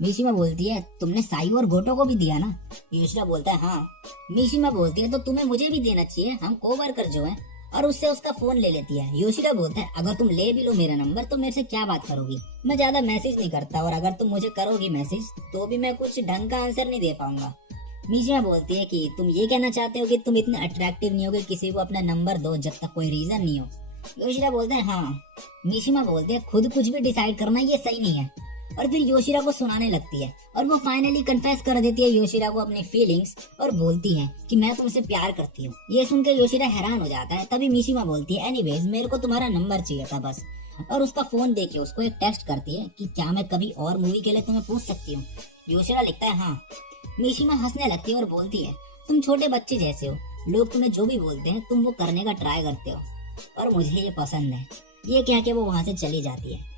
मिशिमा बोलती है तुमने सायु और गोटो को भी दिया ना। योशिडा बोलता है हाँ। मिशिमा बोलती है तो तुम्हें मुझे भी देना चाहिए, हम कोवर्कर जो हैं, और उससे उसका फोन ले लेती है। योशिडा बोलता है अगर तुम ले भी लो मेरा नंबर तो मेरे से क्या बात करोगी, मैं ज्यादा मैसेज नहीं करता, और अगर तुम मुझे करोगी मैसेज तो भी मैं कुछ ढंग का आंसर नहीं दे पाऊंगा। मिशिमा बोलती है कि तुम ये कहना चाहते हो कि तुम इतने अट्रैक्टिव नहीं हो कि किसी को अपना नंबर दो जब तक कोई रीजन नहीं हो। योशिडा बोलता है हाँ। मिशिमा बोलती है खुद कुछ भी डिसाइड करना ये सही नहीं है, और फिर योशिडा को सुनाने लगती है, और वो फाइनली कन्फेस कर देती है योशिडा को अपनी फीलिंग्स, और बोलती है कि मैं तुमसे प्यार करती हूँ। ये सुनकर योशिडा हैरान हो जाता है। तभी मिशिमा बोलती है एनीवेज मेरे को तुम्हारा नंबर चाहिए था बस, और उसका फोन देके उसको एक टेक्स्ट करती है कि क्या मैं कभी और मूवी के लिए तुम्हें पूछ सकती हूँ। योशिडा लिखता है हाँ। मिशिमा हंसने लगती है और बोलती है तुम छोटे बच्चे जैसे हो, लोग तुम्हें जो भी बोलते हैं तुम वो करने का ट्राई करते हो, और मुझे ये पसंद है। ये कह के वो वहाँ से चली जाती है।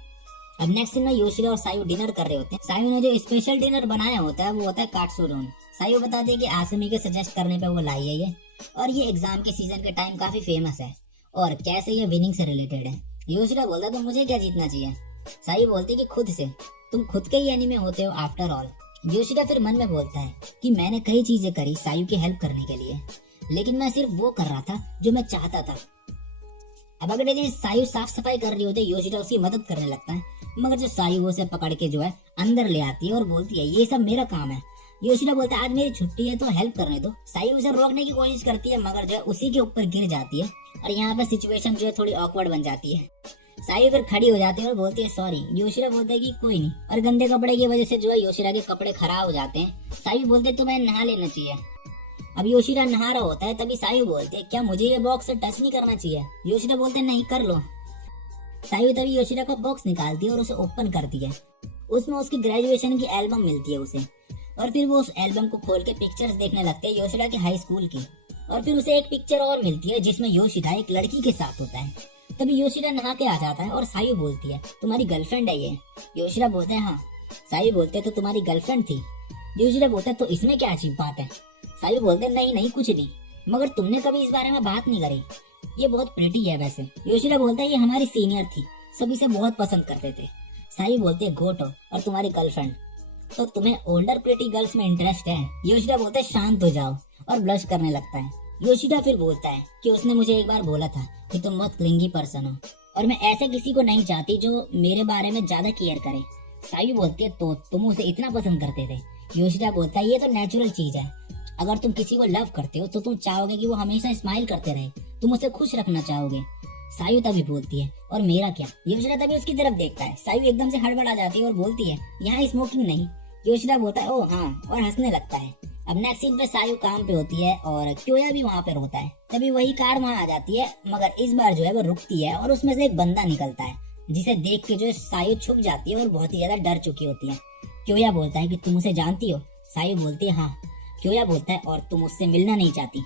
अब नेक्स्ट सीन में योशिडा और सायु डिनर कर रहे होते हैं। सायु ने जो स्पेशल डिनर बनाया होता है वो होता है काट्सुडोन। सायु बताते हैं कि आसमी के सजेस्ट करने पे वो लाई है ये, और ये एग्जाम के सीजन के टाइम काफी फेमस है, और कैसे ये विनिंग से रिलेटेड है। योशिडा बोलता है तो मुझे क्या जीतना चाहिए। सायु बोलती है कि खुद से, तुम खुद के ही एनिमे होते हो आफ्टर ऑल। योशिडा फिर मन में बोलता है कि मैंने कई चीजें करी सायु की हेल्प करने के लिए, लेकिन मैं सिर्फ वो कर रहा था जो मैं चाहता था। अब अगले दिन सायु साफ सफाई कर रही होती है, योशिडा उसकी मदद करने लगता है, मगर जो सायु उसे पकड़ के जो है अंदर ले आती है और बोलती है ये सब मेरा काम है। योशिडा बोलता है आज मेरी छुट्टी है तो हेल्प करने दो। सायु उसे रोकने की कोशिश करती है, मगर जो है उसी के ऊपर गिर जाती है, और यहाँ पे सिचुएशन जो है थोड़ी ऑकवर्ड बन जाती है। सायु फिर खड़ी हो जाती है और बोलती है सॉरी। योशिडा बोलता है कि कोई नहीं, और गंदे कपड़े की वजह से जो है योशिडा के कपड़े खराब हो जाते हैं। सायु बोलते है तुम्हें नहा लेना चाहिए। अब योशिडा नहा रहा होता है, तभी सायु बोलते है क्या मुझे ये बॉक्स से टच नहीं करना चाहिए। योशिडा बोलते हैं नहीं कर लो। सायु तभी योशिडा का बॉक्स निकालती है और उसे ओपन करती है। उसमें उसकी ग्रेजुएशन की एल्बम मिलती है उसे, और फिर वो उस एल्बम को खोल के पिक्चर्स देखने लगते हैं योशिडा के हाई स्कूल की, और फिर उसे एक पिक्चर और मिलती है जिसमें योशिडा एक लड़की के साथ होता है। तभी योशिडा नहा के आ जाता है और सायु बोलती है तुम्हारी गर्लफ्रेंड है ये। योशिडा बोलते हैं हाँ। सायु बोलते हैं तो तुम्हारी गर्लफ्रेंड थी। योशिडा बोलता है तो इसमें क्या अजीब बात है। सायु बोलते हैं नहीं कुछ नहीं, मगर तुमने कभी इस बारे में बात नहीं करी, ये बहुत प्रिटी है वैसे। योशिडा बोलता है ये हमारी सीनियर थी, सभी से बहुत पसंद करते थे। सायु बोलती है गोटो और तुम्हारी गर्लफ्रेंड, तो तुम्हें ओल्डर प्रिटी गर्ल्स में इंटरेस्ट है। योशिडा बोलता है शांत हो जाओ और ब्लश करने लगता है। योशिडा फिर बोलता है कि उसने मुझे एक बार बोला था कि तुम बहुत क्लिंगी पर्सन हो और मैं ऐसे किसी को नहीं चाहती जो मेरे बारे में ज्यादा केयर करे। सायु बोलती है तो तुम उसे इतना पसंद करते थे। योशिडा बोलता है ये तो नेचुरल चीज है, अगर तुम किसी को लव करते हो तो तुम चाहोगे कि वो हमेशा स्माइल करते रहे, तुम उसे खुश रखना चाहोगे। सायु तभी बोलती है और मेरा क्या। योशिडा तभी उसकी तरफ देखता है। सायु एकदम से हड़बड़ा जाती है और बोलती है यहाँ स्मोकिंग नहीं। योशिडा बोलता है ओह हाँ और हंसने लगता है। अब नेक्स्ट सीन पे सायु काम पे होती है और क्योया भी वहाँ पे रोता है। तभी वही कार वहाँ आ जाती है, मगर इस बार जो है वो रुकती है और उसमें से एक बंदा निकलता है जिसे देख के जो सायु छुप जाती है और बहुत ही ज्यादा डर चुकी होती है। क्योया बोलता है कि तुम उसे जानती हो। सायु बोलती है हाँ। क्योया बोलता है और तुम उससे मिलना नहीं चाहती।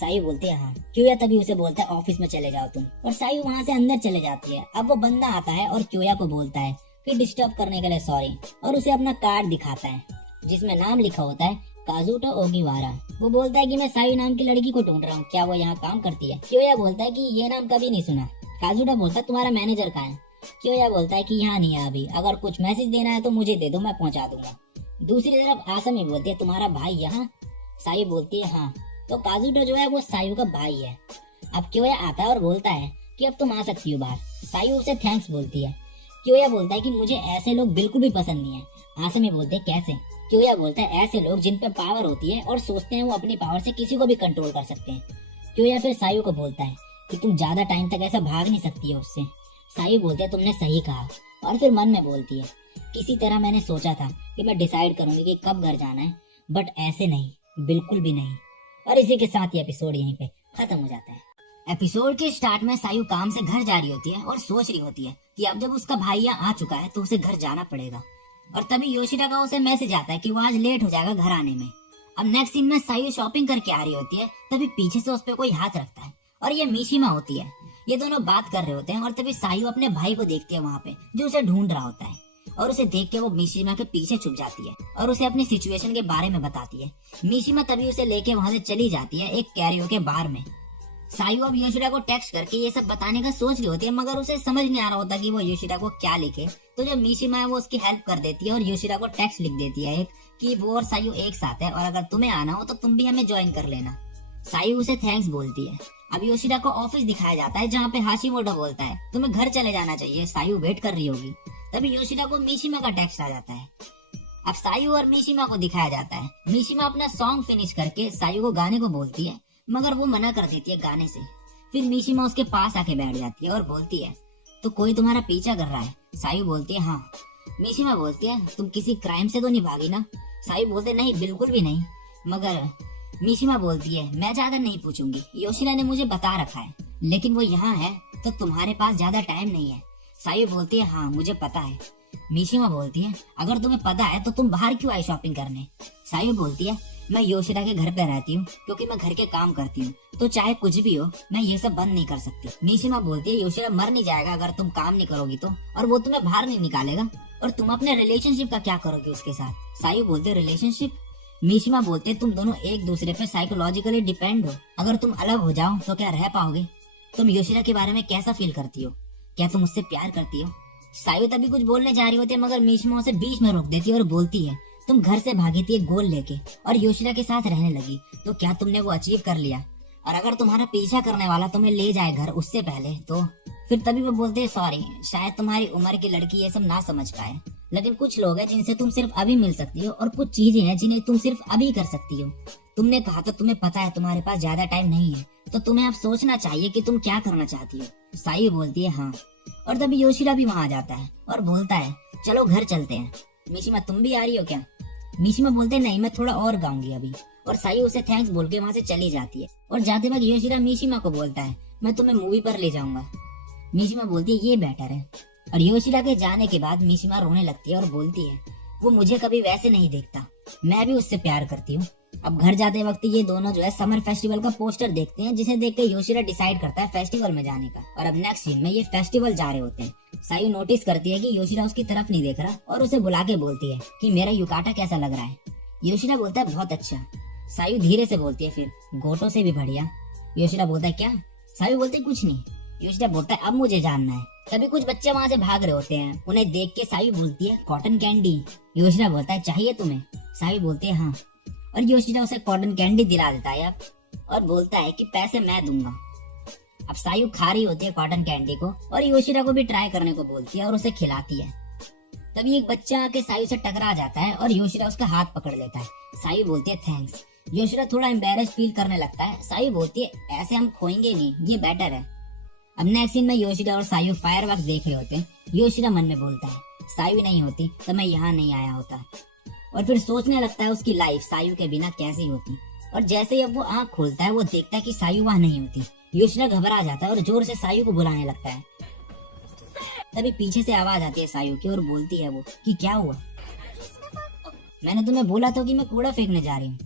सायु बोलती है हाँ। क्योया तभी उसे बोलता है ऑफिस में चले जाओ तुम, और सायु वहाँ से अंदर चले जाती है। अब वो बंदा आता है और क्योया को बोलता है कि डिस्टर्ब करने के लिए सॉरी, और उसे अपना कार्ड दिखाता है जिसमें नाम लिखा होता है काजुटो ओगिवारा। वो बोलता है कि मैं सायु नाम की लड़की को ढूंढ रहा हूँ, क्या वो यहाँ काम करती है। क्योया बोलता है कि ये नाम कभी नहीं सुना। काजुटो बोलता है तुम्हारा मैनेजर कहाँ है। क्योया बोलता है कि यहाँ नहीं है अभी, अगर कुछ मैसेज देना है तो मुझे दे दो, मैं पहुँचा दूंगा। दूसरी तरफ आसमी बोलती है तुम्हारा भाई यहाँ। सायु बोलती है हाँ। तो काजुटो जो है वो सायु का भाई है। अब क्योया आता है और बोलता है कि अब तुम आ सकती हो बाहर। सायु उसे थैंक्स बोलती है। क्योया बोलता है कि मुझे ऐसे लोग बिल्कुल भी पसंद नहीं है। आसमी बोलते हैं कैसे। क्योया बोलता है ऐसे लोग जिन पे पावर होती है और सोचते हैं वो अपनी पावर से किसी को भी कंट्रोल कर सकते हैं। क्योया फिर सायु को बोलता है कि तुम ज्यादा टाइम तक ऐसा भाग नहीं सकती है उससे। सायु बोलते है तुमने सही कहा, और फिर मन में बोलती है किसी तरह मैंने सोचा था कि मैं डिसाइड करूंगी कि कब घर जाना है, बट ऐसे नहीं, बिल्कुल भी नहीं। और इसी के साथ ही एपिसोड यहीं पे खत्म हो जाता है। एपिसोड के स्टार्ट में सायु काम से घर जा रही होती है और सोच रही होती है कि अब जब उसका भाई यहाँ आ चुका है तो उसे घर जाना पड़ेगा। और तभी योशिडा का उसे मैसेज आता है कि वो आज लेट हो जाएगा घर आने में। अब नेक्स्ट सीन में सायु शॉपिंग करके आ रही होती है, तभी पीछे से उस पर कोई हाथ रखता है और ये मिशिमा होती है। ये दोनों बात कर रहे होते हैं और तभी सायु अपने भाई को देखती है वहाँ पे जो उसे ढूंढ रहा होता है, और उसे देख के वो मिशिमा के पीछे छुप जाती है और उसे अपनी सिचुएशन के बारे में बताती है। मिशिमा तभी उसे लेके वहाँ से चली जाती है एक कैरियोके बार में। सायु अब योशिडा को टेक्स्ट करके ये सब बताने का सोच रही होती है, मगर उसे समझ नहीं आ रहा होता कि वो योशिडा को क्या लिखे। तो जो मिशिमा है वो उसकी हेल्प कर देती है और योशिडा को टेक्स्ट लिख देती है एक कि वो और सायु एक साथ है और अगर तुम्हें आना हो तो तुम भी हमें ज्वाइन कर लेना। सायु उसे थैंक्स बोलती है। अब योशिडा को ऑफिस दिखाया जाता है जहाँ पे हाशिमोटो बोलता है तुम्हें घर चले जाना चाहिए, सायु वेट कर रही होगी। तभी योशिडा को मिशिमा का टेक्स्ट आ जाता है। अब सायु और मिशिमा को दिखाया जाता है। मिशिमा अपना सॉन्ग फिनिश करके सायु को गाने को बोलती है, मगर वो मना कर देती है गाने से। फिर मिशिमा उसके पास आके बैठ जाती है और बोलती है तो कोई तुम्हारा पीछा कर रहा है। सायु बोलती है हाँ। मिशिमा बोलती है तुम किसी क्राइम से तो नहीं भागी ना। सायु बोलते नहीं, बिल्कुल भी नहीं। मगर मिशिमा बोलती है मैं ज्यादा नहीं पूछूंगी, योशिडा ने मुझे बता रखा है, लेकिन वो यहाँ है तो तुम्हारे पास ज्यादा टाइम नहीं है। सायु बोलती है हाँ मुझे पता है। मिशिमा बोलती है अगर तुम्हें पता है तो तुम बाहर क्यों आई शॉपिंग करने। सायु बोलती है मैं योशिडा के घर पे रहती हूँ क्योंकि मैं घर के काम करती हूँ, तो चाहे कुछ भी हो मैं ये सब बंद नहीं कर सकती। मिशिमा बोलती है योशिडा मर नहीं जाएगा अगर तुम काम नहीं करोगी तो, और वो तुम्हें बाहर नहीं निकालेगा। और तुम अपने रिलेशनशिप का क्या करोगी उसके साथ। सायु बोलते रिलेशनशिप। मिशिमा बोलते तुम दोनों एक दूसरे पे साइकोलॉजिकली डिपेंड हो, अगर तुम अलग हो जाओ तो क्या रह पाओगे। तुम योशिडा के बारे में कैसा फील करती हो, क्या तुम उससे प्यार करती हो। सायु तभी कुछ बोलने जा रही होती है, मगर मिशिमा उसे बीच में रोक देती है और बोलती है तुम घर से भागी थी एक गोल लेके और योशिडा के साथ रहने लगी, तो क्या तुमने वो अचीव कर लिया। और अगर तुम्हारा पीछा करने वाला तुम्हें ले जाए घर उससे पहले तो। फिर तभी वो बोलते हैं सॉरी, शायद तुम्हारी उम्र की लड़की ये सब ना समझ पाए, लेकिन कुछ लोग हैं जिनसे तुम सिर्फ अभी मिल सकती हो और कुछ चीजें हैं जिन्हें तुम सिर्फ अभी कर सकती हो। तुमने कहा तो तुम्हें पता है तुम्हारे पास ज्यादा टाइम नहीं है, तो तुम्हें अब सोचना चाहिए कि तुम क्या करना चाहती हो। सायु बोलती है हाँ। और तभी योशिडा भी वहाँ आ जाता है और बोलता है चलो घर चलते हैं। मिशिमा तुम भी आ रही हो क्या। मिशिमा बोलते हैं नहीं मैं थोड़ा और गाऊंगी अभी। और सायु उसे थैंक्स बोल के वहाँ से चली जाती है। और जाते वक्त योशिडा मिशिमा को बोलता है मैं तुम्हें मूवी पर ले जाऊंगा। मिशिमा बोलती है ये बेटर है। और योशिडा के जाने के बाद मिशिमा रोने लगती है और बोलती है वो मुझे कभी वैसे नहीं देखता, मैं भी उससे प्यार करती हूँ। अब घर जाते वक्त ये दोनों जो है समर फेस्टिवल का पोस्टर देखते हैं, जिसे देख के योशिडा डिसाइड करता है फेस्टिवल में जाने का। और अब नेक्स्ट सीन में ये फेस्टिवल जा रहे होते हैं। सायु नोटिस करती है कि योशिडा उसकी तरफ नहीं देख रहा और उसे बुला के बोलती है कि मेरा युकाटा कैसा लग रहा है। योशिडा बोलता है बहुत अच्छा। सायु धीरे से बोलती है फिर गोटो से भी बढ़िया। योशिडा बोलता है क्या। सायु बोलते कुछ नहीं। योशिडा बोलता है अब मुझे जानना है तभी कुछ बच्चे वहाँ से भाग रहे होते हैं। उन्हें देख के सायु बोलती है कॉटन कैंडी। योशिरा बोलता है चाहिए तुम्हें? सायु बोलती है हाँ। और योशिरा उसे कॉटन कैंडी दिला देता है और बोलता है कि पैसे मैं दूंगा। अब सायु खा रही होती है कॉटन कैंडी को और योशिरा को भी ट्राई करने को बोलती है और उसे खिलाती है। तभी एक बच्चा आके सायु से टकरा जाता है और योशिरा उसका हाथ पकड़ लेता है। सायु बोलती है थैंक्स। योशिरा थोड़ा एम्बैरेस फील करने लगता है। सायु बोलती है ऐसे हम खोएंगे नहीं, ये बेटर है। अब नेक्स्ट सीन में योशिरा और सायु फायरवर्क्स देख रहे होते हैं। योशिरा मन में बोलता है सायु नहीं होती तो मैं यहाँ नहीं आया होता। और फिर सोचने लगता है उसकी लाइफ सायु के बिना कैसी होती। और जैसे ही अब वो आँख खोलता है वो देखता है कि सायु वहाँ नहीं होती। योशिरा घबरा जाता है और जोर से सायु को बुलाने लगता है। तभी पीछे से आवाज आती है सायु की और बोलती है वो कि क्या हुआ? मैंने तुम्हें बोला था कि मैं कूड़ा फेंकने जा रही हूँ।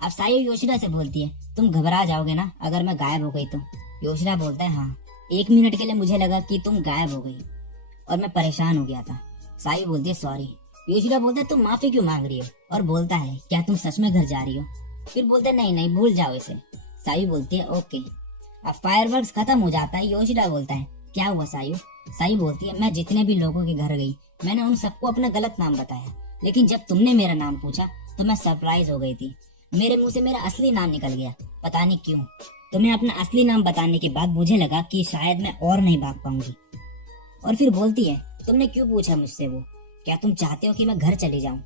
अब सायु योशिरा से बोलती है तुम घबरा जाओगे ना अगर मैं गायब हो गई तो? योशिरा बोलता है हाँ, 1 मिनट के लिए मुझे लगा कि तुम गायब हो गई और मैं परेशान हो गया था। सायु बोलती है सॉरी। योशिरा बोलता है तुम माफी क्यों मांग रही हो? और बोलता है क्या तुम सच में घर जा रही हो? फिर बोलते नहीं नहीं भूल जाओ इसे। सायु बोलती है ओके। अब फायरवर्क्स खत्म हो जाता है। योशिरा बोलता है क्या हुआ सायु? सायु बोलती है मैं जितने भी लोगों के घर गई मैंने उन सबको अपना गलत नाम बताया, लेकिन जब तुमने मेरा नाम पूछा तो मैं सरप्राइज हो गई थी। मेरे मुंह से मेरा असली नाम निकल गया, पता नहीं क्यों। तुम्हें अपना असली नाम बताने के बाद मुझे लगा कि शायद मैं और नहीं भाग पाऊंगी। और फिर बोलती है तुमने क्यों पूछा मुझसे वो? क्या तुम चाहते हो कि मैं घर चली जाऊं?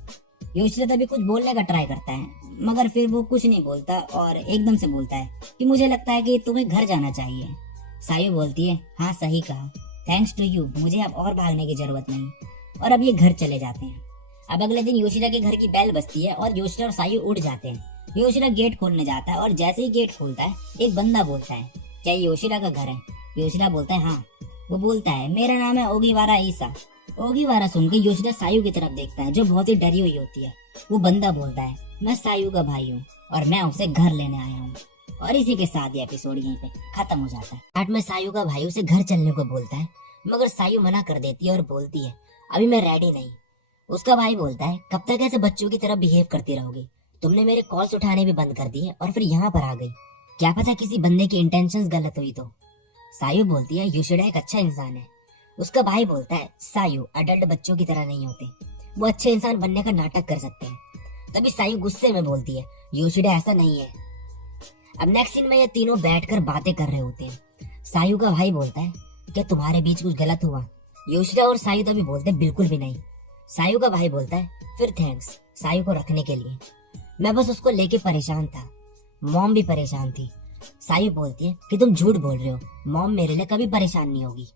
योशिरा तभी कुछ बोलने का ट्राई करता है मगर फिर वो कुछ नहीं बोलता और एकदम से बोलता है कि मुझे लगता है कि तुम्हें घर जाना चाहिए। सायु बोलती है हाँ सही कहा, थैंक्स टू यू, मुझे अब और भागने की जरूरत नहीं। और अब ये घर चले जाते हैं। अब अगले दिन योशिरा के घर की बेल बजती है और योशिरा और सायु उठ जाते हैं। योशिरा गेट खोलने जाता है और जैसे ही गेट खोलता है एक बंदा बोलता है क्या ये योशिरा का घर है? योशिरा बोलता है हाँ। वो बोलता है मेरा नाम है ओगिवारा ईसा। ओगिवारा सुनकर योशिरा सायु की तरफ देखता है जो बहुत ही डरी हुई होती है। वो बंदा बोलता है मैं सायु का भाई हूँ और मैं उसे घर लेने आया हूँ। और इसी के साथ ये एपिसोड यहीं पे खत्म हो जाता है। पार्ट में सायु का भाई उसे घर चलने को बोलता है मगर सायु मना कर देती है और बोलती है अभी मैं रेडी नहीं। उसका भाई बोलता है कब तक ऐसे बच्चों की तरह बिहेव करती रहोगी? तुमने मेरे कॉल्स उठाने भी बंद कर दिए और फिर यहाँ पर आ गई। क्या पता किसी बंदे की इंटेंशंस गलत हुई तो? सायु बोलती है योशिरा एक अच्छा इंसान है। उसका भाई बोलता है सायु अडल्ट बच्चों की तरह नहीं होते, वो अच्छे इंसान बनने का नाटक कर सकते हैं। तभी सायु गुस्से में बोलती है योशिरा ऐसा नहीं है। अब नेक्स्ट सीन में ये तीनों बैठकर बातें कर रहे होते हैं। सायु का भाई बोलता है क्या तुम्हारे बीच कुछ गलत हुआ? योशिरा और सायु तभी बोलते हैं बिल्कुल भी नहीं। सायु का भाई बोलता है फिर थैंक्स सायु को रखने के लिए, मैं बस उसको लेके परेशान था। मॉम भी परेशान थी। सायु बोलती है कि तुम झूठ बोल रहे हो, मॉम मेरे लिए कभी परेशान नहीं होगी।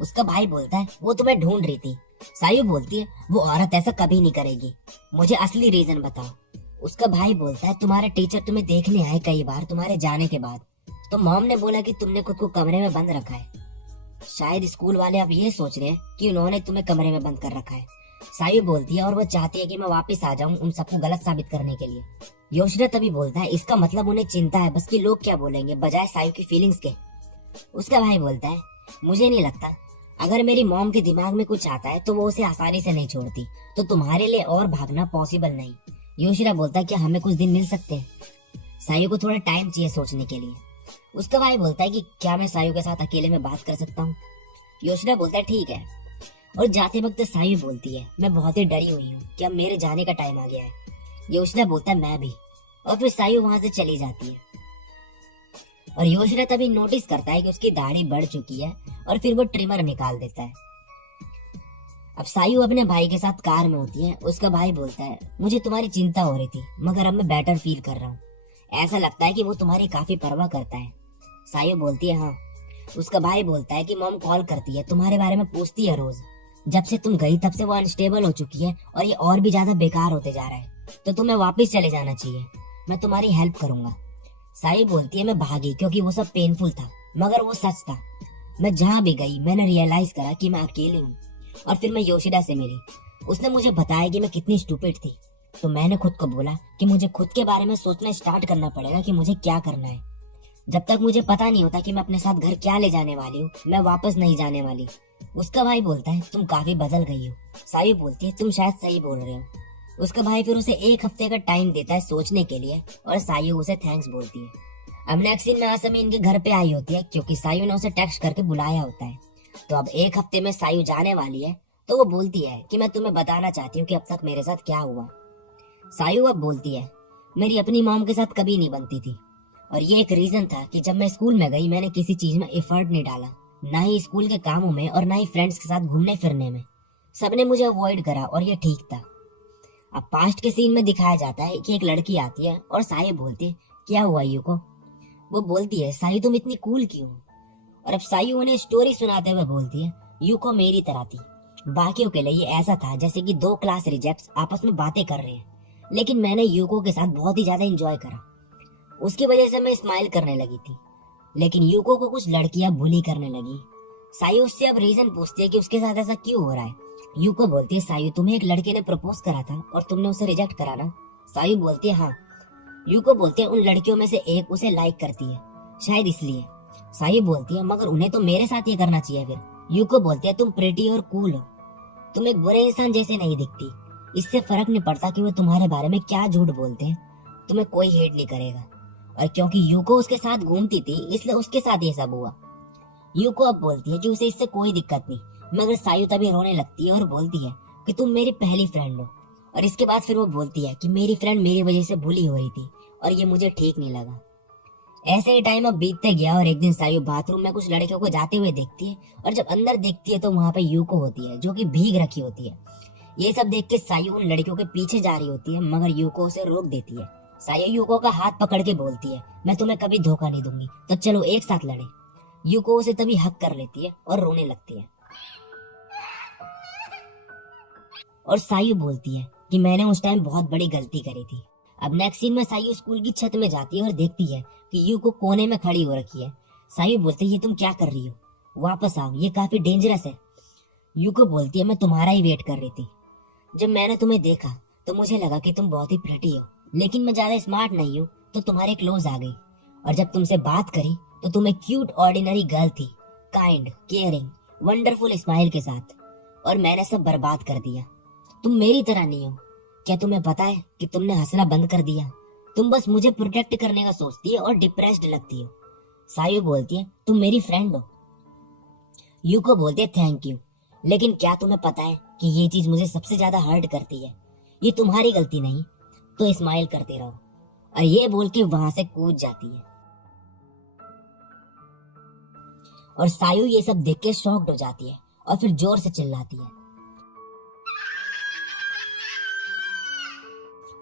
उसका भाई बोलता है वो तुम्हें ढूंढ रही थी। सायु बोलती है वो औरत ऐसा कभी नहीं करेगी, मुझे असली रीजन बताओ। उसका भाई बोलता है तुम्हारे टीचर तुम्हें देखने आए कई बार तुम्हारे जाने के बाद, तो मॉम ने बोला कि तुमने खुद को कमरे में बंद रखा है। शायद स्कूल वाले अब ये सोच रहे हैं कि उन्होंने तुम्हें कमरे में बंद कर रखा है। सायु बोलती है और वो चाहती है कि मैं वापस आ जाऊं उन सबको गलत साबित करने के लिए। योशिरा तभी बोलता है इसका मतलब उन्हें चिंता है बस कि लोग क्या बोलेंगे बजाय सायु की फीलिंग्स के। उसका भाई बोलता है मुझे नहीं लगता, अगर मेरी मॉम के दिमाग में कुछ आता है तो वो उसे आसानी से नहीं छोड़ती, तो तुम्हारे लिए और भागना पॉसिबल नहीं। योशिरा बोलता है क्या हमें कुछ दिन मिल सकते हैं? सायु को थोड़ा टाइम चाहिए सोचने के लिए। उसका भाई बोलता है कि क्या मैं सायु के साथ अकेले में बात कर सकता हूँ? योशिरा बोलता है ठीक है। और जाते वक्त सायु बोलती है मैं बहुत ही डरी हुई हूँ कि अब मेरे जाने का टाइम आ गया है। योशिरा बोलता है मैं भी। और फिर सायु वहां से चली जाती है। और योशिरा तभी नोटिस करता है कि उसकी दाढ़ी बढ़ चुकी है और फिर वो ट्रिमर निकाल देता है। अब सायु अपने भाई के साथ कार में होती है। उसका भाई बोलता है मुझे तुम्हारी चिंता हो रही थी मगर अब मैं बेटर फील कर रहा हूँ, ऐसा लगता है कि वो तुम्हारी काफी परवाह करता है। सायु बोलती है हाँ। उसका भाई बोलता है कि मॉम कॉल करती है तुम्हारे बारे में पूछती है रोज, जब से तुम गई तब से वो अनस्टेबल हो चुकी है और ये और भी ज्यादा बेकार होते जा रहा है, तो तुम्हें वापस चले जाना चाहिए, मैं तुम्हारी हेल्प करूंगा। सायु बोलती है मैं भागी क्योंकि वो सब पेनफुल था मगर वो सच था। मैं जहाँ भी गई मैंने रियलाइज करा कि मैं अकेले हूँ। और फिर मैं योशिरा से मिली, उसने मुझे बताया कि मैं कितनी स्टूपिड थी, तो मैंने खुद को बोला कि मुझे खुद के बारे में सोचना स्टार्ट करना पड़ेगा कि मुझे क्या करना है। जब तक मुझे पता नहीं होता कि मैं अपने साथ घर क्या ले जाने वाली हूँ मैं वापस नहीं जाने वाली। उसका भाई बोलता है तुम काफी बदल गई हो। सायु बोलती है तुम शायद सही बोल रहे हो। उसका भाई फिर उसे 1 हफ्ते का टाइम देता है सोचने के लिए और सायु उसे थैंक्स बोलती है। अब नेक्स्ट सीन में आसमी इनके घर पे आई होती है क्योंकि सायु ने उसे टेक्स्ट करके बुलाया होता है। तो अब एक हफ्ते में सायु जाने वाली है, तो वो बोलती है कि मैं तुम्हें बताना चाहती हूँ कि अब तक मेरे साथ क्या हुआ। सायु अब बोलती है, मेरी अपनी मॉम के साथ कभी नहीं बनती थी, और ये एक रीजन था कि जब मैं स्कूल में गई मैंने किसी चीज में एफर्ट नहीं डाला, ना ही स्कूल के कामों में और ना ही फ्रेंड्स के साथ घूमने फिरने में। सबने मुझे अवॉइड करा और ये ठीक था। अब पास्ट के सीन में दिखाया जाता है कि एक लड़की आती है और सायु बोलती है, क्या हुआ यूको? वो बोलती है, सायु तुम इतनी कूल क्यों? और अब सायु उन्हें स्टोरी सुनाते हुए बोलती है, यूको मेरी तरह थी। बाकियों के लिए ये ऐसा था जैसे कि दो क्लास रिजेक्ट्स आपस में बातें कर रहे हैं, लेकिन मैंने यूको के साथ बहुत ही ज्यादा एंजॉय करा। उसकी वजह से मैं स्माइल करने लगी थी, लेकिन यूको को कुछ लड़कियां बुली करने लगी। सायु उससे अब रीजन पूछती है कि उसके साथ ऐसा क्यों हो रहा है। यूको बोलती है, सायु तुम्हें एक लड़के ने प्रपोज करा था और तुमने उसे रिजेक्ट करा ना? सायु बोलती है, हाँ। यूको बोलती है, उन लड़कियों में से एक उसे लाइक करती है, शायद इसलिए। सायु बोलती है, मगर उन्हें तो मेरे साथ ये करना चाहिए फिर। यूको बोलती है, तुम प्रिटी और कूल हो, तुम एक बुरे इंसान जैसे नहीं दिखती। इससे फर्क नहीं पड़ता कि वो तुम्हारे बारे में क्या झूठ बोलते हैं, तुम्हें कोई हेट नहीं करेगा। और क्योंकि यूको उसके साथ घूमती थी इसलिए उसके साथ ये सब हुआ। यूको अब बोलती है कि उसे इससे कोई दिक्कत नहीं, मगर सायु तभी रोने लगती है और बोलती है कि तुम मेरी पहली फ्रेंड हो। और इसके बाद फिर वो बोलती है कि मेरी फ्रेंड मेरी वजह से बुली हो रही थी और ये मुझे ठीक नहीं लगा। ऐसे ही टाइम अब बीतते गया और एक दिन सायु बाथरूम में कुछ लड़कियों को जाते हुए देखती है, और जब अंदर देखती है तो वहाँ पे यूको होती है जो कि भीग रखी होती है। ये सब देख के सायु उन लड़कियों के पीछे जा रही होती है, मगर यूको उसे रोक देती है। सायु यूको का हाथ पकड़ के बोलती है, मैं तुम्हें कभी धोखा नहीं दूंगी, तो चलो एक साथ लड़े। यूको उसे तभी हक कर लेती है और रोने लगती है। और सायु बोलती है कि मैंने उस टाइम बहुत बड़ी गलती करी थी। अब नेक्स्ट सीन में सायु स्कूल की छत में जाती है और देखती है कि यूको कोने में खड़ी हो रखी है। सायु बोलती है, ये तुम क्या कर रही हो? वापस आओ, ये काफी डेंजरस है। यूको बोलती है, मैं तुम्हारा ही वेट कर रही थी। जब मैंने तुम्हें देखा तो मुझे लगा कि तुम बहुत ही प्रिटी हो, लेकिन मैं ज्यादा स्मार्ट नहीं हूँ तो तुम्हारे क्लोज आ गई। और जब तुमसे बात करी तो तुम एक क्यूट ऑर्डिनरी गर्ल थी, काइंड, केयरिंग, वंडरफुल स्माइल के साथ, और मैंने सब बर्बाद कर दिया। तुम मेरी तरह नहीं हो। क्या तुम्हें पता है कि तुमने हंसना बंद कर दिया? तुम बस मुझे प्रोटेक्ट करने का सोचती है और डिप्रेस्ड लगती हो। सायु बोलती है, तुम मेरी फ्रेंड हो। यूको बोलती है, थैंक यू, लेकिन क्या तुम्हें पता है कि ये चीज मुझे सबसे ज्यादा हर्ट करती है? ये तुम्हारी गलती नहीं, तो स्माइल करते रहो। और ये बोल के वहां से कूद जाती है। और सायु ये सब देख के शॉक्ड हो जाती है और फिर जोर से चिल्लाती है।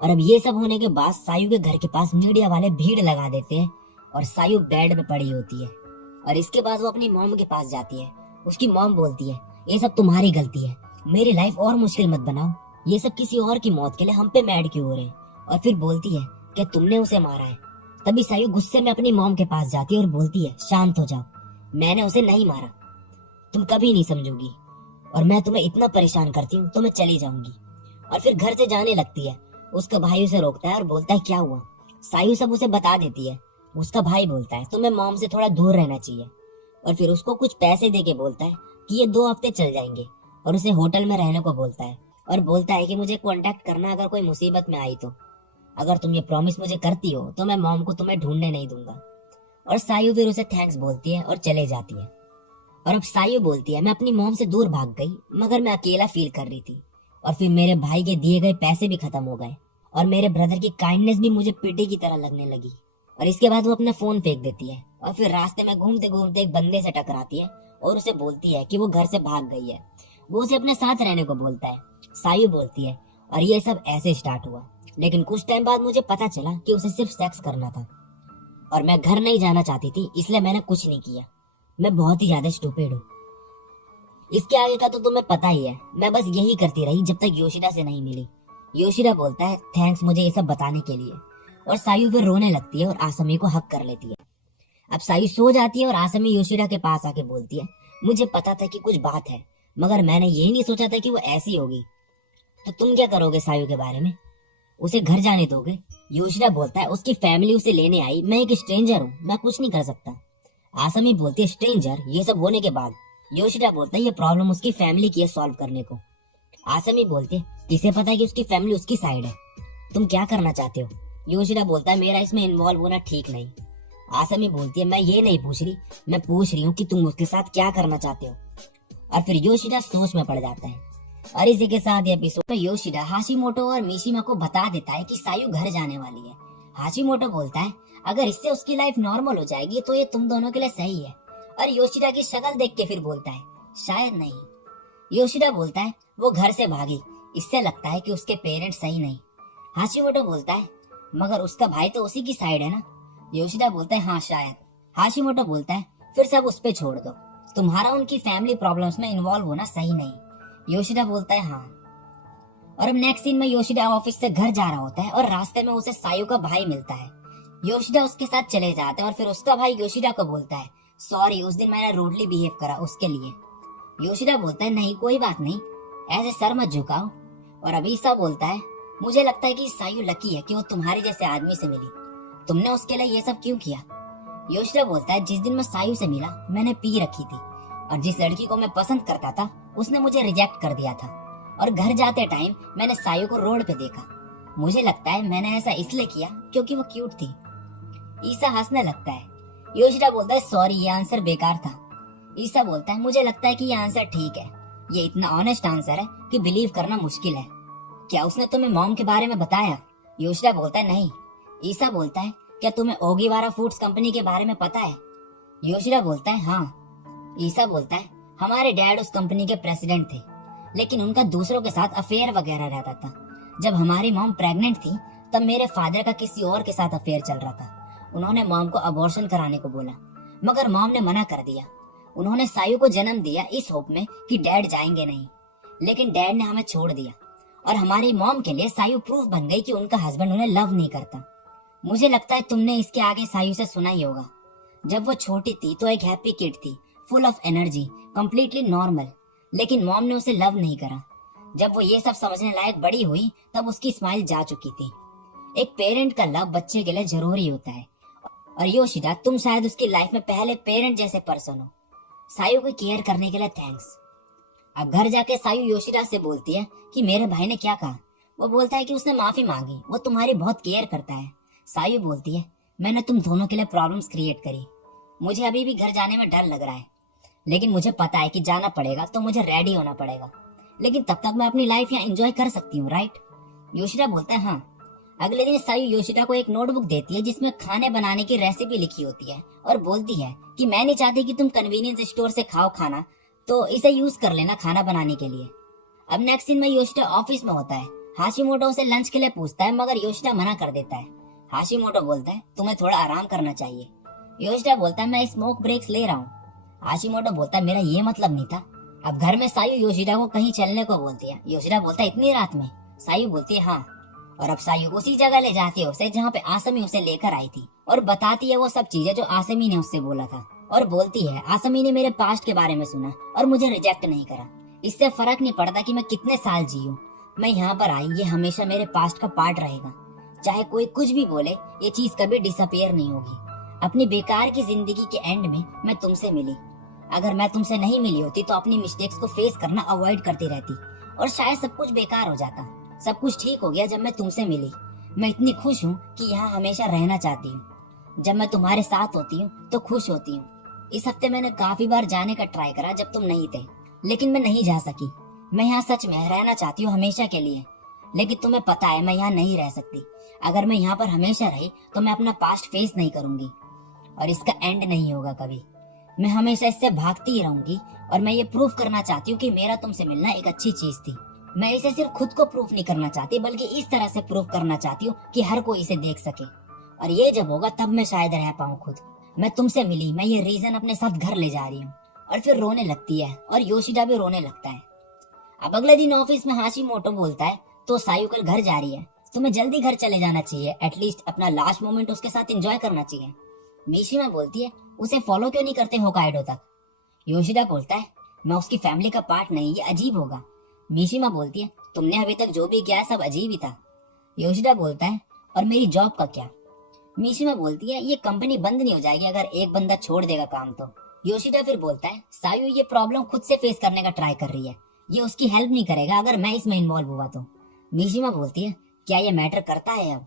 और अब ये सब होने के बाद सायु के घर के पास मीडिया वाले भीड़ लगा देते हैं और सायु बेड में पड़ी होती है। और इसके बाद वो अपनी मॉम के पास जाती है। उसकी मॉम बोलती है, ये सब तुम्हारी गलती है, मेरी लाइफ और मुश्किल मत बनाओ, ये सब किसी और की मौत के लिए हम पे मैड क्यों हो रहे हैं? और फिर बोलती है कि तुमने उसे मारा है। तभी सायु गुस्से में अपनी मॉम के पास जाती है और बोलती है, शांत हो जाओ, मैंने उसे नहीं मारा, तुम कभी नहीं समझोगी, और मैं तुम्हें इतना परेशान करती हूँ तो मैं चली जाऊंगी। और फिर घर से जाने लगती है। उसका भाई उसे रोकता है और बोलता है, क्या हुआ? सायु सब उसे बता देती है। उसका भाई बोलता है, तुम्हें मॉम से थोड़ा दूर रहना चाहिए। और फिर उसको कुछ पैसे दे के बोलता है कि ये 2 हफ्ते चल जाएंगे, और उसे होटल में रहने को बोलता है। और बोलता है कि मुझे कांटेक्ट करना अगर कोई मुसीबत में आई तो, अगर तुम ये प्रॉमिस मुझे करती हो तो मैं मॉम को तुम्हें ढूंढने नहीं दूंगा। और सायु फिर उसे थैंक्स बोलती है और चले जाती है। और अब सायु बोलती है, मैं अपनी मॉम से दूर भाग गई, मगर मैं अकेला फील कर रही थी, और फिर मेरे भाई के दिए गए पैसे भी खत्म हो गए, और मेरे ब्रदर की काइंडनेस भी मुझे पिटी की तरह लगने लगी। और इसके बाद वो अपना फोन फेंक देती है और फिर रास्ते में घूमते घूमते एक बंदे से टकराती है और उसे बोलती है कि वो घर से भाग गई है। वो उसे अपने साथ रहने को बोलता है। सायु बोलती है, और ये सब ऐसे स्टार्ट हुआ, लेकिन कुछ टाइम बाद मुझे पता चला कि उसे सिर्फ सेक्स करना था, और मैं घर नहीं जाना चाहती थी, इसलिए मैंने कुछ नहीं किया। मैं बहुत ही ज्यादा स्टूपिड हूँ। इसके आगे का तो तुम्हें पता ही है, मैं बस यही करती रही जब तक योशिदा से नहीं मिली। योशिदा बोलता है, थैंक्स मुझे ये सब बताने के लिए। और सायु फिर रोने लगती है और आसमी को हक कर लेती है। अब सायु सो जाती है और आसमी योशिदा के पास आके बोलती है, मुझे पता था कि कुछ बात है, मगर मैंने ये नहीं सोचा था कि वो ऐसी होगी। तो तुम क्या करोगे सायु के बारे में? उसे घर जाने दोगे? योशिदा बोलता है, उसकी फैमिली उसे लेने आई, मैं एक स्ट्रेंजर हूँ, मैं कुछ नहीं कर सकता। आसमी बोलती है, स्ट्रेंजर? ये सब होने के बाद? योशिदा बोलता है, ये प्रॉब्लम उसकी फैमिली की है सॉल्व करने को। आसमी बोलती है, किसे पता है कि उसकी फैमिली उसकी साइड है, तुम क्या करना चाहते हो? योशिदा बोलता है, मेरा इसमें इन्वॉल्व होना ठीक नहीं। आसमी बोलती है, मैं ये नहीं पूछ रही, मैं पूछ रही हूँ कि तुम उसके साथ क्या करना चाहते हो। और फिर योशिडा सोच में पड़ जाता है। और इसी के साथ ये एपिसोड तो योशिडा हाशिमोटो और मिशिमा को बता देता है कि सायु घर जाने वाली है। हाशिमोटो बोलता है अगर इससे उसकी लाइफ नॉर्मल हो जाएगी तो ये तुम दोनों के लिए सही है। और योशिडा की शक्ल देख के फिर बोलता है शायद नहीं। योशिडा बोलता है वो घर से भागी, इससे लगता है कि उसके पेरेंट्स सही नहीं। हाशिमोटो बोलता है मगर उसका भाई तो उसी की साइड है ना। योशिडा बोलता है हाँ शायद। हाशिमोटो बोलता है फिर सब उस पे छोड़ दो, तुम्हारा उनकी फैमिली प्रॉब्लम्स में इन्वॉल्व होना सही नहीं। योशिडा बोलता है हाँ। और अब नेक्स्ट सीन में योशिडा ऑफिस से घर जा रहा होता है और रास्ते में उसे सायु का भाई मिलता है। योशिडा उसके साथ चले जाते हैं और फिर उसका भाई योशिडा को बोलता है सॉरी उस दिन मैंने रूडली बिहेव करा उसके लिए। योशिडा बोलता है नहीं कोई बात नहीं, ऐसे सर मत झुकाओ। और अबीसा बोलता है मुझे लगता है कि सायु लकी है कि वो तुम्हारे जैसे आदमी से मिली, तुमने उसके लिए ये सब क्यों किया। योशिडा बोलता है जिस दिन मैं सायु से मिला मैंने पी रखी थी और जिस लड़की को मैं पसंद करता था उसने मुझे रिजेक्ट कर दिया था। और घर जाते टाइम मैंने सायु को रोड पे देखा, मुझे लगता है मैंने ऐसा इसलिए किया क्योंकि वो क्यूट थी। ईसा हंसने लगता है। योशिडा बोलता है सॉरी ये आंसर बेकार था। ईसा बोलता है मुझे लगता है कि ये आंसर ठीक है, ये इतना ऑनेस्ट आंसर है कि बिलीव करना मुश्किल है। क्या उसने तुम्हें मॉम के बारे में बताया। योशिडा बोलता है नहीं। ईसा बोलता है क्या तुम्हें ओगिवारा फूड्स कंपनी के बारे में पता है। योशिडा बोलता है हाँ। ईसा बोलता है हमारे डैड उस कंपनी के प्रेसिडेंट थे, लेकिन उनका दूसरों के साथ अफेयर वगैरह रहता था। जब हमारी मॉम प्रेग्नेंट थी तब मेरे फादर का किसी और के साथ अफेयर चल रहा था। उन्होंने मॉम को अबॉर्शन कराने को बोला मगर मॉम ने मना कर दिया। उन्होंने सायु को जन्म दिया इस होप में कि डैड जाएंगे नहीं, लेकिन डैड ने हमें छोड़ दिया और हमारी मॉम के लिए सायु प्रूफ बन गई कि उनका हस्बैंड उन्हें लव नहीं करता। मुझे लगता है तुमने इसके आगे सायु से सुना ही होगा। जब वो छोटी थी तो एक हैप्पी किड थी, full of energy, completely normal, लेकिन मॉम ने उसे लव नहीं करा। जब वो ये सब समझने लायक बड़ी हुई तब उसकी स्माइल जा चुकी थी। एक पेरेंट का लव बच्चे के लिए जरूरी होता है और योशिडा तुम शायद उसकी लाइफ में पहले पेरेंट जैसे पर्सन हो। सायु को केयर करने के लिए थैंक्स। अब घर जाके सायु योशिडा से बोलती है कि मेरे भाई ने क्या कहा। वो बोलता है कि उसने माफी मांगी, वो तुम्हारी बहुत केयर करता है। सायु बोलती है मैंने तुम दोनों के लिए प्रॉब्लम्स क्रिएट करी, मुझे अभी भी घर जाने में डर लग रहा है, लेकिन मुझे पता है कि जाना पड़ेगा तो मुझे रेडी होना पड़ेगा, लेकिन तब तक मैं अपनी लाइफ यहाँ एंजॉय कर सकती हूँ राइट। योशिडा बोलता है हाँ। अगले दिन सायु योशिडा को एक नोटबुक देती है जिसमें खाने बनाने की रेसिपी लिखी होती है और बोलती है कि मैं नहीं चाहती कि तुम कन्वीनियंस स्टोर से खाओ खाना, तो इसे यूज कर लेना खाना बनाने के लिए। अब नेक्स्ट सीन में योशिडा ऑफिस में होता है। हाशिमोटो उसे लंच के लिए पूछता है मगर योशिडा मना कर देता है। हाशिमोटो बोलता है तुम्हें थोड़ा आराम करना चाहिए। योशिडा बोलता है मैं स्मोक ब्रेक्स ले रहा हूँ। हाशिमोटो बोलता है मेरा ये मतलब नहीं था। अब घर में सायु योशिडा को कहीं चलने को बोलती है। योशिडा बोलता है इतनी रात में। सायु बोलती है हाँ। और अब सायु उसी जगह ले जाती है उसे जहाँ पे आसमी उसे लेकर आई थी और बताती है वो सब चीजें जो आसमी ने उससे बोला था। और बोलती है आसमी ने मेरे पास्ट के बारे में सुना और मुझे रिजेक्ट नहीं करा, इससे फर्क नहीं पड़ता कि मैं कितने साल जी हूँ, मैं यहाँ पर आई ये हमेशा मेरे पास्ट का पार्ट रहेगा। चाहे कोई कुछ भी बोले ये चीज कभी डिसअपियर नहीं होगी। अपनी बेकार की जिंदगी के एंड में मैं तुमसे मिली, अगर मैं तुमसे नहीं मिली होती तो अपनी मिस्टेक्स को फेस करना अवॉइड करती रहती और शायद सब कुछ बेकार हो जाता। सब कुछ ठीक हो गया जब मैं तुमसे मिली। मैं इतनी खुश हूँ कि यहाँ हमेशा रहना चाहती हूँ। जब मैं तुम्हारे साथ होती हूँ तो खुश होती हूँ। इस हफ्ते मैंने काफी बार जाने का ट्राई करा जब तुम नहीं थे, लेकिन मैं नहीं जा सकी। मैं यहाँ सच में रहना चाहती हूँ हमेशा के लिए, लेकिन तुम्हें पता है मैं यहाँ नहीं रह सकती। अगर मैं यहाँ पर हमेशा रही तो मैं अपना पास्ट फेस नहीं करूंगी और इसका एंड नहीं होगा कभी। मैं हमेशा इससे भागती ही रहूंगी और मैं ये प्रूफ करना चाहती हूँ कि मेरा तुमसे मिलना एक अच्छी चीज थी। मैं इसे सिर्फ खुद को प्रूफ नहीं करना चाहती बल्कि इस तरह से प्रूफ करना चाहती हूँ कि हर कोई इसे देख सके, और ये जब होगा तब मैं शायद रह पाऊँ खुद। मैं तुमसे मिली, मैं ये रीजन अपने साथ घर ले जा रही हूँ। और फिर रोने लगती है और योशिडा भी रोने लगता है। अब अगले दिन ऑफिस में हाशिमोटो बोलता है तो सायु कल घर जा रही है, तुम्हें जल्दी घर चले जाना चाहिए, एटलीस्ट अपना लास्ट मोमेंट उसके साथ एंजॉय करना चाहिए। मिशिमा बोलती है उसे फॉलो क्यों नहीं करते होकाइडो तक। योशिडा बोलता है मैं उसकी फैमिली का पार्ट नहीं, ये अजीब होगा। मिशिमा बोलती है तुमने अभी तक जो भी किया सब अजीब ही था। योशिडा बोलता है और मेरी जॉब का क्या। मिशिमा बोलती है ये कंपनी बंद नहीं हो जाएगी अगर एक बंदा छोड़ देगा काम तो। योशिडा फिर बोलता है सायु ये प्रॉब्लम खुद से फेस करने का ट्राई कर रही है, ये उसकी हेल्प नहीं करेगा अगर मैं इसमें इन्वॉल्व हुआ तो। मिशिमा बोलती है क्या ये मैटर करता है अब।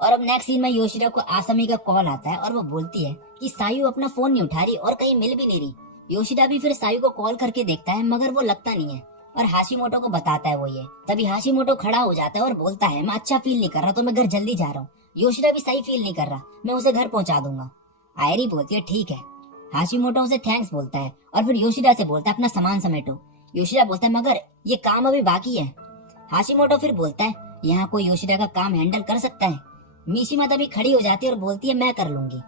और अब नेक्स्ट सीन में योशिडा को आसमी का कॉल आता है और वो बोलती है कि सायु अपना फोन नहीं उठा रही और कहीं मिल भी नहीं रही। योशिदा भी फिर सायू को कॉल करके देखता है मगर वो लगता नहीं है और हाशिमोटो को बताता है वो ये। तभी हाशिमोटो खड़ा हो जाता है और बोलता है मैं अच्छा फील नहीं कर रहा तो मैं घर जल्दी जा रहा हूँ। योशिदा भी सही फील नहीं कर रहा, मैं उसे घर पहुंचा दूंगा। आयरी बोलती है ठीक है। हाशिमोटो उसे थैंक्स बोलता है और फिर योशिदा से बोलता है अपना सामान समेटो। योशिदा बोलता है मगर ये काम अभी बाकी है। हाशिमोटो फिर बोलता है यहाँ कोई योशिदा का काम हैंडल कर सकता है। मिशिमा तभी खड़ी हो जाती है और बोलती है मैं कर लूंगी।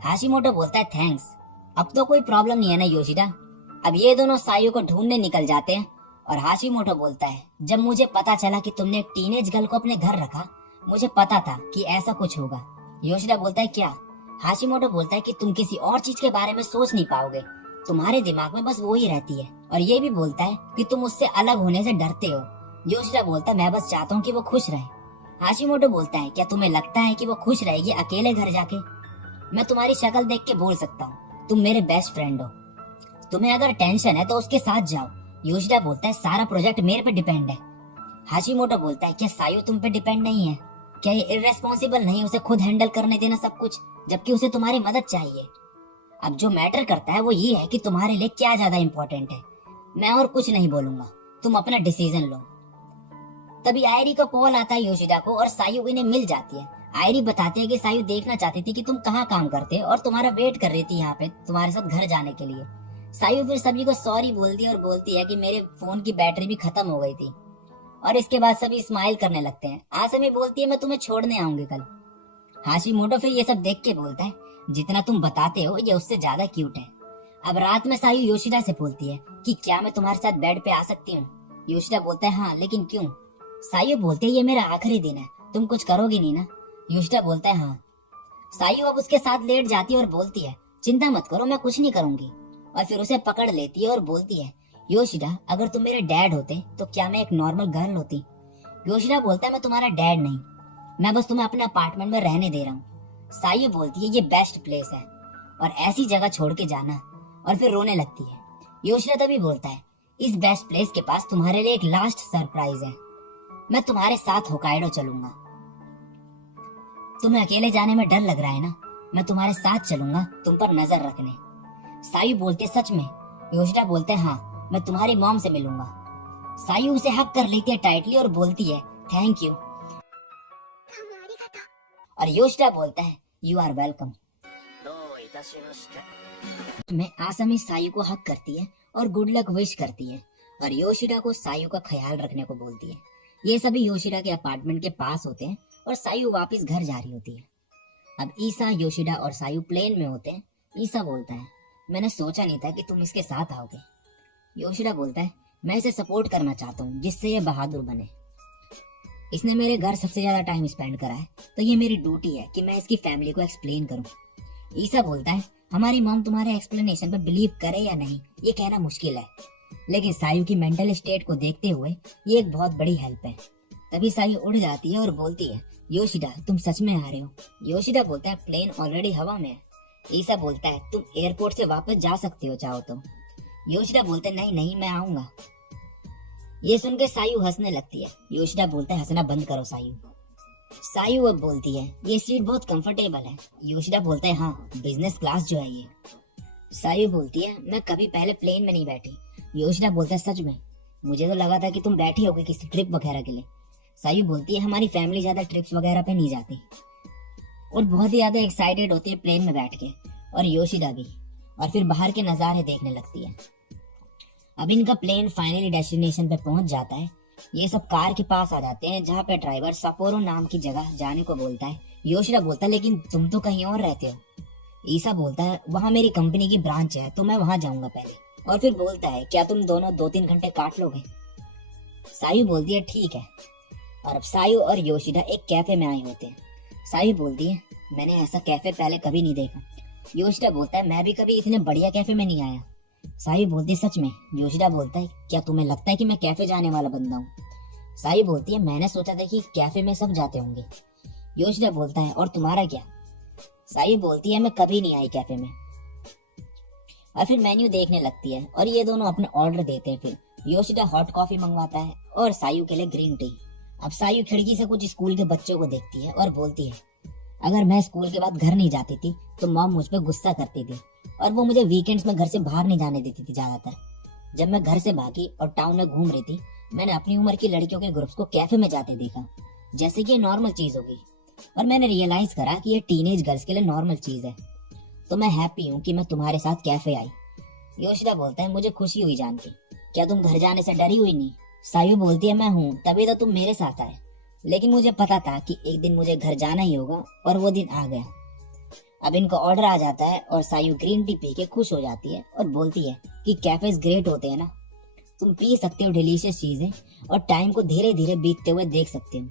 हाशिमोटो बोलता है थैंक्स, अब तो कोई प्रॉब्लम नहीं है ना योशिदा। अब ये दोनों सायू को ढूंढने निकल जाते हैं और हाशिमोटो बोलता है जब मुझे पता चला कि तुमने एक टीनेज गर्ल को अपने घर रखा, मुझे पता था कि ऐसा कुछ होगा। योशिदा बोलता है क्या? हाशिमोटो बोलता है कि तुम किसी और चीज के बारे में सोच नहीं पाओगे, तुम्हारे दिमाग में बस वो ही रहती है। और ये भी बोलता है कि तुम उससे अलग होने से डरते हो। योशिदा बोलता है मैं बस चाहता हूँ कि वो खुश रहे। हाशिमोटो बोलता है क्या तुम्हें लगता है कि वो खुश रहेगी अकेले घर जाके? मैं तुम्हारी शक्ल देख के बोल सकता हूँ, तुम मेरे बेस्ट फ्रेंड हो, तुम्हें अगर टेंशन है तो उसके साथ जाओ। योशिदा बोलता है सारा प्रोजेक्ट मेरे पे डिपेंड है। हाशिमोटो बोलता है क्या सायू तुम पे डिपेंड नहीं है? क्या ये इर्रेस्पॉन्सिबल नहीं उसे खुद हैंडल करने देना सब कुछ, जबकि उसे तुम्हारी मदद चाहिए? अब जो मैटर करता है वो ये है कि तुम्हारे लिए क्या ज्यादा इम्पोर्टेंट है। मैं और कुछ नहीं बोलूंगा, तुम अपना डिसीजन लो। तभी आयरी को कॉल आता है योशिदा को और सायू इन्हें मिल जाती है। आयरी बताती है कि सायू देखना चाहती थी कि तुम कहाँ काम करते हो और तुम्हारा वेट कर रही थी यहाँ पे तुम्हारे साथ घर जाने के लिए। सायू फिर सभी को सॉरी बोलती है और बोलती है कि मेरे फोन की बैटरी भी खत्म हो गई थी। और इसके बाद सभी स्माइल करने लगते हैं। आसमी बोलती है मैं तुम्हें छोड़ने आऊंगी कल। हाशिमोटो फिर ये सब देख के बोलता है जितना तुम बताते हो ये उससे ज्यादा क्यूट है। अब रात में सायू योशिदा से बोलती है कि क्या मैं तुम्हारे साथ बेड पे आ सकती हूँ? योशिदा बोलता है हाँ, लेकिन क्यों? सायू बोलते है ये मेरा आखिरी दिन है, तुम कुछ करोगी नहीं ना? योशिदा बोलता है हाँ। सायू अब उसके साथ लेट जाती है और बोलती है चिंता मत करो, मैं कुछ नहीं करूंगी। और फिर उसे पकड़ लेती है और बोलती है योशिदा अगर तुम मेरे डैड होते तो क्या मैं एक नॉर्मल गर्ल होती? योशिदा बोलता है मैं तुम्हारा डैड नहीं, मैं बस तुम्हें अपने अपार्टमेंट में रहने दे रहा हूँ। सायू बोलती है ये बेस्ट प्लेस है और ऐसी जगह छोड़ के जाना, और फिर रोने लगती है। योशिदा तभी बोलता है इस बेस्ट प्लेस के पास तुम्हारे लिए एक लास्ट सरप्राइज है, मैं तुम्हारे साथ होकाइडो चलूंगा। तुम्हें अकेले जाने में डर लग रहा है ना, मैं तुम्हारे साथ चलूंगा तुम पर नजर रखने। सायू बोलते सच में? योशिदा बोलते हैं हाँ, मैं तुम्हारी मॉम से मिलूंगा। सायू उसे हक कर लेती है टाइटली और बोलती है थैंक यू। और योशिदा बोलता है यू आर वेलकम। में आसामी सायू को हक करती है और गुड लक विश करती है और योशिदा को सायू का ख्याल रखने को बोलती है। ये सभी योशिदा के अपार्टमेंट के पास होते हैं और सायू वापस घर जा रही होती है। अब ईसा, योशिदा और सायू प्लेन में होते हैं। ईसा बोलता है मैंने सोचा नहीं था कि तुम इसके साथ आओगे। योशिदा बोलता है मैं इसे सपोर्ट करना चाहता हूँ जिससे ये बहादुर बने। इसने मेरे घर सबसे ज्यादा टाइम स्पेंड करा है तो ये मेरी ड्यूटी है कि मैं इसकी फैमिली को एक्सप्लेन करूँ। ईसा बोलता है हमारी मॉम तुम्हारे एक्सप्लेनेशन पर बिलीव करे या नहीं ये कहना मुश्किल है, लेकिन सायू की मेंटल स्टेट को देखते हुए ये एक बहुत बड़ी हेल्प है। तभी सायू उड़ जाती है और बोलती है योशिदा तुम सच में आ रहे हो? योशिदा बोलता है प्लेन ऑलरेडी हवा में है। ईसा बोलता है तुम एयरपोर्ट से वापस जा सकते हो चाहो तो। योशिदा बोलते है नहीं नहीं मैं आऊंगा। ये सुन के सायू हंसने लगती है। योशिदा बोलता है हंसना बंद करो सायू। सायू अब बोलती है ये सीट बहुत कंफर्टेबल है। योशिदा बोलता है हाँ, बिजनेस क्लास जो है ये। सायू बोलती है मैं कभी पहले प्लेन में नहीं बैठी। योशिदा बोलता है सच में? मुझे तो लगा था कि तुम बैठी होगी किसी ट्रिप वगैरह के लिए। सायू बोलती है हमारी फैमिली ज्यादा ट्रिप्स वगैरह पे नहीं जाती, और बहुत ही ज्यादा एक्साइटेड होती है प्लेन में बैठ के, और योशिदा भी। और फिर बाहर के नजारे देखने लगती है। अब इनका प्लेन फाइनली डेस्टिनेशन पे पहुंच जाता है। ये सब कार के पास आ जाते हैं जहाँ पे ड्राइवर सपोरो नाम की जगह जाने को बोलता है। योशिदा बोलता है लेकिन तुम तो कहीं और रहते हो। ईसा बोलता है वहाँ मेरी कंपनी की ब्रांच है तो मैं वहाँ जाऊंगा पहले। और फिर बोलता है क्या तुम दोनों 2-3 घंटे काट लोगे? सायू बोलती है ठीक है। और अब सायू और योशिदा एक कैफे में आए होते हैं। सायू बोलती है मैंने ऐसा कैफे पहले कभी नहीं देखा। योशिदा बोलता है मैं भी कभी इतने बढ़िया कैफे में नहीं आया। सायू बोलती है सच में? योशिदा बोलता है क्या तुम्हें लगता है कि मैं कैफे जाने वाला बंदा हूँ? सायू बोलती है मैंने सोचा था कि कैफे में सब जाते होंगे। योशिदा बोलता है और तुम्हारा क्या? सायू बोलती है मैं कभी नहीं आई कैफे में। और फिर मेन्यू देखने लगती है और ये दोनों अपना ऑर्डर देते हैं। फिर योशिदा हॉट कॉफी मंगवाता है और सायू के लिए ग्रीन टी। अब सायू खिड़की से कुछ स्कूल के बच्चों को देखती है और बोलती है अगर मैं स्कूल के बाद घर नहीं जाती थी तो मॉम मुझ पर गुस्सा करती थी। और वो मुझे वीकेंड्स में घर से बाहर नहीं जाने देती थी ज्यादातर। जब मैं घर से भागी और टाउन में घूम रही थी, मैंने अपनी उम्र की लड़कियों के ग्रुप्स को कैफे में जाते देखा, जैसे कि ये नॉर्मल चीज होगी। और मैंने रियलाइज करा कि ये टीनेज गर्ल्स के लिए नॉर्मल चीज है। तो मैं हैप्पी हूँ कि मैं तुम्हारे साथ कैफे आई। योशिदा बोलता है, मुझे खुशी हुई जान के। क्या तुम घर जाने से डरी हुई नहीं? सायु बोलती है, मैं हूँ, तभी तो तुम मेरे साथ आए। लेकिन मुझे पता था कि एक दिन मुझे घर जाना ही होगा, और वो दिन आ गया। अब इनका ऑर्डर आ जाता है और सायु ग्रीन टी पी के खुश हो जाती है और बोलती है कि कैफेज ग्रेट होते हैं ना, तुम पी सकते हो डिलीशियस चीजें और टाइम को धीरे धीरे बीतते हुए देख सकते हो।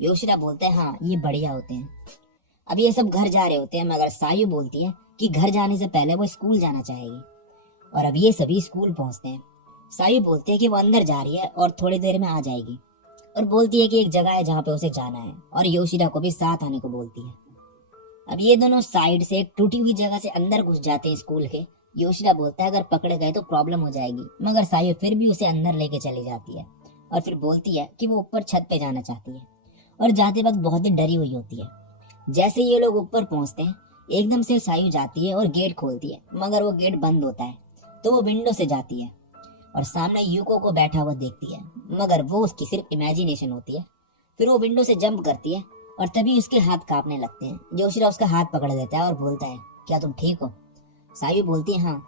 योशिदा बोलते हैं, हाँ ये बढ़िया होते हैं। अब ये सब घर जा रहे होते हैं, मगर सायु बोलती है कि घर जाने से पहले वो स्कूल जाना चाहेगी। और अब ये सभी स्कूल पहुंचते हैं। सायु बोलते है कि वो अंदर जा रही है और थोड़ी देर में आ जाएगी, और बोलती है कि एक जगह है जहाँ पे उसे जाना है, और योशिदा को भी साथ आने को बोलती है। अब ये दोनों साइड से एक टूटी हुई जगह से अंदर घुस जाते हैं स्कूल के। योशिदा बोलता है, अगर पकड़े गए तो प्रॉब्लम हो जाएगी, मगर सायु फिर भी उसे अंदर लेके चली जाती है और फिर बोलती है कि वो ऊपर छत पे जाना चाहती है और जाते वक्त बहुत ही डरी हुई होती है। जैसे ये लोग ऊपर पहुंचते हैं, एकदम से सायु जाती है और गेट खोलती है, मगर वो गेट बंद होता है। तो वो विंडो से जाती है और सामने यूको को बैठा हुआ देखती है, मगर वो उसकी सिर्फ इमेजिनेशन होती है। फिर वो विंडो से जंप करती है और तभी उसके हाथ कांपने लगते हैं। योशिदा उसका हाथ पकड़ लेता है और बोलता है, क्या तुम ठीक हो? सायु बोलती है, हाँ।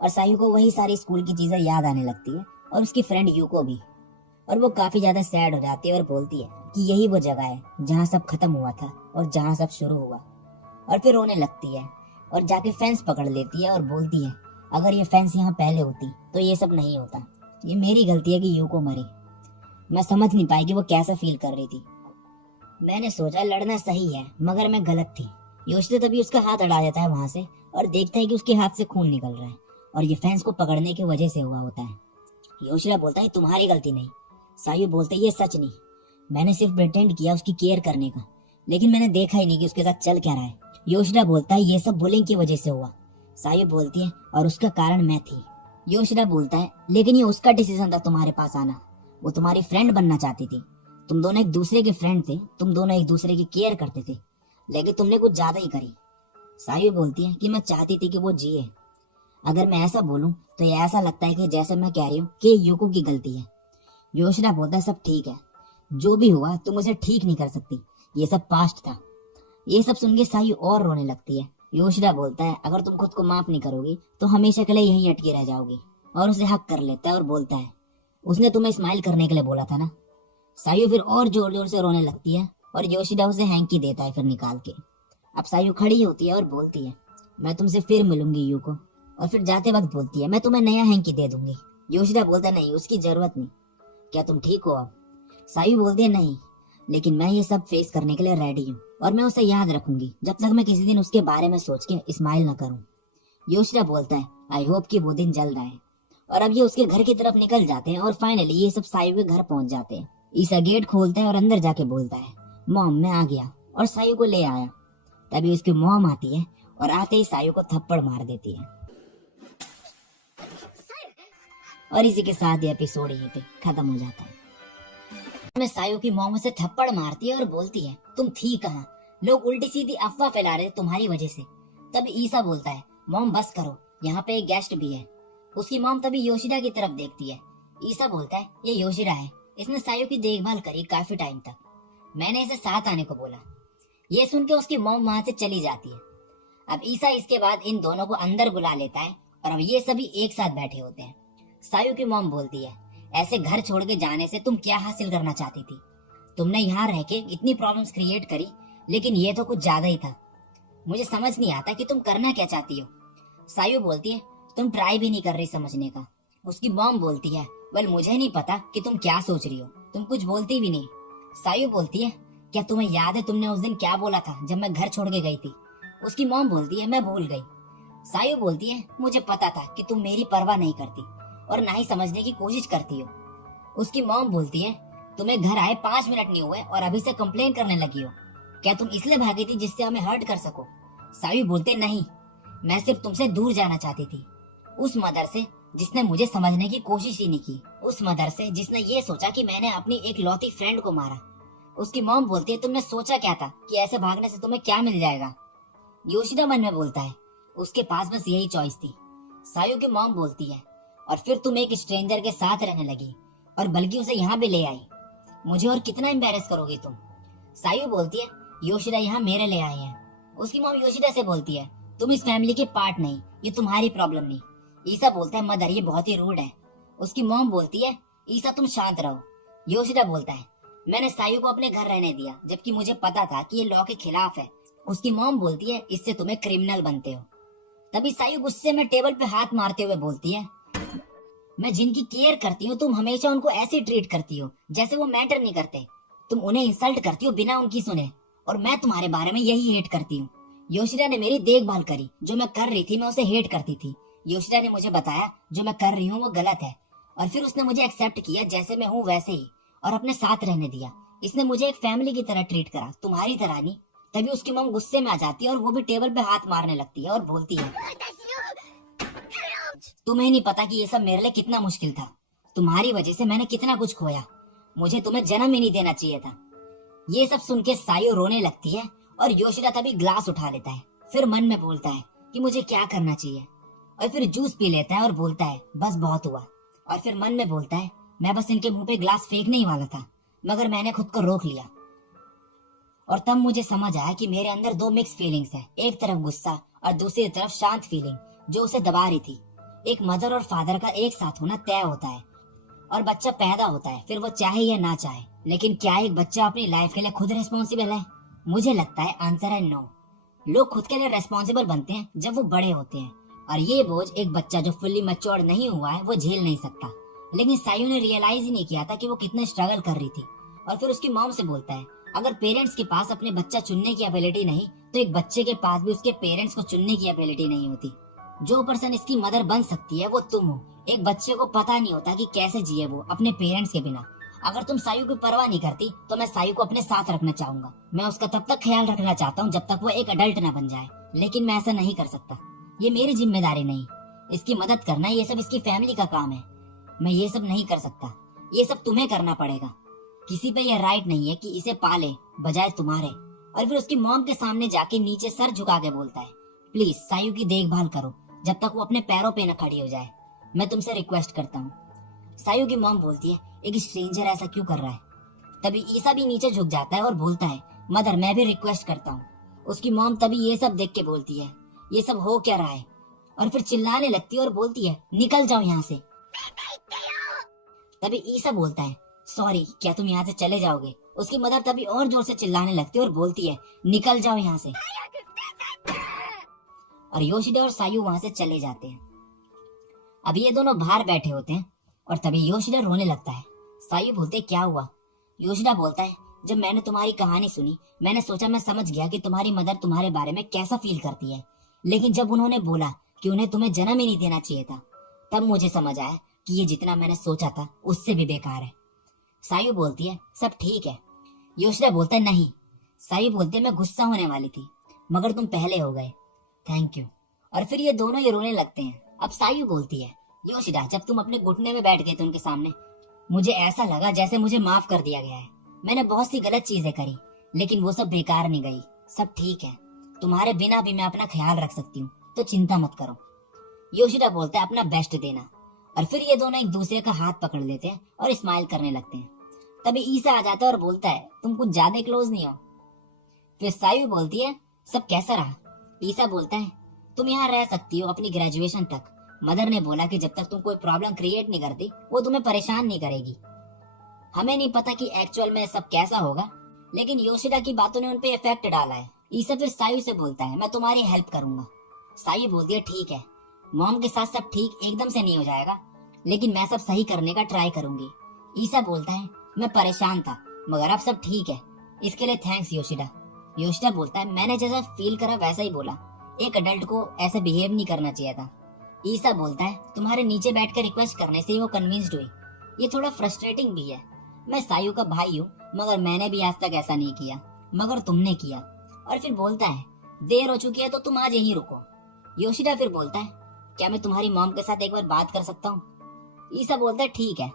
और सायु को वही सारी स्कूल की चीजें याद आने लगती है और उसकी फ्रेंड यूको भी। और वो काफी ज्यादा सैड हो जाती है और बोलती है कि यही वो जगह है जहाँ सब खत्म हुआ था और जहाँ सब शुरू हुआ। और फिर रोने लगती है और जाके फेंस पकड़ लेती है और बोलती है, अगर ये फेंस यहाँ पहले होती तो ये सब नहीं होता। ये मेरी गलती है कि यूको मरी। मैं समझ नहीं पाई कि वो कैसा फील कर रही थी। मैंने सोचा लड़ना सही है, मगर मैं गलत थी। योशिदा तभी उसका हाथ हटा देता है वहां से और देखता है कि उसके हाथ से खून निकल रहा है और ये फेंस को पकड़ने की वजह से हुआ होता है। योशिदा बोलता है, तुम्हारी गलती नहीं। सायु बोलते है, ये सच नहीं, मैंने सिर्फ प्रिटेंड किया उसकी केयर करने का, लेकिन मैंने देखा ही नहीं कि उसके साथ चल क्या रहा है। योशिदा बोलता है, ये सब बुलिंग की वजह से हुआ। सायु बोलती है, और उसका कारण मैं थी। योशिदा बोलता है, लेकिन ये उसका डिसीजन था तुम्हारे पास आना, वो तुम्हारी फ्रेंड बनना चाहती थी। तुम दोनों एक दूसरे के फ्रेंड थे, तुम दोनों एक दूसरे की केयर करते थे, लेकिन तुमने कुछ ज्यादा ही करी। सायु बोलती है कि मैं चाहती थी कि वो जिए। अगर मैं ऐसा बोलूं तो ये ऐसा लगता है कि जैसे मैं कह रही हूँ कि यूको की गलती है। योशिदा बोलता है, सब ठीक है, जो भी हुआ तुम उसे ठीक नहीं कर सकती, ये सब पास्ट था। ये सब सुन के सायु और रोने लगती है। योशिदा बोलता है, अगर तुम खुद को माफ नहीं करोगी तो हमेशा के लिए यहीं अटकी रह जाओगी। और उसे हक कर लेता है और बोलता है, उसने तुम्हें स्माइल करने के लिए बोला था ना। सायु फिर और जोर जोर से रोने लगती है और योशिदा उसे हैंकी देता है फिर निकाल के। अब सायु खड़ी होती है और बोलती है, मैं तुमसे फिर मिलूंगी यूको। और फिर जाते वक्त बोलती है, मैं तुम्हें नया हैंकी दे दूंगी। योशिदा बोलता है, नहीं, उसकी जरूरत नहीं। क्या तुम ठीक हो अब? सायु बोलती है, नहीं, लेकिन मैं ये सब फेस करने के लिए रेडी हूँ और मैं उसे याद रखूंगी जब तक मैं किसी दिन उसके बारे में सोच के स्माइल न करूँ। योशिदा बोलता है, आई होप कि वो दिन जल्द आए। और अब ये उसके घर की तरफ निकल जाते हैं और फाइनली ये सब सायु के घर पहुंच जाते हैं। ईसा गेट खोलता है और अंदर जाके बोलता है, मॉम मैं आ गया और सायु को ले आया। तभी उसकी मॉम आती है और आते ही सायु को थप्पड़ मार देती है। और इसी के साथ ये एपिसोड यहीं पे खत्म हो जाता है। में सायु की मॉम उसे थप्पड़ मारती है और बोलती है, तुम थी कहाँ? लोग उल्टी सीधी अफवाह फैला रहे थे तुम्हारी वजह से। तब ईसा बोलता है, मॉम बस करो, यहाँ पे एक गेस्ट भी है। उसकी मॉम तभी योशिदा की तरफ देखती है। ईसा बोलता है, ये योशिदा है, इसने सायु की देखभाल करी काफी टाइम तक, मैंने इसे साथ आने को बोला। ये सुन के उसकी मॉम वहां से चली जाती है। अब ईसा इसके बाद इन दोनों को अंदर बुला लेता है और अब ये सभी एक साथ बैठे होते हैं। सायु की मॉम बोलती है, ऐसे घर छोड़ के जाने से तुम क्या हासिल करना चाहती थी? तुमने यहाँ रह के इतनी प्रॉब्लम्स क्रिएट करी, लेकिन ये तो कुछ ज्यादा ही था। मुझे समझ नहीं आता कि तुम करना क्या चाहती हो। सायु बोलती है, तुम ट्राई भी नहीं कर रही समझने का। उसकी मॉम बोलती है, वेल मुझे नहीं पता कि तुम क्या सोच रही हो, तुम कुछ बोलती भी नहीं। सायु बोलती है, क्या तुम्हें याद है तुमने उस दिन क्या बोला था जब मैं घर छोड़ के गई थी? उसकी मॉम बोलती है, मैं भूल गई। सायु बोलती है, मुझे पता था कि तुम मेरी परवाह नहीं करती और ना ही समझने की कोशिश करती हो। उसकी मॉम बोलती है, तुम्हें घर आए 5 मिनट नहीं हुए और अभी से कंप्लेन करने लगी हो। क्या तुम इसलिए भागी थी जिससे हमें हर्ट कर सको? सायु बोलते, नहीं, मैं सिर्फ तुमसे दूर जाना चाहती थी। उस मदर से जिसने मुझे समझने की कोशिश ही नहीं की, उस मदर से जिसने ये सोचा कि मैंने अपनी एक लौती फ्रेंड को मारा। उसकी मॉम बोलती है, तुमने सोचा क्या था कि ऐसे भागने से तुम्हें क्या मिल जाएगा? योशिदा मन में बोलता है, उसके पास बस यही चॉइस थी। सायू की मॉम बोलती है, और फिर तुम एक स्ट्रेंजर के साथ रहने लगी, और बल्कि उसे यहाँ भी ले आई। मुझे और कितना एम्बेरस करोगी तुम? सायू बोलती है, योशिदा यहाँ मेरे ले आए हैं। उसकी मॉम योशिदा से बोलती है, तुम इस फैमिली के पार्ट नहीं, ये तुम्हारी प्रॉब्लम नहीं। ईसा बोलता है, मदर ये बहुत ही रूड है। उसकी मॉम बोलती है, ईसा तुम शांत रहो। योशिदा बोलता है, मैंने सायू को अपने घर रहने दिया, जबकि मुझे पता था कि ये लॉ के खिलाफ है। उसकी मॉम बोलती है, इससे तुम्हें क्रिमिनल बनते हो। तभी सायू गुस्से में टेबल पे हाथ मारते हुए बोलती है, मैं जिनकी केयर करती हूँ तुम हमेशा उनको ऐसे ट्रीट करती हो जैसे वो मैटर नहीं करते। तुम उन्हें इंसल्ट करती हो बिना उनकी सुने, और मैं तुम्हारे बारे में यही हेट करती हूँ। योशिदा ने मेरी देखभाल करी, जो मैं कर रही थी मैं उसे हेट करती थी। योशिदा ने मुझे बताया जो मैं कर रही हूँ वो गलत है, और फिर उसने मुझे एक्सेप्ट किया जैसे मैं हूँ वैसे ही, और अपने साथ रहने दिया। इसने मुझे एक फैमिली की तरह ट्रीट करा, तुम्हारी तरह नहीं। तभी उसकी मॉम गुस्से में आ जाती है और वो भी टेबल पे हाथ मारने लगती है और बोलती है, तुम्हें नहीं पता कि ये सब मेरे लिए कितना मुश्किल था। तुम्हारी वजह से मैंने कितना कुछ खोया। मुझे तुम्हें जन्म ही नहीं देना चाहिए था। ये सब सुन के सायू रोने लगती है और योशिदा तभी ग्लास उठा लेता है। फिर मन में बोलता है कि मुझे क्या करना चाहिए, और फिर जूस पी लेता है और बोलता है बस बहुत हुआ। और फिर मन में बोलता है मैं बस इनके मुंह पे ग्लास फेंकने ही वाला था, मगर मैंने खुद को रोक लिया। और तब मुझे समझ आया कि मेरे अंदर दो मिक्स फीलिंग्स हैं, एक तरफ गुस्सा और दूसरी तरफ शांत फीलिंग जो उसे दबा रही थी। एक मदर और फादर का एक साथ होना तय होता है और बच्चा पैदा होता है, फिर वो चाहे या ना चाहे। लेकिन क्या एक बच्चा अपनी लाइफ के लिए खुद रिस्पॉन्सिबल है? मुझे लगता है आंसर है नो। लोग खुद के लिए रिस्पॉन्सिबल बनते हैं जब वो बड़े होते हैं, और ये बोझ एक बच्चा जो फुल्ली मैच्योर नहीं हुआ है वो झेल नहीं सकता। लेकिन सायू ने रियलाइज ही नहीं किया था कि वो कितना स्ट्रगल कर रही थी। और फिर उसकी मॉम से बोलता है, अगर पेरेंट्स के पास अपने बच्चा चुनने की एबिलिटी नहीं, तो एक बच्चे के पास भी उसके पेरेंट्स को चुनने की एबिलिटी नहीं होती। जो पर्सन इसकी मदर बन सकती है वो तुम हो। एक बच्चे को पता नहीं होता कि कैसे जिए वो अपने पेरेंट्स के बिना। अगर तुम सायू की परवाह नहीं करती तो मैं सायू को अपने साथ रखना चाहूंगा। मैं उसका तब तक ख्याल रखना चाहता हूँ जब तक वो एक अडल्ट ना बन जाए, लेकिन मैं ऐसा नहीं कर सकता। ये मेरी जिम्मेदारी नहीं, इसकी मदद करना ये सब इसकी फैमिली का काम है। मैं ये सब नहीं कर सकता, ये सब तुम्हें करना पड़ेगा। किसी पे यह राइट नहीं है कि इसे पाले बजाय तुम्हारे। और फिर उसकी मॉम के सामने जाके नीचे सर झुका के बोलता है, प्लीज सायू की देखभाल करो जब तक वो अपने पैरों पे न खड़ी हो जाए। मैं तुमसे रिक्वेस्ट करता हूँ। सायू की मॉम बोलती है, एक स्ट्रेंजर ऐसा क्यों कर रहा है? तभी ईसा भी नीचे झुक जाता है और बोलता है, मदर मैं भी रिक्वेस्ट करता हूँ। उसकी मॉम तभी ये सब देख के बोलती है, ये सब हो क्या रहा है? और फिर चिल्लाने लगती है और बोलती है, निकल जाओ यहाँ से। तभी ईसा बोलता है, सॉरी क्या तुम यहाँ से चले जाओगे? उसकी मदर तभी और जोर से चिल्लाने लगती है और बोलती है, निकल जाओ यहाँ से। और योशिदा और सायू वहां से चले जाते हैं। अब ये दोनों बाहर बैठे होते हैं और तभी योशिदा रोने लगता है। सायू बोलते, क्या हुआ? योशिदा बोलता है, जब मैंने तुम्हारी कहानी सुनी मैंने सोचा मैं समझ गया कि तुम्हारी मदर तुम्हारे बारे में कैसा फील करती है, लेकिन जब उन्होंने बोला कि उन्हें तुम्हें जन्म ही नहीं देना चाहिए था, तब मुझे समझ आया कि ये जितना मैंने सोचा था उससे भी बेकार है। सायू बोलती है, सब ठीक है। योशिदा बोलता है, नहीं। सायू बोलते, मैं गुस्सा होने वाली थी मगर तुम पहले हो गए, थैंक यू। और फिर ये दोनों ये रोने लगते हैं। अब सायू बोलती है, योशिदा जब तुम अपने घुटने में बैठ गए थे उनके सामने, मुझे ऐसा लगा जैसे मुझे माफ कर दिया गया है। मैंने बहुत सी गलत चीजें करी लेकिन वो सब बेकार नहीं गई, सब ठीक है। तुम्हारे बिना भी मैं अपना ख्याल रख सकती हूँ, तो चिंता मत करो। योशिदा बोलता है, अपना बेस्ट देना। और फिर ये दोनों एक दूसरे का हाथ पकड़ लेते हैं और स्माइल करने लगते हैं। तभी ईसा आ जाता है और बोलता है, तुम कुछ ज्यादा क्लोज नहीं हो। फिर सायू बोलती है, सब कैसा रहा? ईसा बोलता है, तुम यहाँ रह सकती हो अपनी ग्रेजुएशन तक। मदर ने बोला कि जब तक तुम कोई प्रॉब्लम क्रिएट नहीं करती वो तुम्हें परेशान नहीं करेगी। हमें नहीं पता कि एक्चुअल में सब कैसा होगा, लेकिन योशिदा की बातों ने उनपे इफेक्ट डाला है। ईसा फिर सायू से बोलता है, मैं तुम्हारी हेल्प करूंगा। सायू बोलती है, ठीक है। मॉम के साथ सब ठीक एकदम से नहीं हो जाएगा, लेकिन मैं सब सही करने का ट्राई करूंगी। ईसा बोलता है, मैं परेशान था मगर अब सब ठीक है, इसके लिए थैंक्स योशिदा। योशिदा बोलता है, मैंने जैसा फील करा वैसा ही बोला, एक अडल्ट को ऐसे बिहेव नहीं करना चाहिए था। ईसा बोलता है, तुम्हारे नीचे बैठकर रिक्वेस्ट करने से ही वो कन्विंस्ड हुई। ये थोड़ा फ्रस्ट्रेटिंग भी है। मैं सायू का भाई हूँ मगर मैंने भी आज तक ऐसा नहीं किया, मगर तुमने किया। और फिर बोलता है, देर हो चुकी है तो तुम आज यहीं रुको। योशिदा फिर बोलता है, क्या मैं तुम्हारी मॉम के साथ एक बार बात कर सकता हूँ? ईसा बोलता है, ठीक है।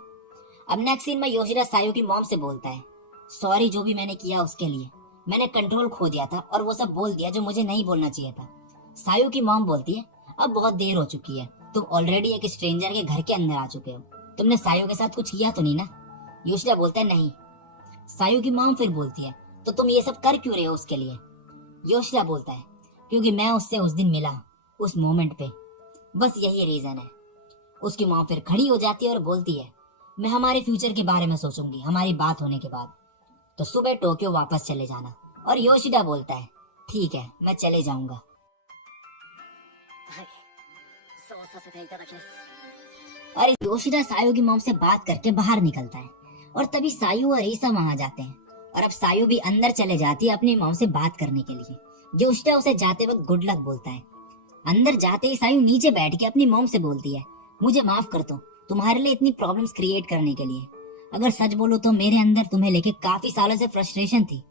अब नेक्स्ट सीन में योशिदा सायू की मॉम से बोलता है, सॉरी जो भी मैंने किया उसके लिए। मैंने कंट्रोल खो दिया था और वो सब बोल दिया जो मुझे नहीं बोलना चाहिए था। सायू की मॉम बोलती है अब बहुत देर हो चुकी है, तुम ऑलरेडी एक स्ट्रेंजर के घर के अंदर आ चुके हो, तुमने सायू के साथ कुछ किया तो नहीं ना? योशिदा बोलता है नहीं। सायू की मॉम फिर बोलती है तो तुम ये सब कर क्यों रहे हो उसके लिए? योशिदा बोलता है क्योंकि मैं उससे उस दिन मिला, उस मोमेंट पे, बस यही रीजन है। उसकी मॉम फिर खड़ी हो जाती है और बोलती है मैं हमारे फ्यूचर के बारे में सोचूंगी हमारी बात होने के बाद, तो सुबह टोक्यो वापस चले जाना। और योशिदा बोलता है ठीक है मैं चले जाऊंगा। はいそうさせていただきます और योशिदा सायू की मॉम से बात करके बाहर निकलता है और तभी सायू और ईसा वहां जाते हैं और अब सायू भी अंदर चले जाती है अपनी मॉम से बात करने के लिए। योशिदा उसे जाते वक्त गुड लक बोलता है। अंदर जाते ही सायू नीचे बैठ के अपनी मॉम से बोलती है मुझे माफ कर दो तुम्हारे लिए इतनी प्रॉब्लम्स क्रिएट करने के लिए। अगर सच बोलूं तो मेरे अंदर तुम्हें लेके काफी सालों से फ्रस्ट्रेशन थी,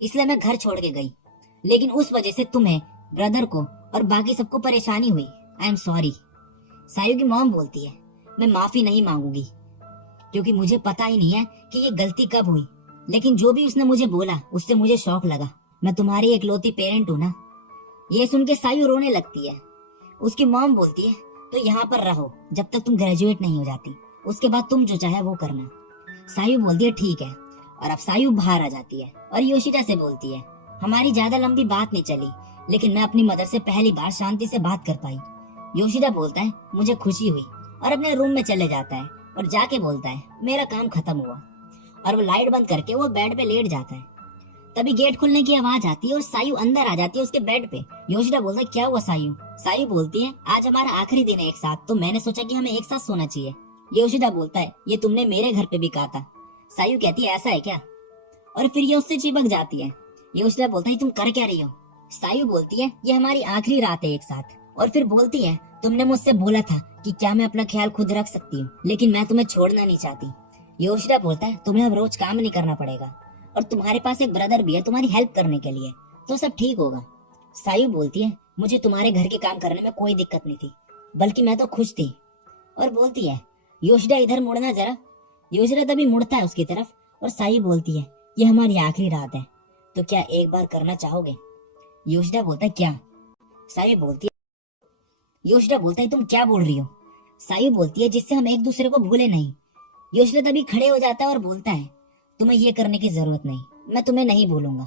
इसलिए मैं घर छोड़ के गई, लेकिन उस वजह से तुम्हें, ब्रदर को और बाकी सबको परेशानी हुई। I am sorry. सायू की मॉम बोलती है मैं माफी नहीं मांगूंगी क्योंकि मुझे पता ही नहीं है कि ये गलती कब हुई, लेकिन जो भी उसने मुझे बोला उससे मुझे शौक लगा। मैं तुम्हारी इकलौती पेरेंट हूँ ना। ये सुन के सायू रोने लगती है। उसकी मॉम बोलती है तो यहाँ पर रहो जब तक तुम ग्रेजुएट नहीं हो जाती, उसके बाद तुम जो चाहे वो करना। सायू बोलती है ठीक है। और अब सायू बाहर आ जाती है और योशिदा से बोलती है हमारी ज्यादा लंबी बात नहीं चली, लेकिन मैं अपनी मदर से पहली बार शांति से बात कर पाई। योशिदा बोलता है मुझे खुशी हुई और अपने रूम में चले जाता है और जाके बोलता है मेरा काम खत्म हुआ। और वो लाइट बंद करके वो बेड पे लेट जाता है। तभी गेट खुलने की आवाज आती है और सायू अंदर आ जाती है उसके बेड पे। योशिदा बोलता है क्या हुआ सायू? सायू बोलती है आज हमारा आखिरी दिन है एक साथ, तो मैंने सोचा कि हमें एक साथ सोना चाहिए। योशिदा बोलता है ये तुमने मेरे घर पे भी कहा था। सायू कहती है ऐसा है क्या? और फिर ये उससे चिपक जाती है। योशिदा बोलता है तुम कर क्या रही हो? सायू बोलती है ये हमारी आखिरी रात है एक साथ। और फिर बोलती है तुमने मुझसे बोला था कि क्या मैं अपना ख्याल खुद रख सकती हूँ, लेकिन मैं तुम्हें छोड़ना नहीं चाहती। योशिदा बोलता है तुम्हें अब रोज काम नहीं करना पड़ेगा और तुम्हारे पास एक ब्रदर भी है तुम्हारी हेल्प करने के लिए, तो सब ठीक होगा। सायू बोलती है मुझे तुम्हारे घर के काम करने में कोई दिक्कत नहीं थी, बल्कि मैं तो खुश थी। और बोलती है योशिदा इधर मुड़ना जरा। योशिदा तभी मुड़ता है उसकी तरफ और सायू बोलती है ये हमारी आखिरी रात है, तो क्या एक बार करना चाहोगे? योशिदा बोलता है क्या? सायू बोलती है योशिदा बोलता है तुम क्या बोल रही हो? सायू बोलती है जिससे हम एक दूसरे को भूले नहीं। योशिदा तभी खड़े हो जाता है और बोलता है तुम्हें ये करने की जरूरत नहीं, मैं तुम्हें नहीं भूलूंगा।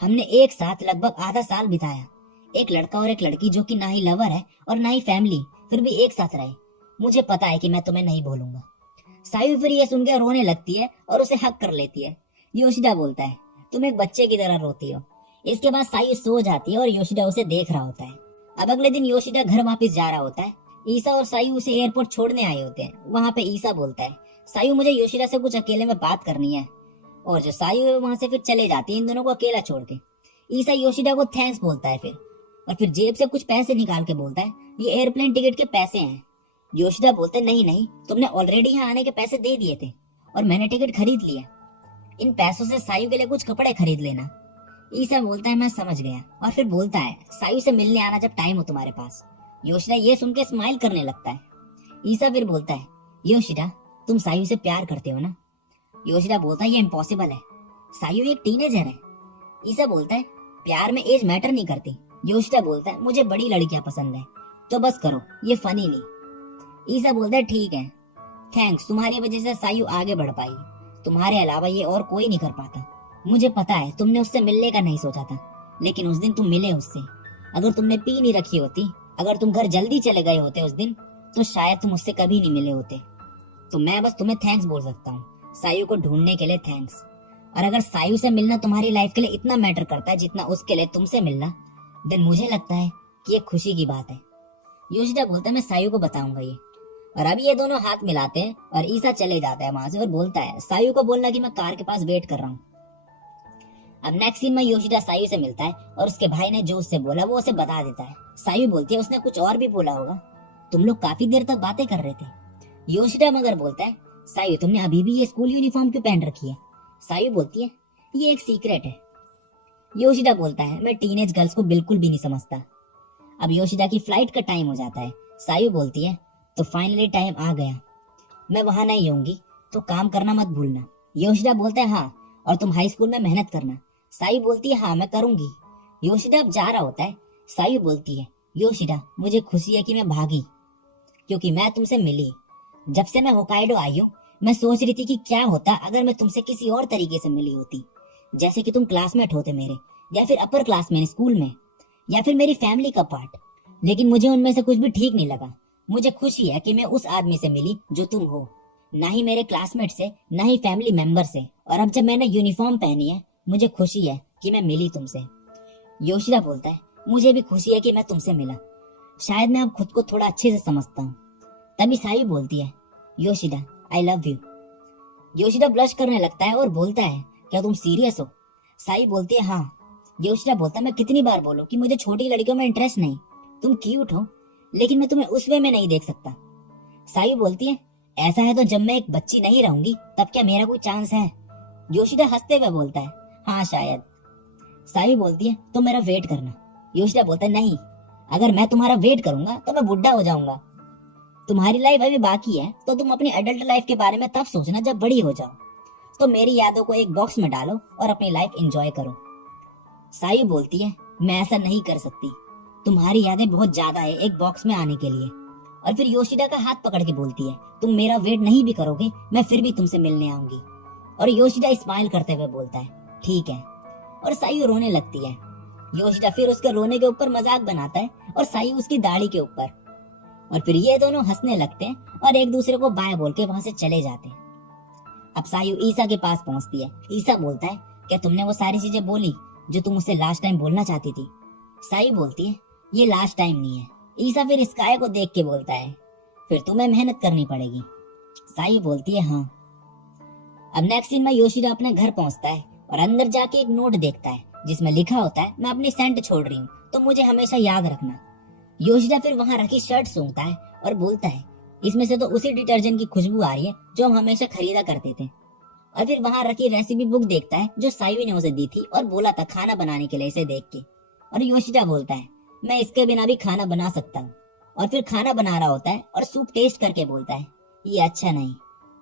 हमने एक साथ लगभग आधा साल बिताया, एक लड़का और एक लड़की जो कि ना ही लवर है और ना ही फैमिली, फिर भी एक साथ रहे। मुझे पता है कि मैं तुम्हें नहीं भूलूंगा। सायू फिर ये सुन के रोने लगती है और उसे हक कर लेती है। योशिदा बोलता है तुम एक बच्चे की तरह रोती हो। इसके बाद सायू सो जाती है और योशिदा उसे देख रहा होता है। अब अगले दिन योशिदा घर वापस जा रहा होता है। ईसा और सायू उसे एयरपोर्ट छोड़ने आए होते हैं। वहां पे ईसा बोलता है सायू मुझे योशिदा से कुछ अकेले में बात करनी है, और जो सायू है वहां से फिर चले जाती है इन दोनों को अकेला छोड़ के। ईसा योशिदा को थैंक्स बोलता है फिर, और फिर जेब से कुछ पैसे निकाल के बोलता है ये एयरप्लेन टिकट के पैसे हैं। योशिदा बोलते नहीं नहीं तुमने ऑलरेडी यहाँ आने के पैसे दे दिए थे और मैंने टिकट खरीद लिया, इन पैसों से सायू के लिए कुछ कपड़े खरीद लेना। ईसा बोलता है मैं समझ गया, और फिर बोलता है सायू से मिलने आना जब टाइम हो तुम्हारे पास। योशिदा ये सुन के स्माइल करने लगता है। ईसा फिर बोलता है योशिदा तुम सायू से प्यार करते हो ना? योशिदा बोलता है ये इम्पॉसिबल है, सायू एक टीनेजर है। ईसा बोलता है प्यार में एज मैटर नहीं करती। योशिदा बोलता है मुझे बड़ी लड़कियां पसंद है, तो बस करो, ये फनी नहीं। ईसा बोलता है ठीक है, थैंक्स, तुम्हारी वजह से सायू आगे बढ़ पाई, तुम्हारे अलावा ये और कोई नहीं कर पाता। मुझे पता है तुमने उससे मिलने का नहीं सोचा था, लेकिन उस दिन तुम मिले उससे। अगर तुमने पी नहीं रखी होती, अगर तुम घर जल्दी चले गए होते उस दिन, तो शायद तुम उससे कभी नहीं मिले होते। तो मैं बस तुम्हें थैंक्स बोल सकता हूँ, सायू को ढूंढने के लिए थैंक्स। और अगर सायू से मिलना तुम्हारी लाइफ के लिए इतना मैटर करता है जितना उसके लिए तुमसे मिलना, देन मुझे लगता है कि ये खुशी की बात है। योशिदा बोलता है मैं सायू को बताऊंगा ये। और अब ये दोनों हाथ मिलाते हैं और ईसा चले जाता है वहां से और बोलता है सायू को बोलना कि मैं कार के पास वेट कर रहा हूँ। अब नेक्स्ट सीन में योशिदा सायू से मिलता है और उसके भाई ने जो उससे बोला वो उसे बता देता है। सायू बोलती है उसने कुछ और भी बोला होगा, तुम लोग काफी देर तक बातें कर रहे थे। योशिदा मगर बोलता है सायू तुमने अभी भी ये स्कूल यूनिफॉर्म क्यों पहन रखी है? सायू बोलती है ये एक सीक्रेट है। योशिदा बोलता है मैं टीनेज गर्ल्स को बिल्कुल भी नहीं समझता। अब योशिदा की फ्लाइट का टाइम हो जाता है। सायू बोलती है तो फाइनली टाइम आ गया, मैं वहां नहीं होंगी, तो काम करना मत भूलना। योशिदा बोलता है हाँ, और तुम हाई स्कूल में मेहनत करना। सायू बोलती है हाँ मैं करूंगी। योशिदा अब जा रहा होता है, सायु बोलती है, योशिडा मुझे खुशी है कि मैं भागी, क्योंकि मैं तुमसे मिली। जब से मैं होकाइडो आई हूँ, मैं सोच रही थी कि क्या होता अगर मैं तुमसे किसी और तरीके से मिली होती, जैसे कि तुम क्लासमेट होते मेरे, या फिर अपर क्लास में स्कूल में, या फिर मेरी फैमिली का पार्ट। लेकिन मुझे उनमें से कुछ भी ठीक नहीं लगा। मुझे खुशी है कि मैं उस आदमी से मिली जो तुम हो, ना ही मेरे क्लासमेट से, ना ही फैमिली मेंबर से। और अब जब मैंने यूनिफॉर्म पहनी है, मुझे खुशी है कि मैं मिली तुमसे। योशिदा बोलता है, मुझे भी खुशी है कि मैं तुमसे मिला। शायद मैं अब खुद को थोड़ा अच्छे से समझता हूँ। तभी सायु बोलती है, Yoshida I love you. Yoshida blush करने लगता है और बोलता है, क्या तुम सीरियस हो? सायु बोलती है, हाँ। योशिदा बोलता है, मैं कितनी बार बोलूं कि मुझे छोटी लड़कियों में इंटरेस्ट नहीं, तुम क्यूट हो, लेकिन मैं तुम्हें उस वे में नहीं देख सकता। सायु बोलती है, ऐसा है तो जब मैं एक बच्ची नहीं रहूंगी तब क्या मेरा कोई चांस है? योशिदा हंसते हुए बोलता है, हाँ शायद। सायु बोलती है, तो मेरा वेट करना। योशिदा बोलता है, नहीं, अगर मैं तुम्हारा वेट करूंगा तो मैं बुढ़ा हो जाऊंगा। तुम्हारी लाइफ अभी बाकी है, तो तुम अपनी एडल्ट लाइफ के बारे में तब सोचना जब बड़ी हो जाओ। तो मेरी यादों को एक बॉक्स में डालो और अपनी लाइफ एंजॉय करो। सायु बोलती है, मैं ऐसा नहीं कर सकती, तुम्हारी यादें बहुत ज्यादा है एक बॉक्स में आने के लिए। और फिर योशिदा का हाथ पकड़ के बोलती है, तुम मेरा वेट नहीं भी करोगे, मैं फिर भी तुमसे मिलने आऊंगी। और योशिदा स्माइल करते हुए बोलता है, ठीक है। और सायु रोने लगती है। योशिदा फिर उसके रोने के ऊपर मजाक बनाता है और सायु उसकी दाढ़ी के ऊपर। और फिर ये दोनों हंसने लगते हैं और एक दूसरे को बाय बोल के वहां से चले जाते हैं। अब सायु ईसा के पास पहुंचती है। ईसा बोलता है, क्या तुमने वो सारी चीजें बोली जो तुम उससे लास्ट टाइम बोलना चाहती थी? सायु बोलती है, ये लास्ट टाइम नहीं है। ईसा फिर स्काई को देख के बोलता है, फिर तुम्हें मेहनत करनी पड़ेगी। सायु बोलती है, हाँ। अब नेक्स्ट सीन में योशिदा अपने घर पहुंचता है और अंदर जाके एक नोट देखता है जिसमें लिखा होता है, मैं अपनी सेंट छोड़ रही हूँ, तो मुझे हमेशा याद रखना। योशिदा फिर वहां रखी शर्ट सूंघता है और बोलता है, इसमें से तो उसी डिटर्जेंट की खुशबू आ रही है जो हम हमेशा खरीदा करते थे। और फिर वहां रखी रेसिपी बुक देखता है जो सायु ने उसे दी थी और बोला था खाना बनाने के लिए इसे देख के। और योशिदा बोलता है, मैं इसके बिना भी खाना बना सकता हूँ। और फिर खाना बना रहा होता है और सूप टेस्ट करके बोलता है, ये अच्छा नहीं,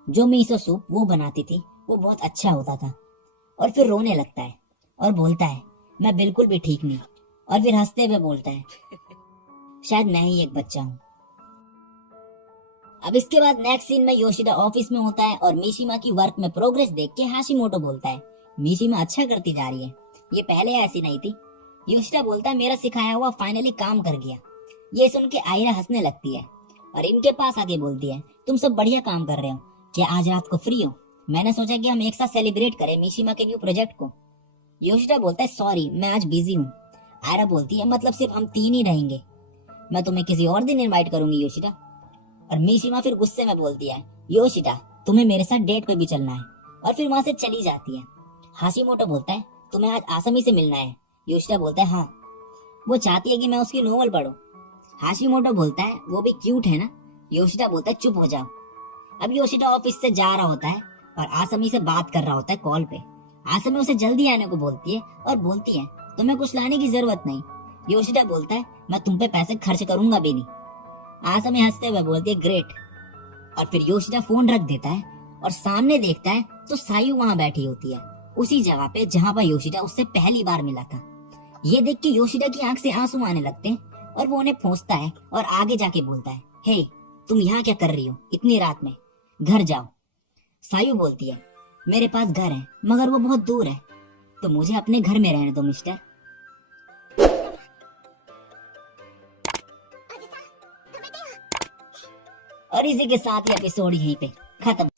जो मीसो सूप वो बनाती थी वो बहुत अच्छा होता था। और फिर रोने लगता है और बोलता है, मैं बिल्कुल भी ठीक नहीं। और फिर हंसते हुए बोलता है, शायद मैं ही एक बच्चा हूँ। अब इसके बाद नेक्स्ट सीन में योशिदा ऑफिस में होता है और मिशिमा की वर्क में प्रोग्रेस देख के हाशिमोटो बोलता है, मिशिमा अच्छा करती जा रही है, ये पहले ऐसी नहीं थी। योशिदा बोलता है, मेरा सिखाया हुआ फाइनली काम कर गया। ये सुन के आयरा हंसने लगती है और इनके पास आके बोलती है, तुम सब बढ़िया काम कर रहे हो, क्या आज रात को फ्री हो? मैंने सोचा कि हम एक साथ सेलिब्रेट करें मिशिमा के न्यू प्रोजेक्ट को। योशिदा बोलता है, सॉरी मैं आज बिजी हूँ। आयरा बोलती है, मतलब सिर्फ हम 3 ही रहेंगे? मैं तुम्हें किसी और दिन इनवाइट करूंगी योशिदा। और मिशिमा फिर गुस्से में बोलती है, योशिदा तुम्हें मेरे साथ डेट पे भी चलना है। और फिर वहां से चली जाती है। हाशिमोटो बोलता है, तुम्हें आज आसामी से मिलना है? योशिदा बोलता है, हाँ, वो चाहती है कि मैं उसकी नोवेल पढूं। हाशिमोटो बोलता है, वो भी क्यूट है ना? योशिदा बोलता है, चुप हो जाओ। अब योशिदा ऑफिस से जा रहा होता है और आसामी से बात कर रहा होता है कॉल पे। आसामी उसे जल्दी आने को बोलती है और बोलती है, तुम्हें कुछ लाने की जरूरत नहीं। योशिदा बोलता है, मैं तुम पे पैसे खर्च करूंगा भी नहीं। आसामी हंसते हुए बोलती है, ग्रेट। और फिर योशिदा फोन रख देता है और सामने देखता है तो सायु वहां बैठी होती है, उसी जगह पे जहां पर योशिदा उससे पहली बार मिला था। ये देख के योशिदा की आंख से आंसू आने लगते हैं और वो उन्हें पहुंचता है और आगे जाके बोलता है, हे तुम यहाँ क्या कर रही हो इतनी रात में? घर जाओ। सायु बोलती है, मेरे पास घर है मगर वो बहुत दूर है, तो मुझे अपने घर में रहने दो मिस्टर। और इसी के साथ ही एपिसोड यहीं पे खत्म।